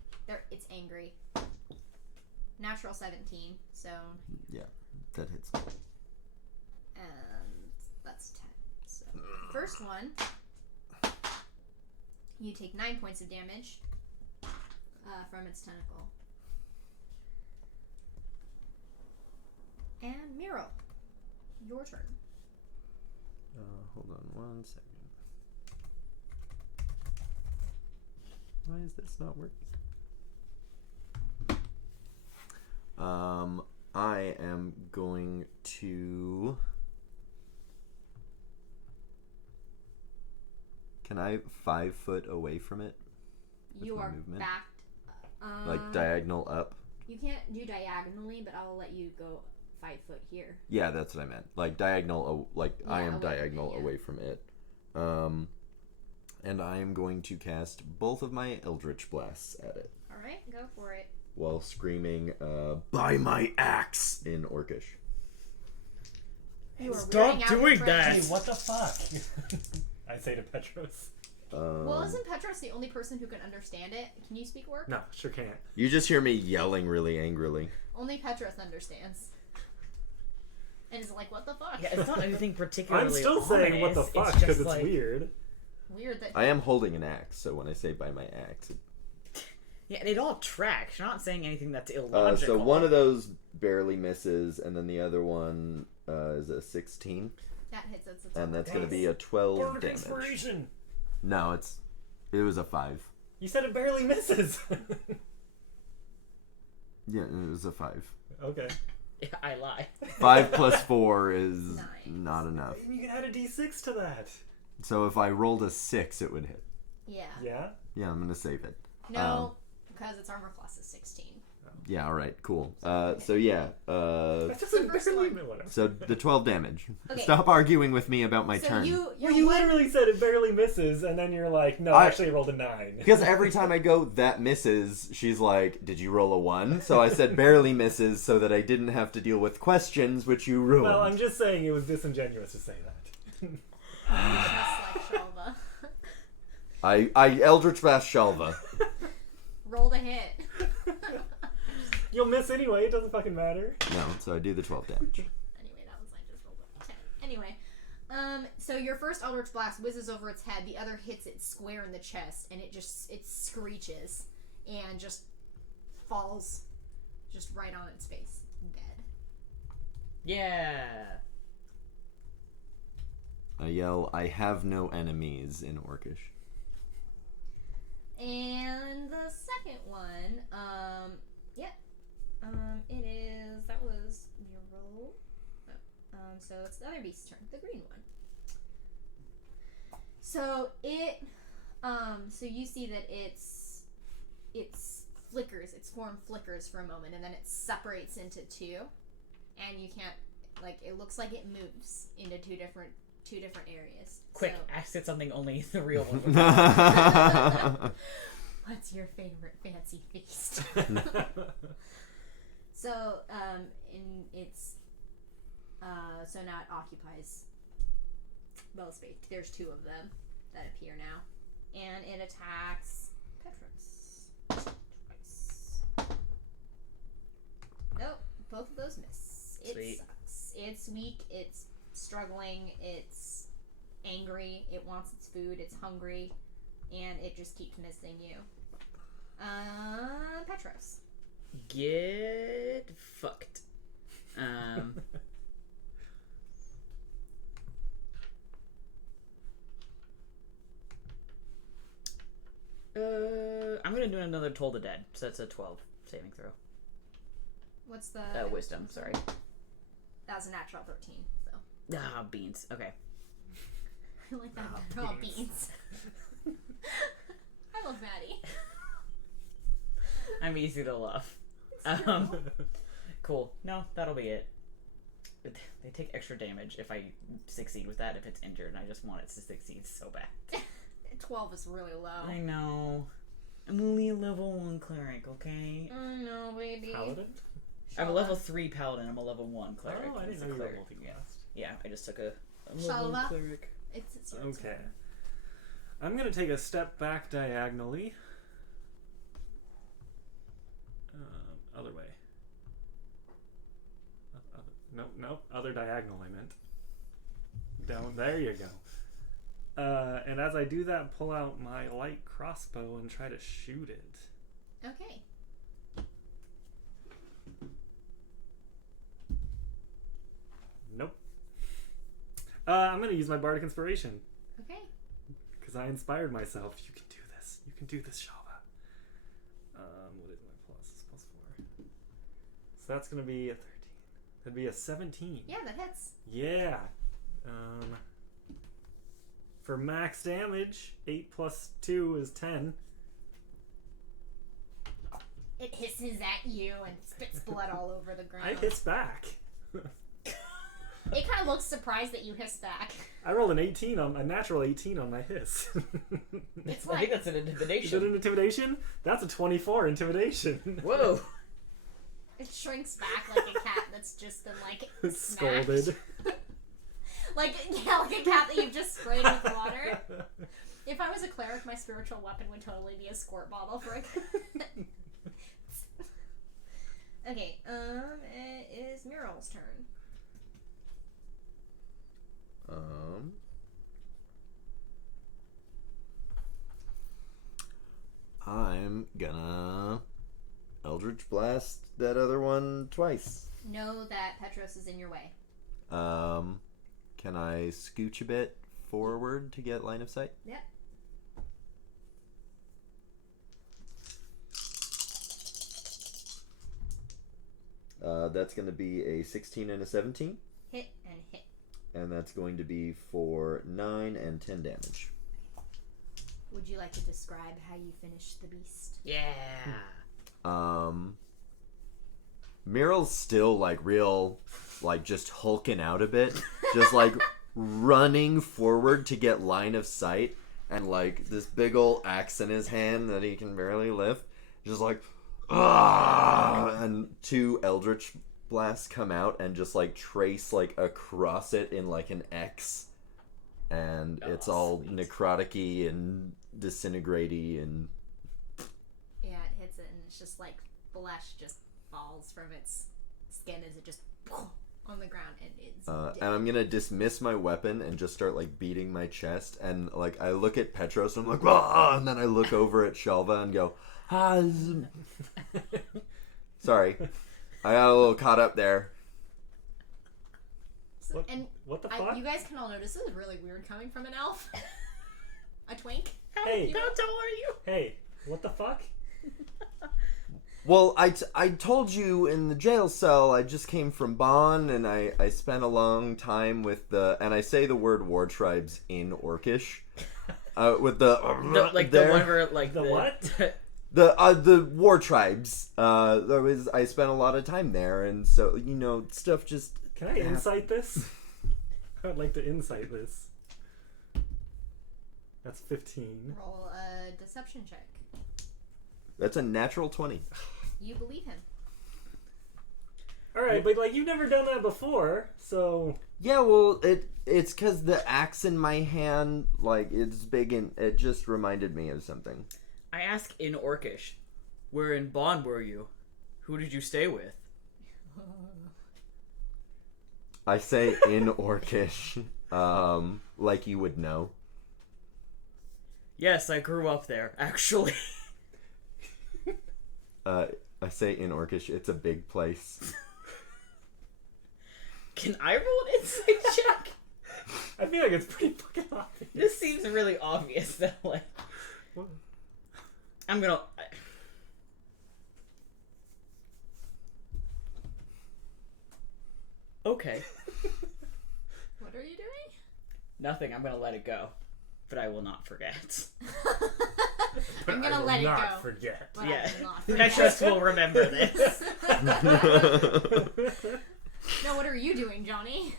It's angry. Natural 17, so... Yeah, that hits. And that's 10. So, first one, you take 9 points of damage from its tentacle. And Mural, your turn. Hold on 1 second. Why is this not working? I am going to Can I 5 foot away from it? You are movement? Backed. Like diagonal up? You can't do diagonally, but I'll let you go 5 foot here. Yeah, that's what I meant. Like diagonal, I am diagonal away from it. And I am going to cast both of my Eldritch Blasts at it. Alright, go for it. While screaming, by my axe in Orcish. Stop doing that! Hey, what the fuck? I say to Petros. Well, isn't Petros the only person who can understand it? Can you speak Orc? No, sure can't. You just hear me yelling really angrily. Only Petros understands. And is like, what the fuck? Yeah, it's not anything particularly I'm still saying what the fuck because it's weird. Weird that I am holding an axe, so when I say by my axe... Yeah, and it all tracks. You're not saying anything that's illogical. So one of those barely misses, and then the other one is a 16. That hits us. And that's going to be a 12 damage. Inspiration. No, it was a 5. You said it barely misses. Yeah, it was a 5. Okay. Yeah, I lie. 5 plus 4 is not enough. You can add a d6 to that. So if I rolled a 6, it would hit. Yeah. Yeah? Yeah, I'm going to save it. No, because its armor class is 16. Yeah, alright, cool. So yeah. That doesn't barely whatever. So the 12 damage. Okay. Stop arguing with me about my turn. You literally said it barely misses, and then you're like, no, actually I rolled a 9. Because every time I go, that misses, she's like, did you roll a 1? So I said barely misses so that I didn't have to deal with questions, which you ruined. Well, I'm just saying it was disingenuous to say that. Just like Shalva. I Eldritch Blast Shalva. Rolled a hit. You'll miss anyway, it doesn't fucking matter. No, so I do the 12 damage. Anyway, that was I just rolled a 10. Anyway, so your first Eldritch Blast whizzes over its head, the other hits it square in the chest, and it screeches and just falls just right on its face, dead. Yeah. I yell, I have no enemies in Orcish. And the second one, that was your roll. So it's the other beast's turn, the green one. So so you see that it's flickers, its form flickers for a moment, and then it separates into two, and you can't, it looks like it moves into two different areas. Quick, ask it something only the real one would What's your favorite fancy feast? So, so now it occupies both space. There's two of them that appear now. And it attacks Petros twice. Nope, both of those miss. It sucks. It's weak, it's struggling, it's angry, it wants its food, it's hungry, and it just keeps missing you. Petros. Get fucked. I'm gonna do another Toll the Dead, so that's a 12 saving throw. What's the... Wisdom, sorry. That was a natural 13, so... Beans, okay. I like that. Beans. I love Matty. I'm easy to love. Cool. No, that'll be it. They take extra damage if I succeed with that if it's injured, and I just want it to succeed so bad. 12 is really low. I know. I'm only a level 1 cleric, okay? I know, baby. Paladin? I'm a level 3 paladin. I'm a level 1 cleric. Oh, I didn't know you were multi-classed. Yeah, I just took a level 1 cleric. It's okay. I'm going to take a step back diagonally. Other way. Nope. Other diagonal, I meant. Down. There you go. And as I do that, pull out my light crossbow and try to shoot it. Okay. Nope. I'm going to use my bardic inspiration. Okay. Because I inspired myself. You can do this. You can do this, Shava. What is my plus? It's plus 4. So that's going to be a 13. That'd be a 17. Yeah, that hits. Yeah. For max damage, 8 plus 2 is 10. It hisses at you and spits blood all over the ground. I hiss back. It kind of looks surprised that you hiss back. I rolled a natural 18 on my hiss. It's I think that's an intimidation. Is it an intimidation? That's a 24 intimidation. Whoa. It shrinks back like a cat that's just been, like, Scolded. like a cat that you've just sprayed with water. If I was a cleric, my spiritual weapon would totally be a squirt bottle for a cat. Okay, it is Muriel's turn. I'm gonna Eldritch Blast that other one twice. Know that Petros is in your way. Can I scooch a bit forward to get line of sight? Yep. That's going to be a 16 and a 17. Hit and hit. And that's going to be for 9 and 10 damage. Would you like to describe how you finished the beast? Yeah. Muriel's still, like, real, like, just hulking out a bit. Just, like, running forward to get line of sight. And, like, this big ol' axe in his hand that he can barely lift. Just, like, ah! And 2 Eldritch Blasts come out and just, like, trace, like, across it in, like, an X. And it's all necrotic-y and disintegrate-y and... Yeah, it hits it and it's just, like, flesh just falls from its skin as it just on the ground and it's dead. And I'm gonna dismiss my weapon and just start like beating my chest and like I look at Petros and I'm like ah, and then I look over at Shelva and go ah. Sorry, I got a little caught up there. What the fuck? You guys can all notice this is really weird coming from an elf. A twink. Hey, How tall are you? Hey, what the fuck? Well, I told you in the jail cell I just came from Bonn and I spent a long time with the and I say the word war tribes in Orcish with the like the one where like the what? The war tribes. I spent a lot of time there and so you know stuff just. Can I insight this? I'd like to insight this. That's 15. Roll a deception check. That's a natural 20. You believe him. Alright, but like you've never done that before, so... Yeah, well, it's because the axe in my hand, like, it's big and it just reminded me of something. I ask in Orcish, where in Bonn were you? Who did you stay with? I say in Orcish, like you would know. Yes, I grew up there, actually. I say in Orcish, it's a big place. Can I roll an insight check? I feel like it's pretty fucking obvious. This seems really obvious, though. Like, What? I'm gonna... Okay. What are you doing? Nothing, I'm gonna let it go. But I will not forget. I'm gonna let it go. Forget. But Yeah. I will not forget. Petros will remember this. Now what are you doing, Johnny?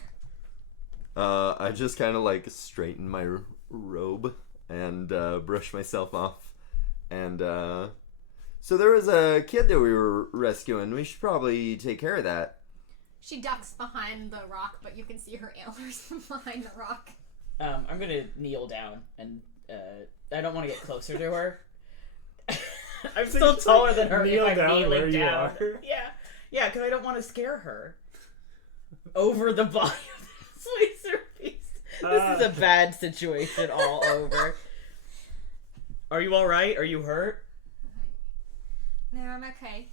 I just kind of like straighten my robe and brush myself off. And so there was a kid that we were rescuing. We should probably take care of that. She ducks behind the rock, but you can see her antlers from behind the rock. I'm gonna kneel down and I don't want to get closer to her. I'm So still you taller than her kneel if I'm down where kneeling you down. are? Yeah, because I don't want to scare her. Over the body of this laser beast. This is a bad situation all over. Are you alright? Are you hurt? No, I'm okay.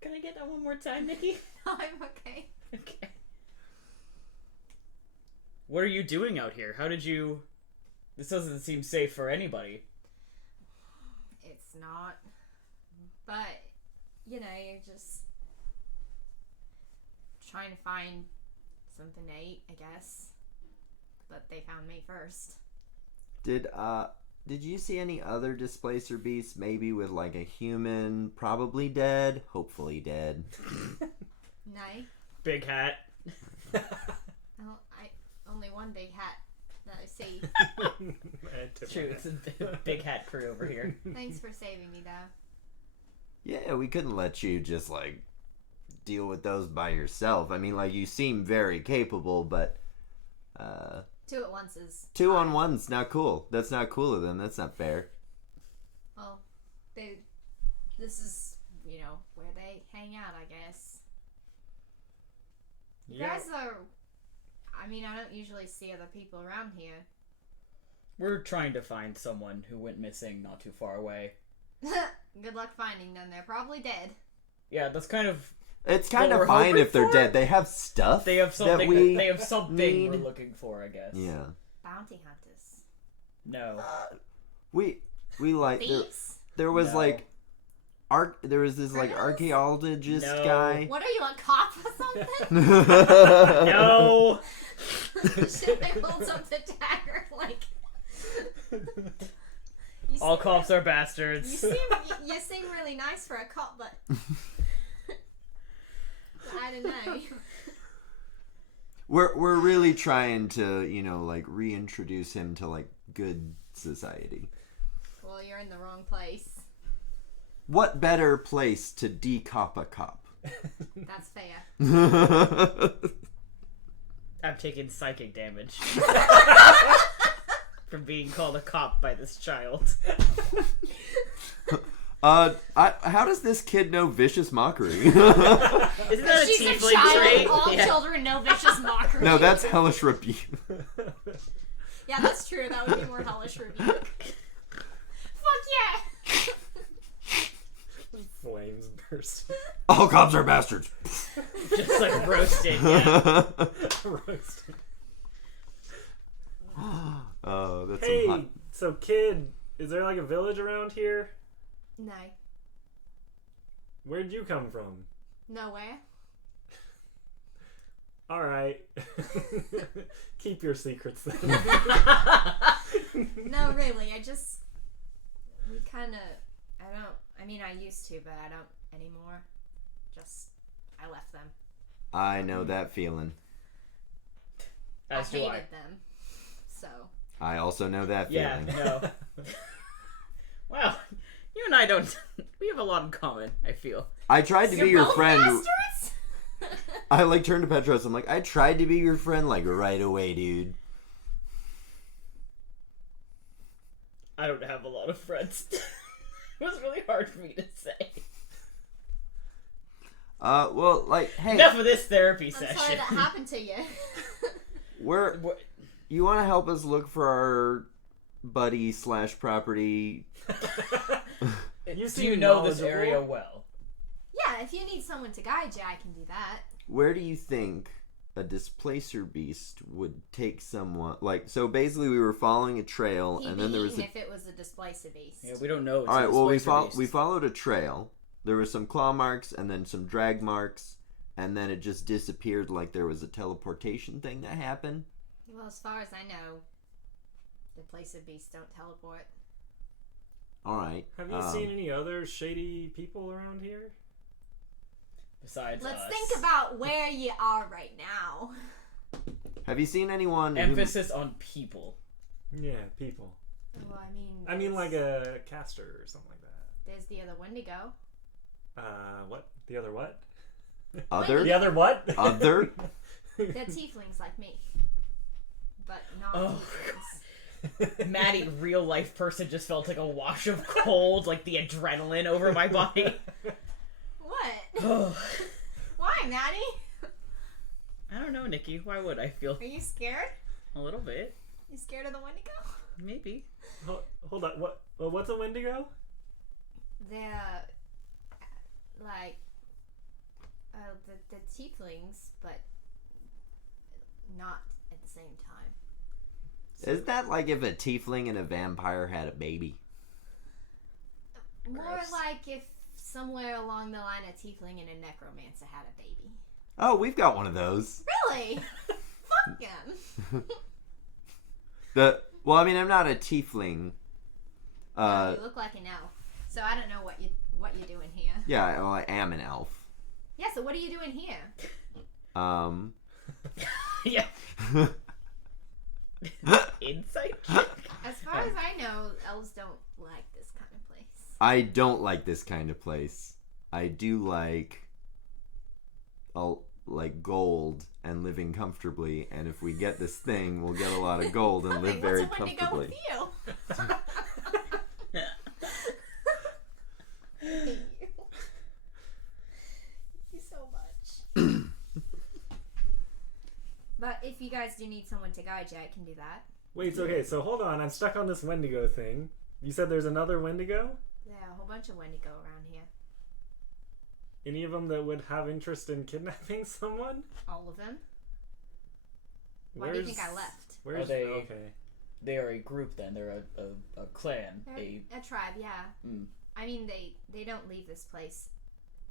Can I get that one more time, Nikki? No, I'm okay. Okay. What are you doing out here? How did you... This doesn't seem safe for anybody. It's not. But, you know, you're just trying to find something to eat, I guess. but they found me first. Did you see any other displacer beasts, maybe with like a human, probably dead, hopefully dead? No. Big hat. Well, only one big hat that I see. True, it's a big hat crew over here. Thanks for saving me, though. Yeah, we couldn't let you just like deal with those by yourself. I mean, like, you seem very capable, but Two at once is... 2 on 1's not cool. That's not cool of them. That's not fair. Well, this is, where they hang out, I guess. You guys are... I mean, I don't usually see other people around here. We're trying to find someone who went missing not too far away. Good luck finding them. They're probably dead. Yeah, that's kind of... It's kind of fine if they're dead. They have stuff. They have something. They have something we're looking for, I guess. Yeah. Bounty hunters. No. We like there was No. like there was this like archaeologist No. guy. What are you, a cop or something? No. Should they hold up the dagger like? All cops are bastards. You seem really nice for a cop, but I don't know. We're really trying to, like reintroduce him to like good society. Well, you're in the wrong place. What better place to decop a cop? That's fair. I've taken psychic damage from being called a cop by this child. How does this kid know vicious mockery? Isn't that a She's a tiefling child. trait? All children know vicious mockery. No, that's hellish rebuke. Yeah, that's true. That would be more hellish rebuke. Fuck yeah! Flames burst. All cops are bastards. Just like roasted, yeah. Roasted. Oh, that's Hey, some hot... so kid, is there like a village around here? No. Where'd you come from? Nowhere. Alright. Keep your secrets then. No, really. We kind of... I used to, but I don't anymore. I left them. I know that feeling. As I do hated I. them. So... I also know that feeling. Yeah, no. Well, you and I don't... We have a lot in common, I feel. I tried to be your both friend. bastards? I like turned to Petros. I'm like, I tried to be your friend like right away, dude. I don't have a lot of friends. It was really hard for me to say. Well, like, hey, Enough of this therapy I'm session. sorry that happened to you. You want to help us look for our buddy / property? Do you know this area well? Yeah, if you need someone to guide you, I can do that. Where do you think a displacer beast would take someone? Like, so basically, we were following a trail, He'd and be then there was eaten if it was a displacer beast. Yeah, we don't know. All right, well, we followed a trail. There were some claw marks, and then some drag marks, and then it just disappeared like there was a teleportation thing that happened. Well, as far as I know, displacer beasts don't teleport. All right. Have you seen any other shady people around here? Besides Let's us. think about where you are right now. Have you seen anyone? Emphasis on people. Yeah, people. Well, I mean like a caster or something like that. There's the other Wendigo. What? The other what? Other? The other what? Other? They're tieflings like me. But not tieflings. Matty, real life person, just felt like a wash of cold, like the adrenaline over my body. What? Why, Matty? I don't know, Nikki. Why would I feel Are you scared? a little bit? You scared of the Wendigo? Maybe. Hold on. What's a Wendigo? They're like the tieflings, but not at the same time. Is that like if a tiefling and a vampire had a baby? More Gross. like if somewhere along the line a tiefling and a necromancer had a baby. Oh, we've got one of those. Really? Fuck them. Well, I mean, I'm not a tiefling. You look like an elf, so I don't know what you're doing here. Yeah, well, I am an elf. Yeah, so what are you doing here? Yeah. Insight check. As far as I know, elves don't like this kind of place. I don't like this kind of place. I do like gold and living comfortably, and if we get this thing, we'll get a lot of gold and live very comfortably. What's a Wendigo with you? Thank you so much. But if you guys do need someone to guide you, I can do that. Wait, okay, so hold on. I'm stuck on this Wendigo thing. You said there's another Wendigo? Yeah, a whole bunch of Wendigo around here. Any of them that would have interest in kidnapping someone? All of them. Why do you think I left? Are they? Okay. They are a group then. They're a clan. They're a tribe, yeah. Mm. I mean, they don't leave this place.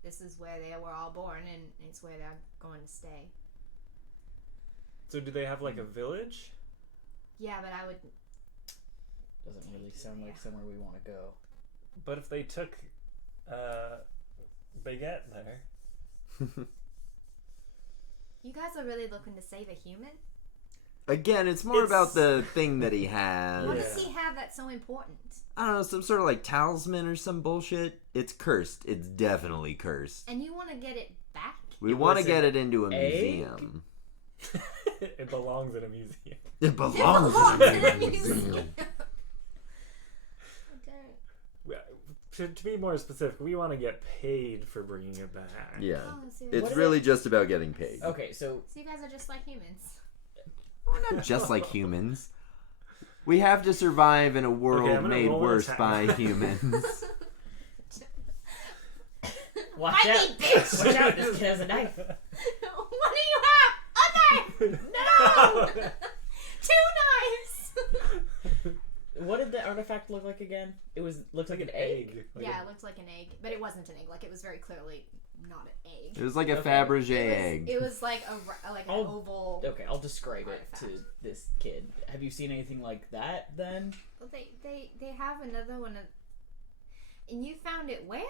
This is where they were all born, and it's where they're going to stay. So do they have like a village? Yeah, but I would... Doesn't really sound like somewhere we want to go. But if they took Baguette there... You guys are really looking to save a human? Again, it's more about the thing that he has. What does he have that's so important? I don't know, some sort of like talisman or some bullshit. It's cursed. It's definitely cursed. And you want to get it back? We want to get it into a museum. It belongs in a museum. It belongs in a museum. To be more specific, we want to get paid for bringing it back. Yeah. Oh, it's really just about getting paid. Okay, so you guys are just like humans. We're not just like humans. We have to survive in a world made worse by humans. Watch out, bitch! Watch out, this kid has a knife. What do you have? A knife! No! 2 knives! What did the artifact look like again? It looked like an egg. Yeah, it looked like an egg, but it wasn't an egg. Like, it was very clearly not an egg. It was like a Fabergé egg. It was like an oval. Okay, I'll describe artifact. It to this kid. Have you seen anything like that then? Well, they have another one, and you found it where?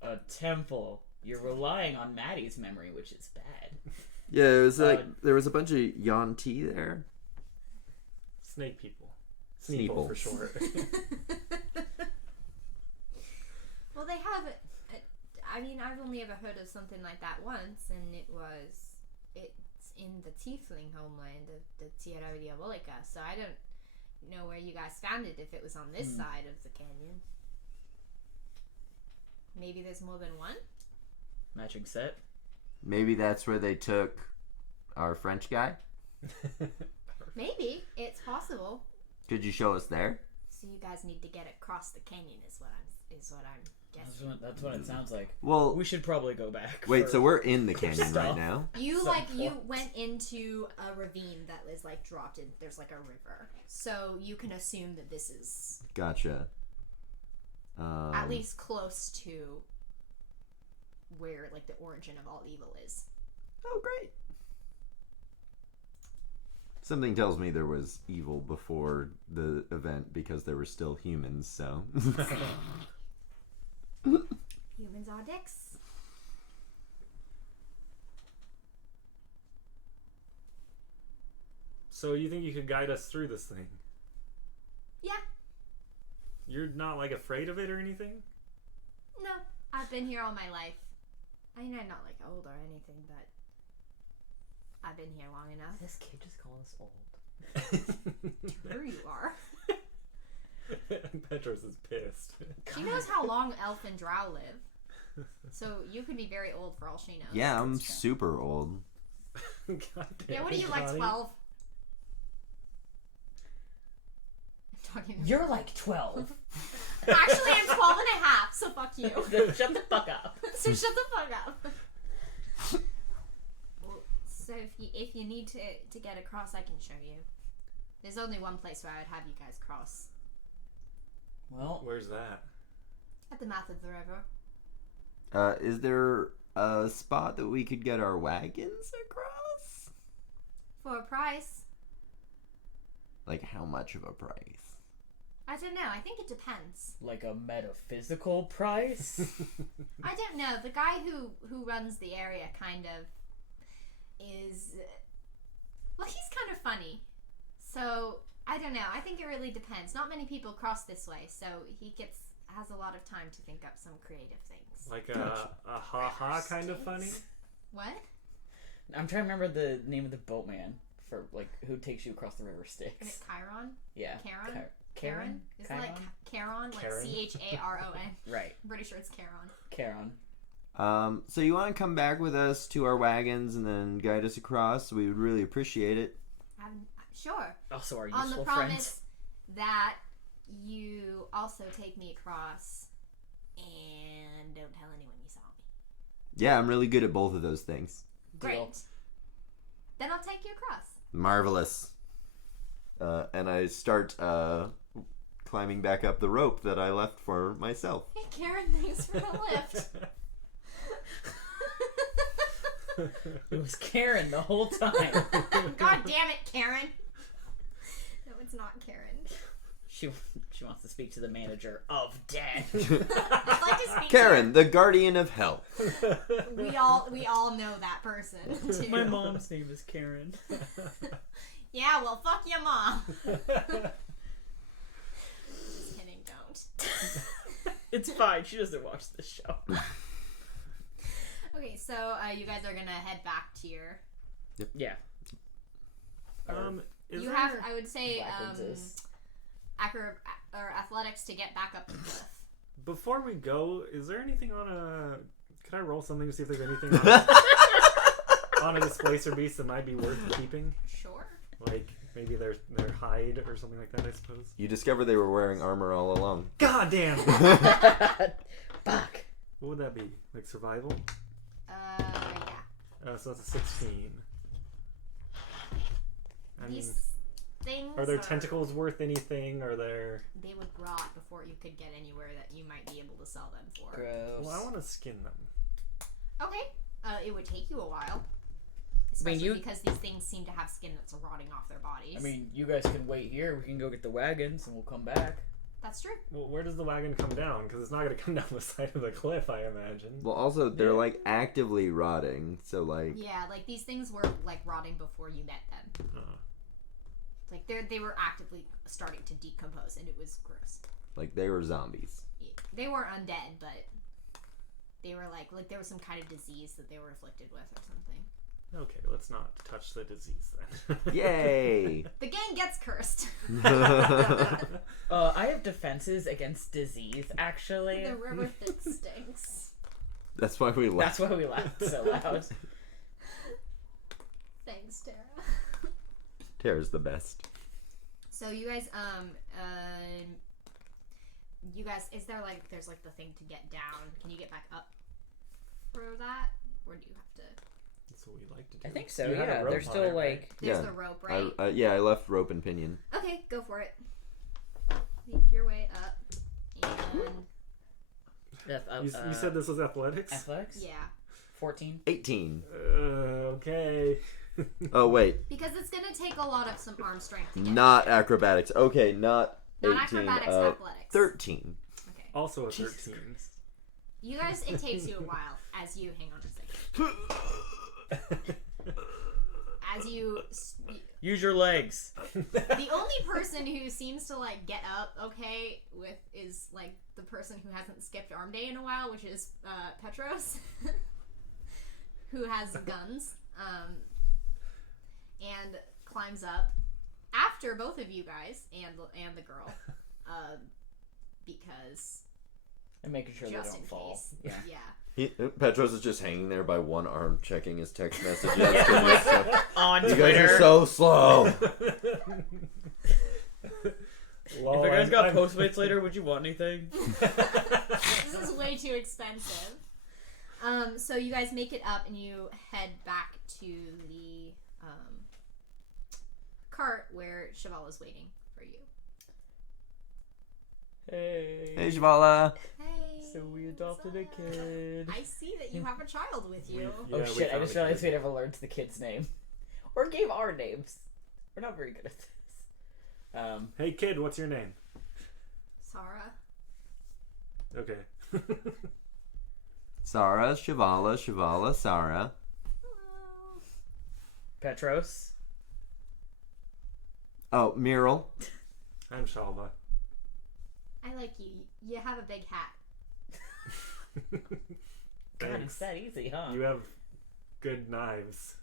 A temple. You're relying on Matty's memory, which is bad. Yeah, it was like there was a bunch of Yanti there. Snake people. Sneeple for short. Well, they have. I mean, I've only ever heard of something like that once, and it's in the Tiefling homeland of the Tierra Diabolica. So I don't know where you guys found it. If it was on this side of the canyon, maybe there's more than one. Matching set. Maybe that's where they took our French guy. Maybe it's possible. Could you show us there? So you guys need to get across the canyon, is what I'm guessing. That's what it sounds like. Well, we should probably go back. Wait, so we're in the canyon right now? You went into a ravine that is like dropped in. There's like a river, so you can assume that this is gotcha. At least close to where like the origin of all evil is. Oh, great. Something tells me there was evil before the event because there were still humans, so... Humans are dicks. So you think you could guide us through this thing? Yeah. You're not, like, afraid of it or anything? No. I've been here all my life. I mean, I'm not, like, old or anything, but... I've been here long enough. This kid just called us old. Sure you are. Petros is pissed. She knows how long elf and drow live. So you could be very old for all she knows. Yeah, I'm super old. Yeah, what are you, like 12? You're like 12. Actually, I'm 12 and a half, so fuck you. Shut the fuck up. So shut the fuck up. So if you need to get across, I can show you. There's only one place where I would have you guys cross. Well, where's that? At the mouth of the river. Is there a spot that we could get our wagons across? For a price. Like, how much of a price? I don't know. I think it depends. Like a metaphysical price? I don't know. The guy who runs the area kind of is... Well, he's kind of funny. So, I don't know. I think it really depends. Not many people cross this way, so he has a lot of time to think up some creative things. Like a ha-ha kind of funny? What? I'm trying to remember the name of the boatman for, like, who takes you across the river Styx. Is it Chiron? Yeah. Charon? Charon? Is it like Charon? Like Charon? Right. I'm pretty sure it's Charon. Charon. So you want to come back with us to our wagons and then guide us across? We would really appreciate it. Sure. Also our useful On the friends. promise that you also take me across and don't tell anyone you saw me. Yeah, I'm really good at both of those things. Great. Deal. Then I'll take you across. Marvelous. And I start climbing back up the rope that I left for myself. Hey, Karen, thanks for the lift. It was Karen the whole time. God damn it, Karen. No, it's not Karen. She wants to speak to the manager of death. I'd like to speak Karen, the guardian of hell. We all know that person, too. My mom's name is Karen. Yeah, well, fuck your mom. Just kidding, don't. It's fine. She doesn't watch this show. Okay, so you guys are gonna head back to your... Yeah. You have, I would say, athletics to get back up the cliff. Before we go, is there anything on a... Could I roll something to see if there's anything on a displacer beast that might be worth keeping? Sure. Like, maybe their hide or something like that, I suppose. You discover they were wearing armor all along. God damn! Fuck. What would that be? Like survival? Yeah. So that's a 16. I mean, These things are their tentacles worth anything? Are there... They would rot before you could get anywhere that you might be able to sell them for. Gross. Well, I want to skin them. Okay. It would take you a while. Especially because these things seem to have skin that's rotting off their bodies. I mean, you guys can wait here. We can go get the wagons and we'll come back. That's true. Well, where does the wagon come down? Because it's not going to come down the side of the cliff, I imagine. Well, also, they're, like, actively rotting, so, like... Yeah, like, these things were, like, rotting before you met them. Like, they were actively starting to decompose, and it was gross. Like, they were zombies. Yeah. They weren't undead, but they were, like there was some kind of disease that they were afflicted with or something. Okay, let's not touch the disease then. Yay! The gang gets cursed. I have defenses against disease, actually. The river that stinks. That's why we left. That's why we laughed so loud. Thanks, Tara. Tara's the best. So you guys, is there like, there's like the thing to get down? Can you get back up for that? Or do you have to? That's what we like to do. I think so, You had a yeah. rope There's on still it, right? like... There's the rope, right? I left rope and pinion. Okay, go for it. Make your way up. And... You said this was athletics? Athletics? Yeah. 14? 18. Okay. Oh, wait. Because it's going to take a lot of some arm strength to get Not there. acrobatics. Okay, not 18. Acrobatics, athletics. 13. Okay. Also a Jesus 13. You guys, it takes you a while as you... Hang on a second. As you... Use your legs. The only person who seems to, like, get up okay is, like, the person who hasn't skipped arm day in a while, which is Petros, who has guns, and climbs up after both of you guys and the girl, because... And making sure they just don't in fall. case. Yeah. Petros is just hanging there by one arm, checking his text messages. On You Twitter. guys are so slow. If I guys got Postmates later, would you want anything? This is way too expensive. So you guys make it up and you head back to the cart where Cheval is waiting for you. Hey. Hey, Shavala. Hey. So we adopted a what's up? kid. I see that you have a child with you. Oh shit, I just realized we never learned the kid's name. Or gave our names. We're not very good at this. Hey kid, what's your name? Sarah. Okay. Sarah, Shavala, Sarah. Hello. Petros. Oh, Mural. I'm Shalva. I like you. You have a big hat. God, it's that easy, huh? You have good knives.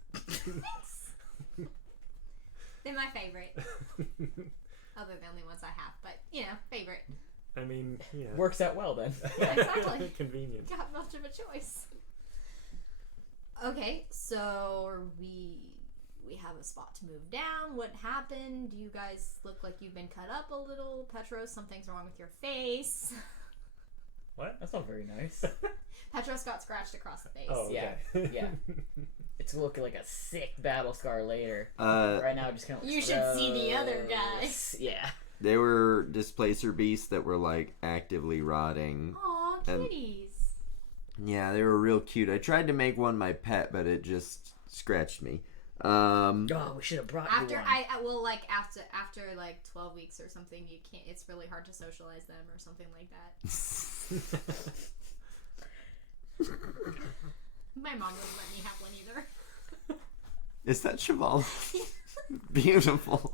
They're my favorite. Other than the only ones I have, but, favorite. I mean, yeah. Works out well, then. Yeah, exactly. Convenient. Got much of a choice. Okay, so we have a spot to move down. What happened? Do you guys look like you've been cut up a little? Petros, something's wrong with your face. What? That's not very nice. Petros got scratched across the face. Oh, okay. Yeah. It's looking like a sick battle scar later. Uh, right now, it just kind of looks You should see the other guys. Yeah. They were displacer beasts that were like actively rotting. Aw, kitties. Yeah, they were real cute. I tried to make one my pet, but it just scratched me. Oh, we should have brought After you one. after 12 weeks or something, you can't. It's really hard to socialize them or something like that. My mom wouldn't let me have one either. Is that Cheval? Beautiful.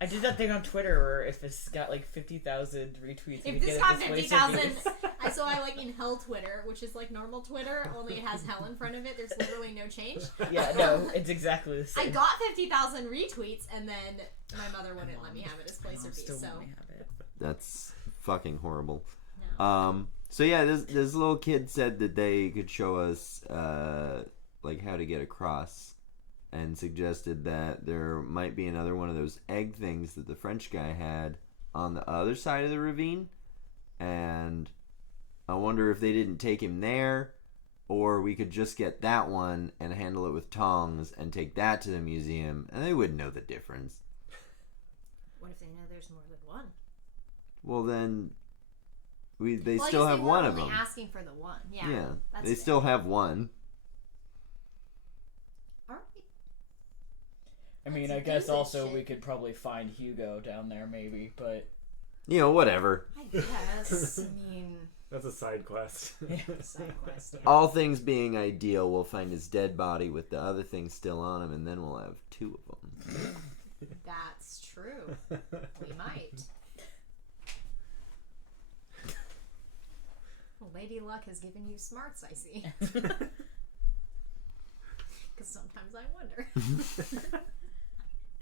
I did that thing on Twitter where if it's got like 50,000 retweets, If this got 50,000, I saw in hell Twitter, which is like normal Twitter, only it has hell in front of it. There's literally no change. Yeah, no, it's exactly the same. I got 50,000 retweets, and then my mother wouldn't let me have it as Placer Beast. So That's fucking horrible. no. So yeah, this little kid said that they could show us like how to get across, and suggested that there might be another one of those egg things that the French guy had on the other side of the ravine, and I wonder if they didn't take him there, or we could just get that one and handle it with tongs and take that to the museum, and they wouldn't know the difference. What if they know there's more than one? Well, then they still have one of them. Asking for the one, yeah. Yeah, that's they still have one. All right. I mean, Let's I guess do also this we shit. could probably find Hugo down there, maybe, but Whatever. I guess. I mean, That's a side quest. side quest. Yeah. All things being ideal, we'll find his dead body with the other things still on him, and then we'll have two of them. That's true. We might. Well, Lady Luck has given you smarts, I see. Because sometimes I wonder.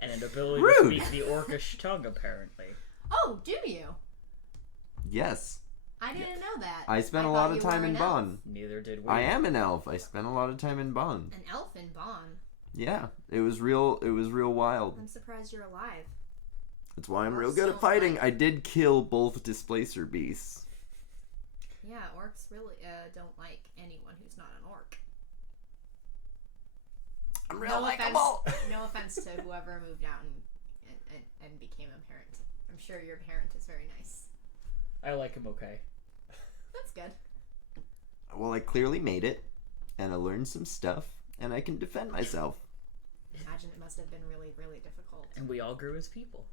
and an ability Rude. to speak the Orcish tongue, apparently. Oh, do you? Yes. I didn't know that. I spent a thought lot of you time were in an elf. Bonn. Neither did we. I am an elf. I spent a lot of time in Bonn. An elf in Bonn. Yeah, it was real wild. I'm surprised you're alive. That's why I'm Orcs real good don't at fighting. fight. I did kill both displacer beasts. Yeah, orcs really don't like anyone who's not an orc. I'm real offense, likeable. no offense to whoever moved out and became a parent. I'm sure your parent is very nice. I like him okay. That's good. Well, I clearly made it, and I learned some stuff, and I can defend myself. Imagine it must have been really, really difficult. And we all grew as people.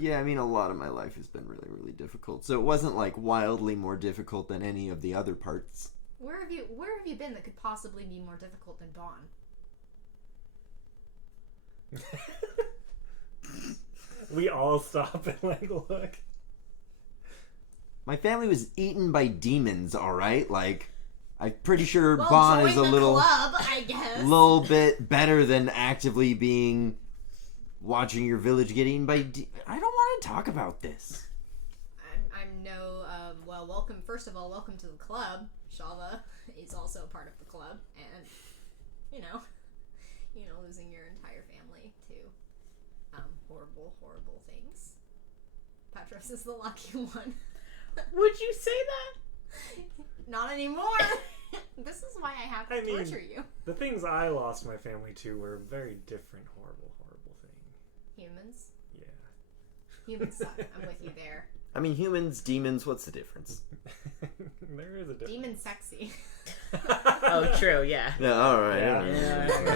Yeah, I mean, a lot of my life has been really, really difficult. So it wasn't like wildly more difficult than any of the other parts. Where have you been that could possibly be more difficult than Bonn? We all stop and look. My family was eaten by demons, alright? Like, I'm pretty sure Well, Bonn join is a the little club, I guess. little bit better than actively watching your village get eaten by I don't want to talk about this. I'm no, well, welcome, first of all, welcome to the club. Shalva is also a part of the club, and, losing your entire family to, horrible, horrible things. Petros is the lucky one. Would you say that? Not anymore! This is why I have to torture you. The things I lost my family to were very different, horrible, horrible things. Humans? Yeah. Humans suck. I'm with you there. I mean, humans, demons, what's the difference? There is a difference. Demon sexy. Oh, true. Yeah. Yeah. All right. Yeah.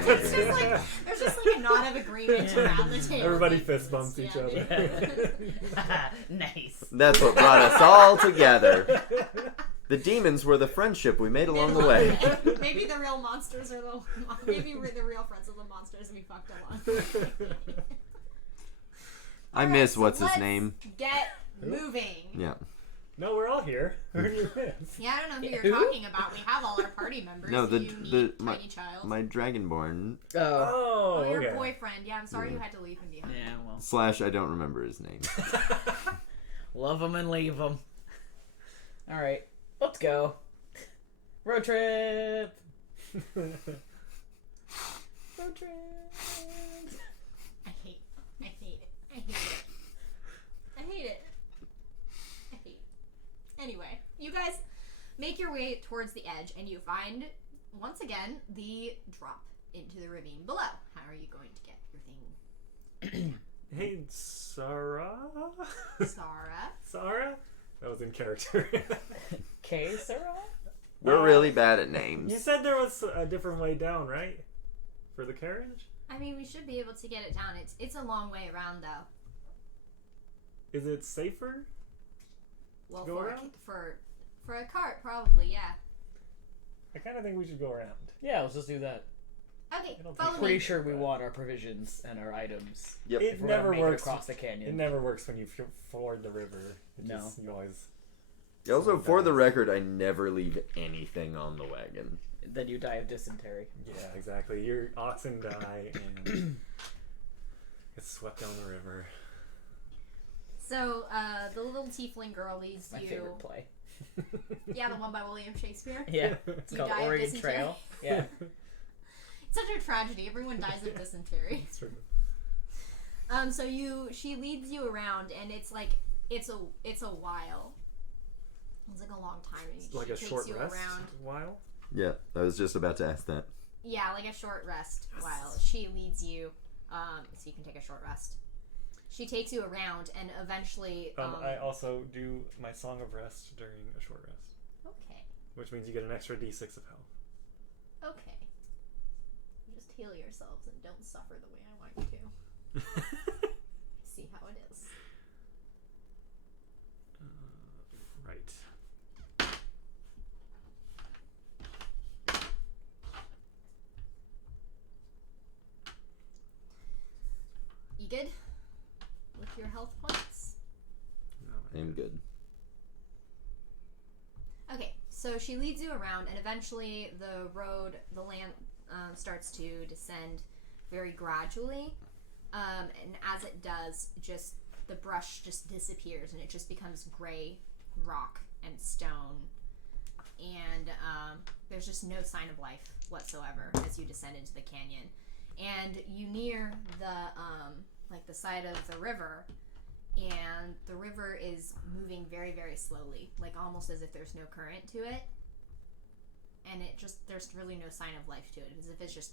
There's just like a nod of agreement around the table. Everybody fist bumps each other. Nice. That's what brought us all together. The demons were the friendship we made along the way. Maybe the real monsters are maybe we're the real friends of the monsters we fucked along. I miss what's his name. Get moving. Yeah. No, we're all here. Who do you miss? Yeah, I don't know who you're talking about. We have all our party members. No, my tiny child. my dragonborn. Oh, okay. your boyfriend. Yeah, I'm sorry you had to leave him behind. Yeah, well. / I don't remember his name. Love him and leave him. All right, let's go. Road trip. Road trip. I hate it. Anyway, you guys make your way towards the edge and you find, once again, the drop into the ravine below. How are you going to get your thing? Hey, Sarah? Sarah? That was in character. Okay, Sarah? We're really bad at names. You said there was a different way down, right? For the carriage? I mean, we should be able to get it down. It's a long way around, though. Is it safer? Well, go around? for a cart, probably, yeah. I kind of think we should go around. Yeah, let's just do that. Okay, I don't follow Pretty me. sure we want our provisions and our items. Yep. If It we're never gonna make works it across the canyon. It never works when you ford the river. No. You always... Also, for the record, I never leave anything on the wagon. Then you die of dysentery. Yeah, exactly. Your oxen die and get swept down the river. So, the little tiefling girl leads My you... favorite play. Yeah, the one by William Shakespeare. Yeah, it's You called die of Oregon dysentery. Trail. Yeah. It's such a tragedy. Everyone dies of dysentery. That's true. So she leads you around, and it's like it's a while. It's like a long time. And Like she a takes short you rest around. while? Yeah, I was just about to ask that. Yeah, like a short rest while she leads you. So you can take a short rest. She takes you around, and eventually. I also do my song of rest during a short rest. Okay. Which means you get an extra d6 of health. Okay. Just heal yourselves and don't suffer the way I want you to. See how it is. Right. You good? With your health points? I am good. Okay, so she leads you around, and eventually the land starts to descend very gradually. And as it does, just the brush just disappears, and it just becomes gray rock and stone. And there's just no sign of life whatsoever as you descend into the canyon. And you near the side of the river, and the river is moving very, very slowly, like almost as if there's no current to it. And there's really no sign of life to it, as if it's just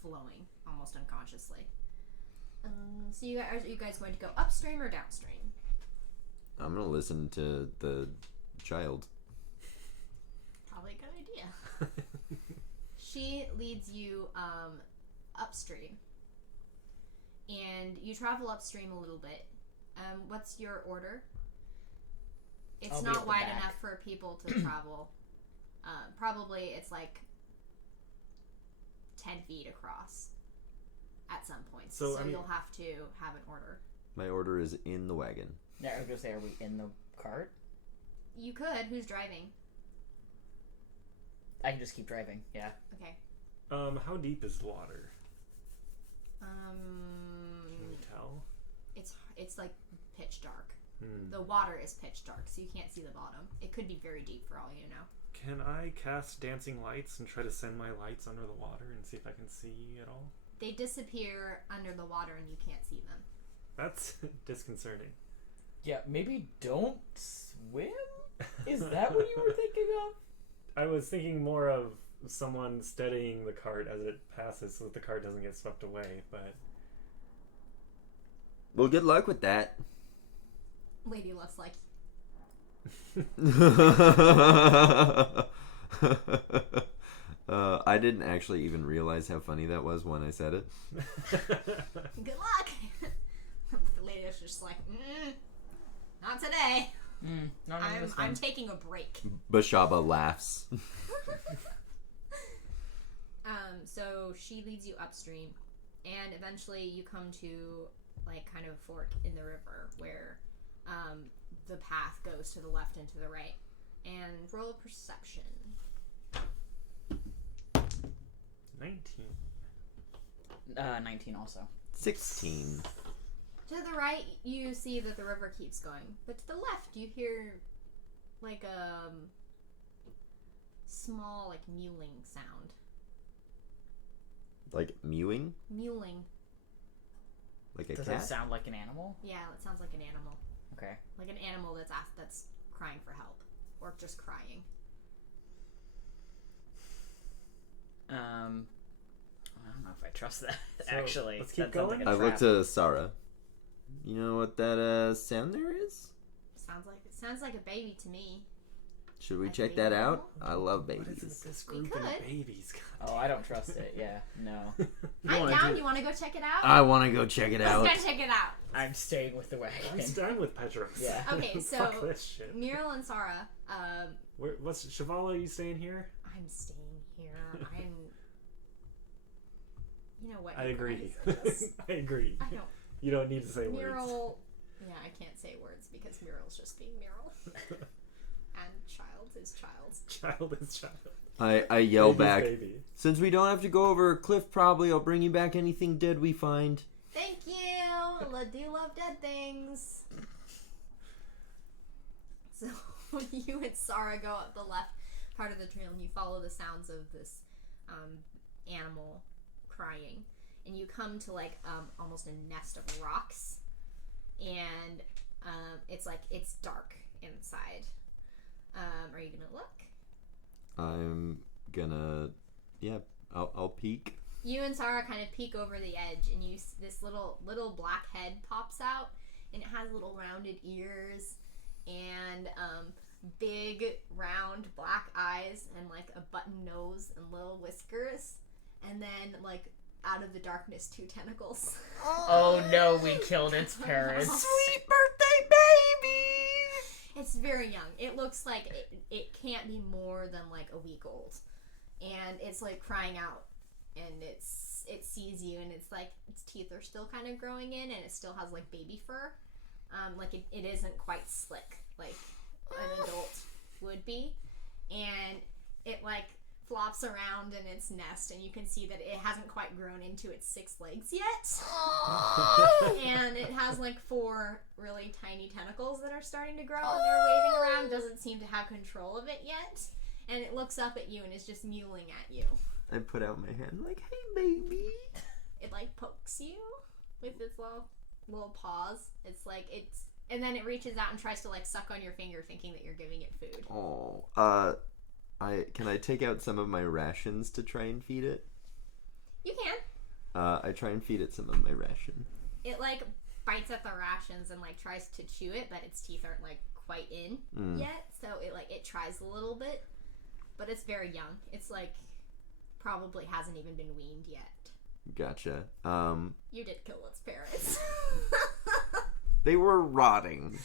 flowing almost unconsciously. So are you guys going to go upstream or downstream? I'm gonna listen to the child. Probably a good idea. She leads you upstream, and you travel upstream a little bit. What's your order? It's I'll be not at the wide back. enough for people to travel. Probably it's like 10 feet across at some point. So, I mean, you'll have to have an order. My order is in the wagon. Yeah, I was gonna say, are we in the cart? You could. Who's driving? I can just keep driving. Yeah. Okay. How deep is the water? Can you tell? It's like pitch dark. Hmm. The water is pitch dark, so you can't see the bottom. It could be very deep for all you know. Can I cast dancing lights and try to send my lights under the water and see if I can see at all? They disappear under the water and you can't see them. That's disconcerting. Yeah, maybe don't swim? Is that what you were thinking of? I was thinking more of someone steadying the cart as it passes so that the cart doesn't get swept away, but... Well, good luck with that. Lady Luck's like, I didn't actually even realize how funny that was when I said it. Good luck. The lady was just like, not today. I'm taking a break. Bashaba laughs. So she leads you upstream, and eventually you come to like kind of a fork in the river where the path goes to the left and to the right. And roll a perception. 19. 19 also. 16. To the right, you see that the river keeps going, but to the left, you hear like a small, like mewling sound. Like mewing? Mewling. Like a Does cat? it sound like an animal? Yeah, it sounds like an animal. Okay. Like an animal that's crying for help, or just crying. I don't know if I trust that. So, actually, let's keep that sounds going. like a I trap. look to Sarah. You know what that sound there is? Sounds like a baby to me. Should we Like check baby that out? animal? I love What is babies. it, this We group of could. babies? Oh, I don't trust it. Yeah, no. I'm down. You want to go check it out? I want to go check it out. Let's go check it out. I'm staying with the wagon. I'm with Petros. Yeah. Okay, so Fuck this shit. Muriel and Sarah, What's Shavala? You staying here? I'm staying here. You know what? I you agree. guys, I agree. I don't. You don't need to say words. Muriel. Yeah, I can't say words because Muriel's just being Muriel. And child is child. Child is child. I yell Baby's back. baby. Since we don't have to go over a cliff, probably I'll bring you back anything dead we find. Thank you. I do love dead things. So you and Sarah go up the left part of the trail and you follow the sounds of this animal crying, and you come to like almost a nest of rocks, and it's dark inside. Are you gonna look? I'm gonna, I'll peek. You and Sarah kind of peek over the edge, and this little black head pops out, and it has little rounded ears and big round black eyes and like a button nose and little whiskers, and then like out of the darkness 2 tentacles. Oh no, we killed its parents. Sweet birthday baby! It's very young. It looks like it can't be more than like a week old, and it's like crying out, and it sees you, and it's like its teeth are still kind of growing in, and it still has like baby fur. Like it isn't quite slick like an adult would be, and it like flops around in its nest, and you can see that it hasn't quite grown into its 6 legs yet. And it has like 4 really tiny tentacles that are starting to grow, and they're waving around. Doesn't seem to have control of it yet, and it looks up at you and is just mewling at you. I put out my hand like, hey baby. It like pokes you with its little paws. And then it reaches out and tries to like suck on your finger, thinking that you're giving it food. Oh, can I take out some of my rations to try and feed it? You can. I try and feed it some of my ration. It like bites at the rations and like tries to chew it, but its teeth aren't like quite in yet. So it tries a little bit, but it's very young. It's like probably hasn't even been weaned yet. Gotcha. You did kill its parents. They were rotting.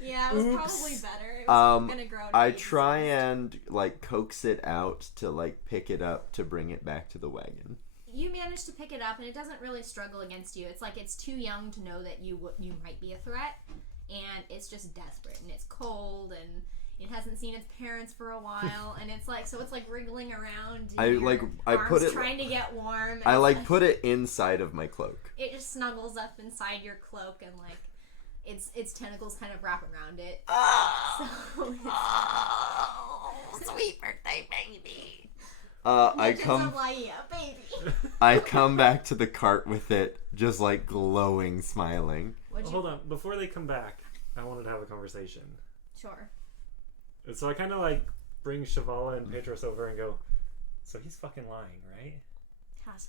Yeah, it was probably better. It was gonna grow. I try and like coax it out to like pick it up to bring it back to the wagon. You manage to pick it up, and it doesn't really struggle against you. It's like it's too young to know that you might be a threat, and it's just desperate, and it's cold, and it hasn't seen its parents for a while, and it's like wriggling around. I put it trying to get warm. I like put it inside of my cloak. It just snuggles up inside your cloak, and like its tentacles kind of wrap around it. Sweet birthday baby. Legends of Laía, baby. I come back to the cart with it, just like glowing, smiling. Hold on, before they come back, I wanted to have a conversation. Sure. So I kind of like bring Shavala and Petros over and go, so he's fucking lying, right?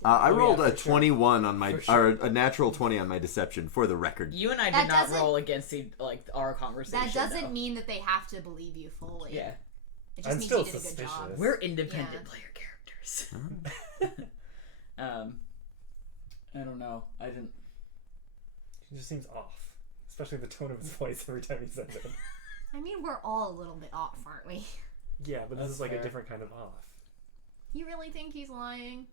I rolled a for sure. 21 on my, For sure. or a natural 20 on my deception, for the record. You and I That did not doesn't- roll against our conversation. That doesn't though. mean that they have to believe you fully. Yeah. It just I'm means still you did a good suspicious. job. We're independent Yeah. player characters. cares? I don't know. I didn't. He just seems off, especially the tone of his voice every time he says it. I mean, we're all a little bit off, aren't we? Yeah, but this That's is like fair. a different kind of off. You really think he's lying?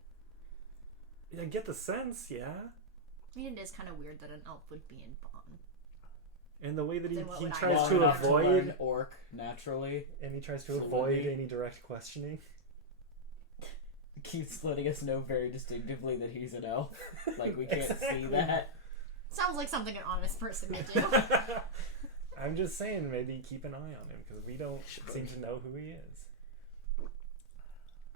I get the sense, yeah. I mean, it is kind of weird that an elf would be in Bond. And the way that he Then what would I tries know? to Long enough avoid, learn orc naturally. and he tries to Fluently. avoid any direct questioning. Keeps letting us know very distinctively that he's an elf. Like, we can't see Exactly. that. Sounds like something an honest person would do. I'm just saying, maybe keep an eye on him, because we don't seem to know who he is.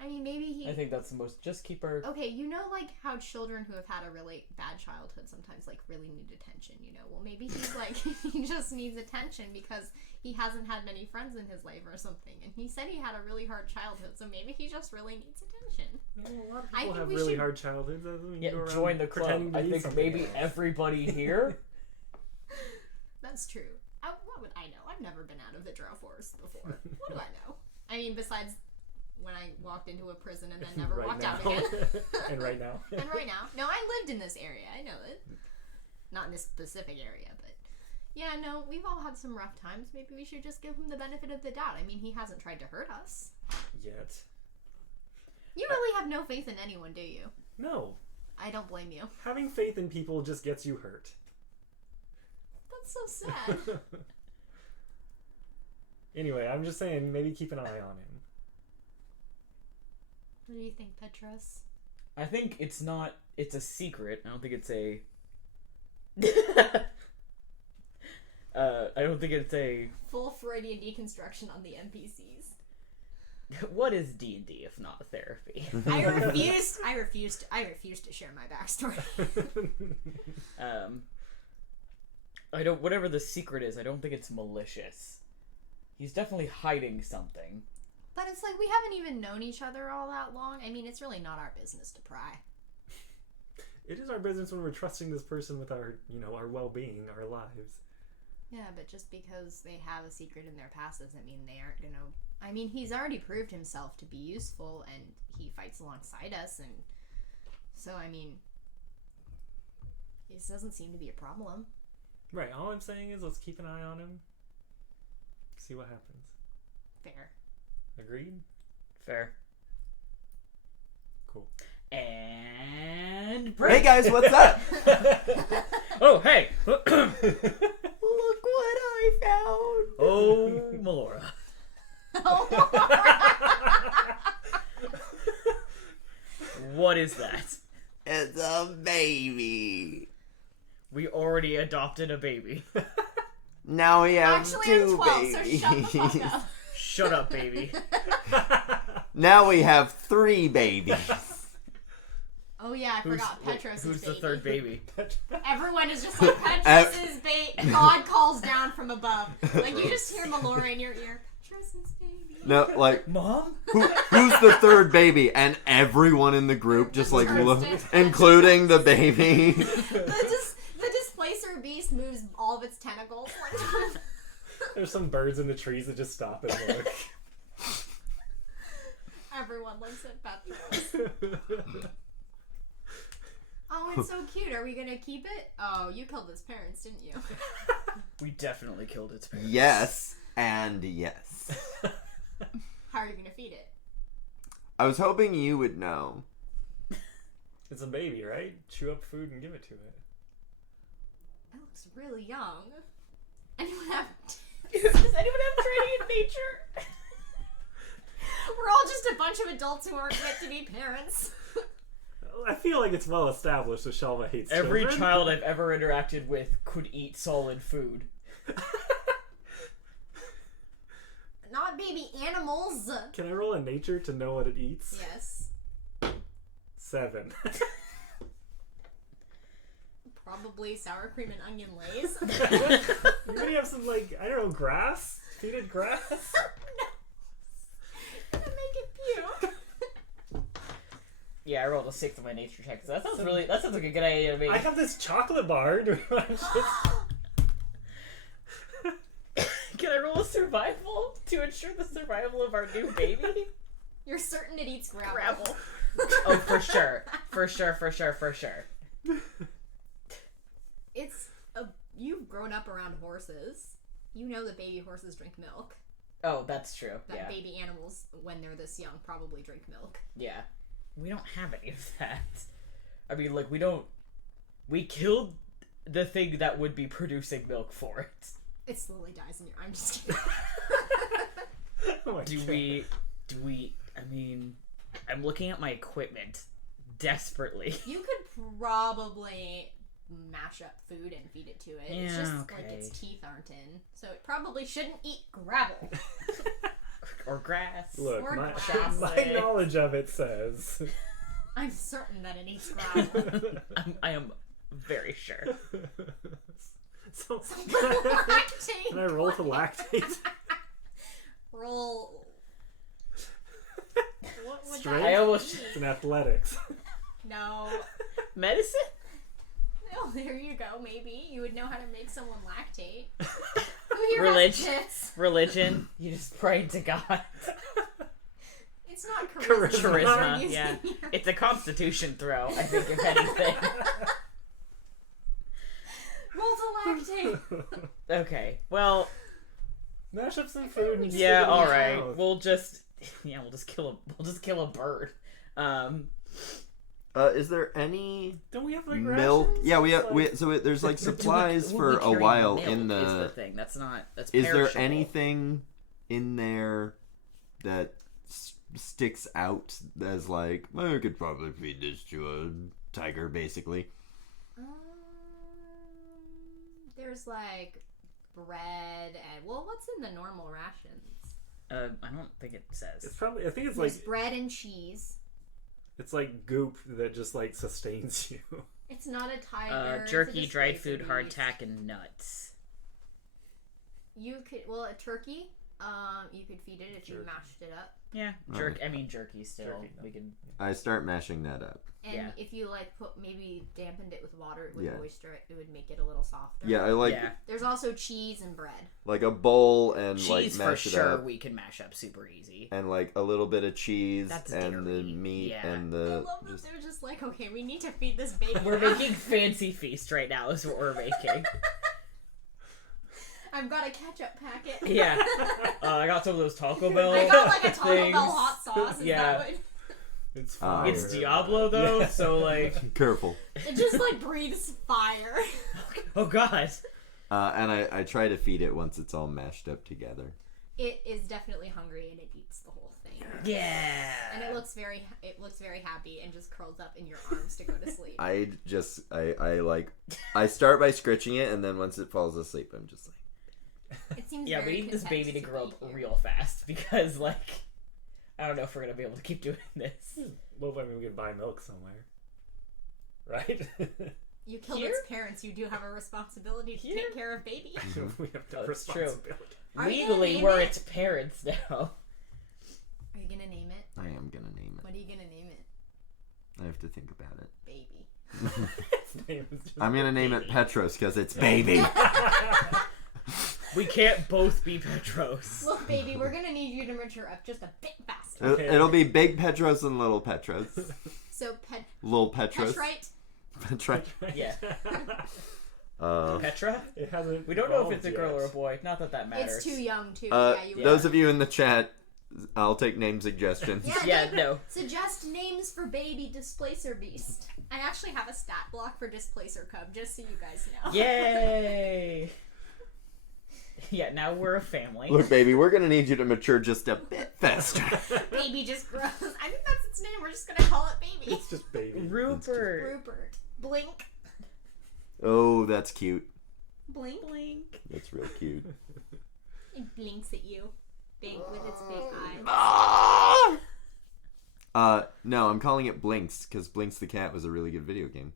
I mean, maybe he... I think that's the most... Just keep her... Okay, you know, like, how children who have had a really bad childhood sometimes, like, really need attention, you know? Well, maybe he's, like, he just needs attention because he hasn't had many friends in his life or something. And he said he had a really hard childhood, so maybe he just really needs attention. A lot of I people think have we really should- hard childhoods. That doesn't mean Yeah, you go around join the pretending club. to I be think something maybe else. everybody here... That's true. What would I know? I've never been out of the Drow Forest before. What do I know? I mean, besides when I walked into a prison and then never Right walked now. out again. And right now. And right now. No, I lived in this area. I know it. Not in this specific area, but... Yeah, no, we've all had some rough times. Maybe we should just give him the benefit of the doubt. I mean, he hasn't tried to hurt us. Yet. You really have no faith in anyone, do you? No. I don't blame you. Having faith in people just gets you hurt. That's so sad. Anyway, I'm just saying, maybe keep an eye on him. What do you think, Petros? I think it's not... It's a secret. I don't think it's a... I don't think it's a... Full Freudian deconstruction on the NPCs. What is D&D if not therapy? I refused to share my backstory. I don't... Whatever the secret is, I don't think it's malicious. He's definitely hiding something. But it's like, we haven't even known each other all that long. I mean, it's really not our business to pry. It is our business when we're trusting this person with our, our well-being, our lives. Yeah, but just because they have a secret in their past doesn't mean they aren't gonna... I mean, he's already proved himself to be useful, and he fights alongside us, and... So, I mean... This doesn't seem to be a problem. Right, all I'm saying is let's keep an eye on him. See what happens. Fair. Agreed? Fair. Cool. And... Hey guys, what's up? Oh, hey! Look what I found. Oh, Melora. What is that? It's a baby. We already adopted a baby. Now we have Actually, two I'm 12, babies. so shut the fuck up. Shut up, baby. Now we have 3 babies. Oh yeah, I forgot Petros' Who's baby. the third baby? Everyone is just like, Petros' baby. God calls down from above. Like, you just hear Melora in your ear. Petros' baby. No, like, Mom? who's the third baby? And everyone in the group just like look, including the baby. The displacer beast moves all of its tentacles. There's some birds in the trees that just stop and look. Everyone looks at Petros. Oh, it's so cute. Are we gonna keep it? Oh, you killed its parents, didn't you? We definitely killed its parents. Yes, and yes. How are you gonna feed it? I was hoping you would know. It's a baby, right? Chew up food and give it to it. It looks really young. Anyone have... Does anyone have training in nature? We're all just a bunch of adults who aren't meant to be parents. I feel like it's well established that Shelva hates Every children. child I've ever interacted with could eat solid food. Not baby animals. Can I roll a nature to know what it eats? Yes. 7. Probably sour cream and onion lays. You're gonna have some, like, I don't know, grass? Feed it grass? Gonna make it puke. Yeah, I rolled a 6 on my nature check. So that sounds like a good idea to me. I have this chocolate bar. Do we want to just... Can I roll a survival to ensure the survival of our new baby? You're certain it eats gravel. Gravel. Oh, for sure. For sure. You've grown up around horses. You know that baby horses drink milk. Oh, that's true. That baby animals, when they're this young, probably drink milk. Yeah. We don't have any of that. I mean, like, we killed the thing that would be producing milk for it. It slowly dies in your... I'm just kidding. Do we... I mean, I'm looking at my equipment desperately. You could probably mash up food and feed it to it. Yeah, it's just okay. like its teeth aren't in. So it probably shouldn't eat gravel. Or grass. Look, or my grass. knowledge of it says... I'm certain that it eats gravel. I am very sure. So, lactate. can I roll to lactate? Roll... What would Strength? that I almost... It's in athletics. No. Medicine? Oh, there you go. Maybe you would know how to make someone lactate. Who here Religion. has tits? Religion. You just pray to God. It's not charisma. Charisma, yeah. It's a constitution throw, I think, if anything. Roll to lactate. Okay, well... Mash up some food and Yeah, stick it in your alright. mouth. We'll just kill a bird. Is there any Don't we have like milk? rations? Yeah, we have. Like- There's like supplies We'll for be a carrying while milk in is the the. thing. That's Is there perishable. anything in there that sticks out as like, I could probably feed this to a tiger, basically? There's like bread and what's in the normal rations? I don't think it says. It's probably. I think it's There's like bread and cheese. it's like goop that just like sustains you. It's not a tiger. it's a Jerky, dried displacer food, beast. hardtack, and nuts. You could a turkey. You could feed it if you Jerky. mashed it up. Yeah, Alright. I mean jerky still. Jerky, no. We can. I start mashing that up. And Yeah. if you like maybe dampened it with water, it would Yeah. moisture it. It would make it a little softer. Yeah, I like Yeah, There's also cheese and bread. like a bowl and like cheese for mash it sure. up, We can mash up super easy. and like a little bit of cheese That's and the dairy. meat Yeah. and I the love that they're just like, okay, we need to feed this baby. We're now. making fancy feast right now. Is what we're making. I've got a ketchup packet. Yeah. I got some of those Taco Bell. I got like a Taco things. Bell hot sauce. Is Yeah. that what... It's fire. fire. It's Diablo though, Yeah. so like. careful. It just like breathes fire. Oh God. And I try to feed it once it's all mashed up together. It is definitely hungry and it eats the whole thing. Yeah. And it looks very happy and just curls up in your arms to go to sleep. I start by scritching it, and then once it falls asleep, I'm just like, It seems Yeah, very we need this content baby to grow up be here. real fast because like I don't know if we're gonna be able to keep doing this. Well, I mean, we can buy milk somewhere, right? You killed Here? its parents. You do have a responsibility to Here? take care of baby. We have no That's true. responsibility. Are you gonna Legally, name we're it? its parents now. Are you gonna name it? I am gonna name it. What are you gonna name it? I have to think about it. Baby. Its name is just I'm gonna name it Petros because it's baby. We can't both be Petros. Look, baby, we're gonna need you to mature up just a bit faster. It'll be big Petros and little Petros. So, Little Petros. Petrite? Petrite. Yeah. Uh, Petra? It hasn't. We don't know if evolved it's a girl or a yet. boy. Not that that matters. It's too young, too. Yeah, you those of you in the chat, I'll take name suggestions. Yeah, name- no. Suggest names for baby displacer beast. I actually have a stat block for displacer cub, just so you guys know. Yay! Yeah, now we're a family. Look, baby, we're gonna need you to mature just a bit faster. Baby just grows. I think that's its name. We're just gonna call it baby. It's just baby. Rupert. Rupert. Blink. Oh, that's cute. Blink. Blink. That's real cute. It blinks at you. Big with its big eyes. No, I'm calling it Blinks because Blinks the Cat was a really good video game.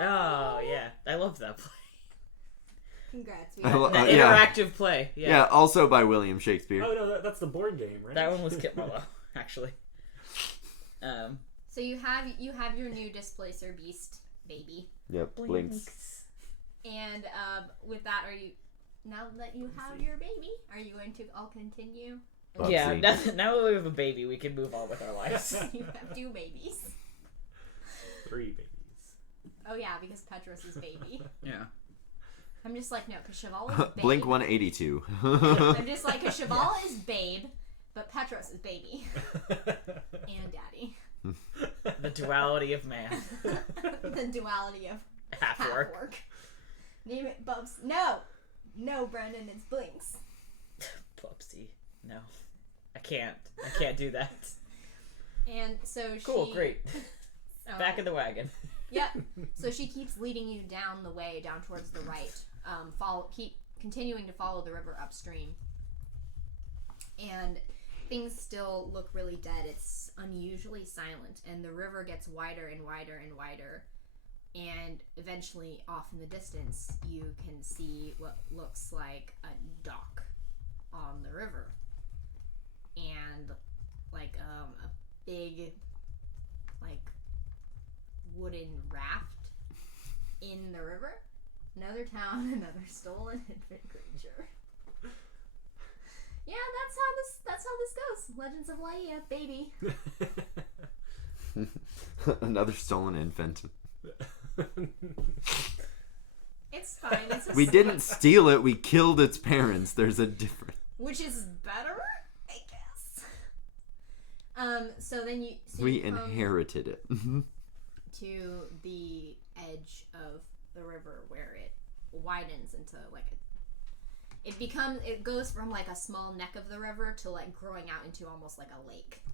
Oh, yeah. I love that play. Congrats. We I got lo- that. That yeah. interactive play. Yeah, Yeah. also by William Shakespeare. Oh no, that's the board game, right? That one was Kit Marlowe, actually. So you have your new displacer beast baby, Yep, Blinks. and with that, are you now that you have your baby, are you going to all continue Bubsy. Yeah, now that we have a baby, we can move on with our lives. You have 2 babies. 3 babies. Oh yeah, because Petros is baby. Yeah. I'm just like, no, because Cheval is babe. Blink 182. I'm just like, because Cheval is babe, but Petros is baby. And daddy. The duality of man. The duality of Half work. Name it Bubs. No, Brendan, it's Blinks. Bubsy. No. I can't do that. And so Cool, great. So, Back in the wagon. Yep. So she keeps leading you down the way, down towards the right. Keep continuing to follow the river upstream. And things still look really dead. It's unusually silent, and the river gets wider and wider and wider. And eventually, off in the distance, you can see what looks like a dock on the river. And like a big, like, wooden raft in the river. Another town, another stolen infant creature. Yeah, that's how this goes. Legends of Laía, baby. Another stolen infant. It's fine. We didn't steal it. We killed its parents. There's a difference. Which is better, I guess. So then we inherited it. To the edge of the river where it widens into like it goes from like a small neck of the river to like growing out into almost like a lake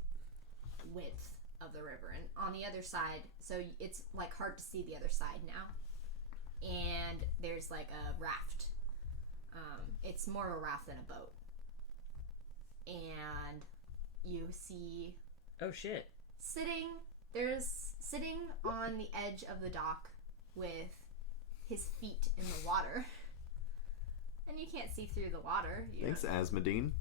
width of the river. And on the other side, so it's like hard to see the other side now, and there's like a raft. It's more of a raft than a boat, and you see shit. Sitting on the edge of the dock with his feet in the water. And you can't see through the water. Thanks, Asmodine.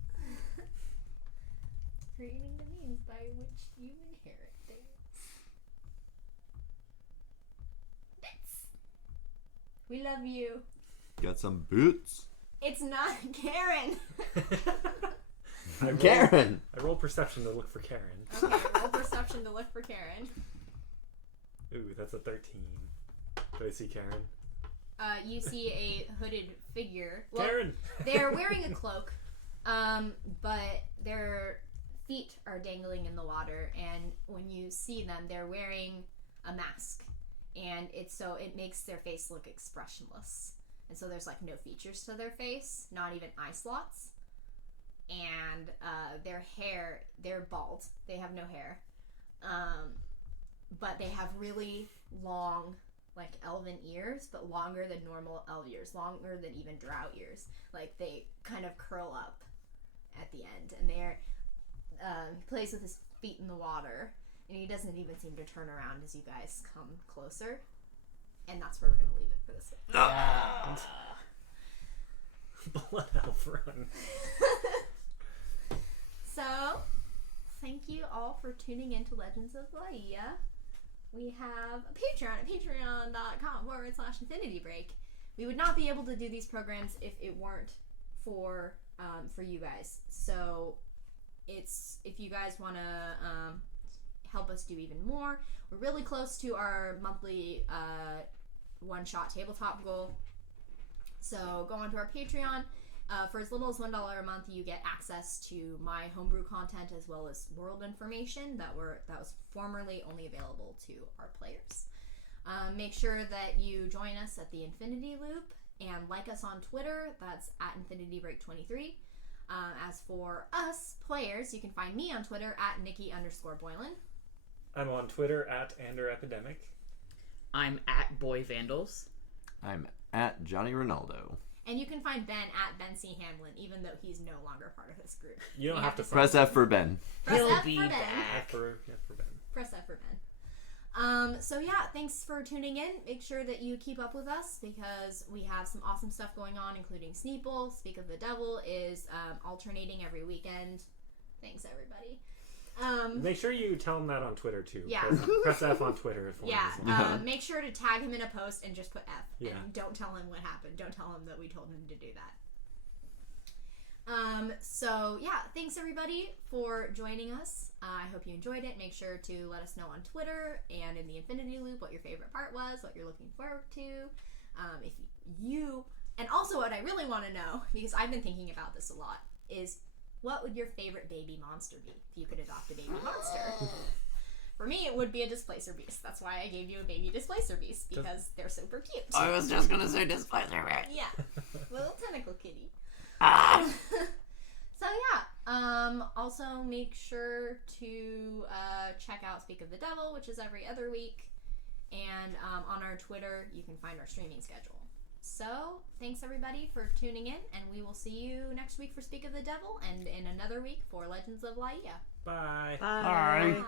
Creating the means by which you inherit things. Bits! We love you. Got some boots? It's not Karen. Karen! I roll perception to look for Karen. Okay, roll perception to look for Karen. Ooh, that's a 13. Do I see Karen? You see a hooded figure. Well, Karen! They're wearing a cloak, but their feet are dangling in the water, and when you see them, they're wearing a mask, and it makes their face look expressionless. And so there's like no features to their face, not even eye slots. And their hair, they're bald. They have no hair. But they have really long, like, elven ears, but longer than normal elf ears. Longer than even drow ears. Like, they kind of curl up at the end. And he plays with his feet in the water. And he doesn't even seem to turn around as you guys come closer. And that's where we're going to leave it for this week. Blood elf run. So, thank you all for tuning in to Legends of Laía. We have a Patreon at patreon.com/infinitybreak. We would not be able to do these programs if it weren't for you guys. So, if you guys want to help us do even more, we're really close to our monthly one-shot tabletop goal. So, go on to our Patreon. For as little as $1 a month, you get access to my homebrew content as well as world information that was formerly only available to our players. Make sure that you join us at the Infinity Loop and like us on Twitter. That's at InfinityBreak23. As for us players, you can find me on Twitter at Nikki_Boylan. I'm on Twitter at AnderEpidemic. I'm at BoyVandals. I'm at Johnny Rinaldo. And you can find Ben at Ben C. Hamlin, even though he's no longer part of this group. You don't have to press F for Ben. He'll be back. F for Ben. Press F for Ben. So yeah, thanks for tuning in. Make sure that you keep up with us because we have some awesome stuff going on, including Sneeple. Speak of the Devil is alternating every weekend. Thanks, everybody. Make sure you tell him that on Twitter too. Yeah. Press F on Twitter if one is make sure to tag him in a post and just put F. Yeah. And don't tell him what happened. Don't tell him that we told him to do So yeah, thanks everybody for joining us. I hope you enjoyed it. Make sure to let us know on Twitter and in the Infinity Loop what your favorite part was, what you're looking forward to. If you, and also what I really want to know, because I've been thinking about this a lot, is what would your favorite baby monster be if you could adopt a baby monster? For me, it would be a displacer beast. That's why I gave you a baby displacer beast, because they're super cute. I was just gonna say displacer beast. Yeah, little tentacle kitty. So yeah, also make sure to check out Speak of the Devil, which is every other week, and on our Twitter you can find our streaming schedule. So thanks everybody for tuning in, and we will see you next week for Speak of the Devil, and in another week for Legends of Laía. Bye. Bye.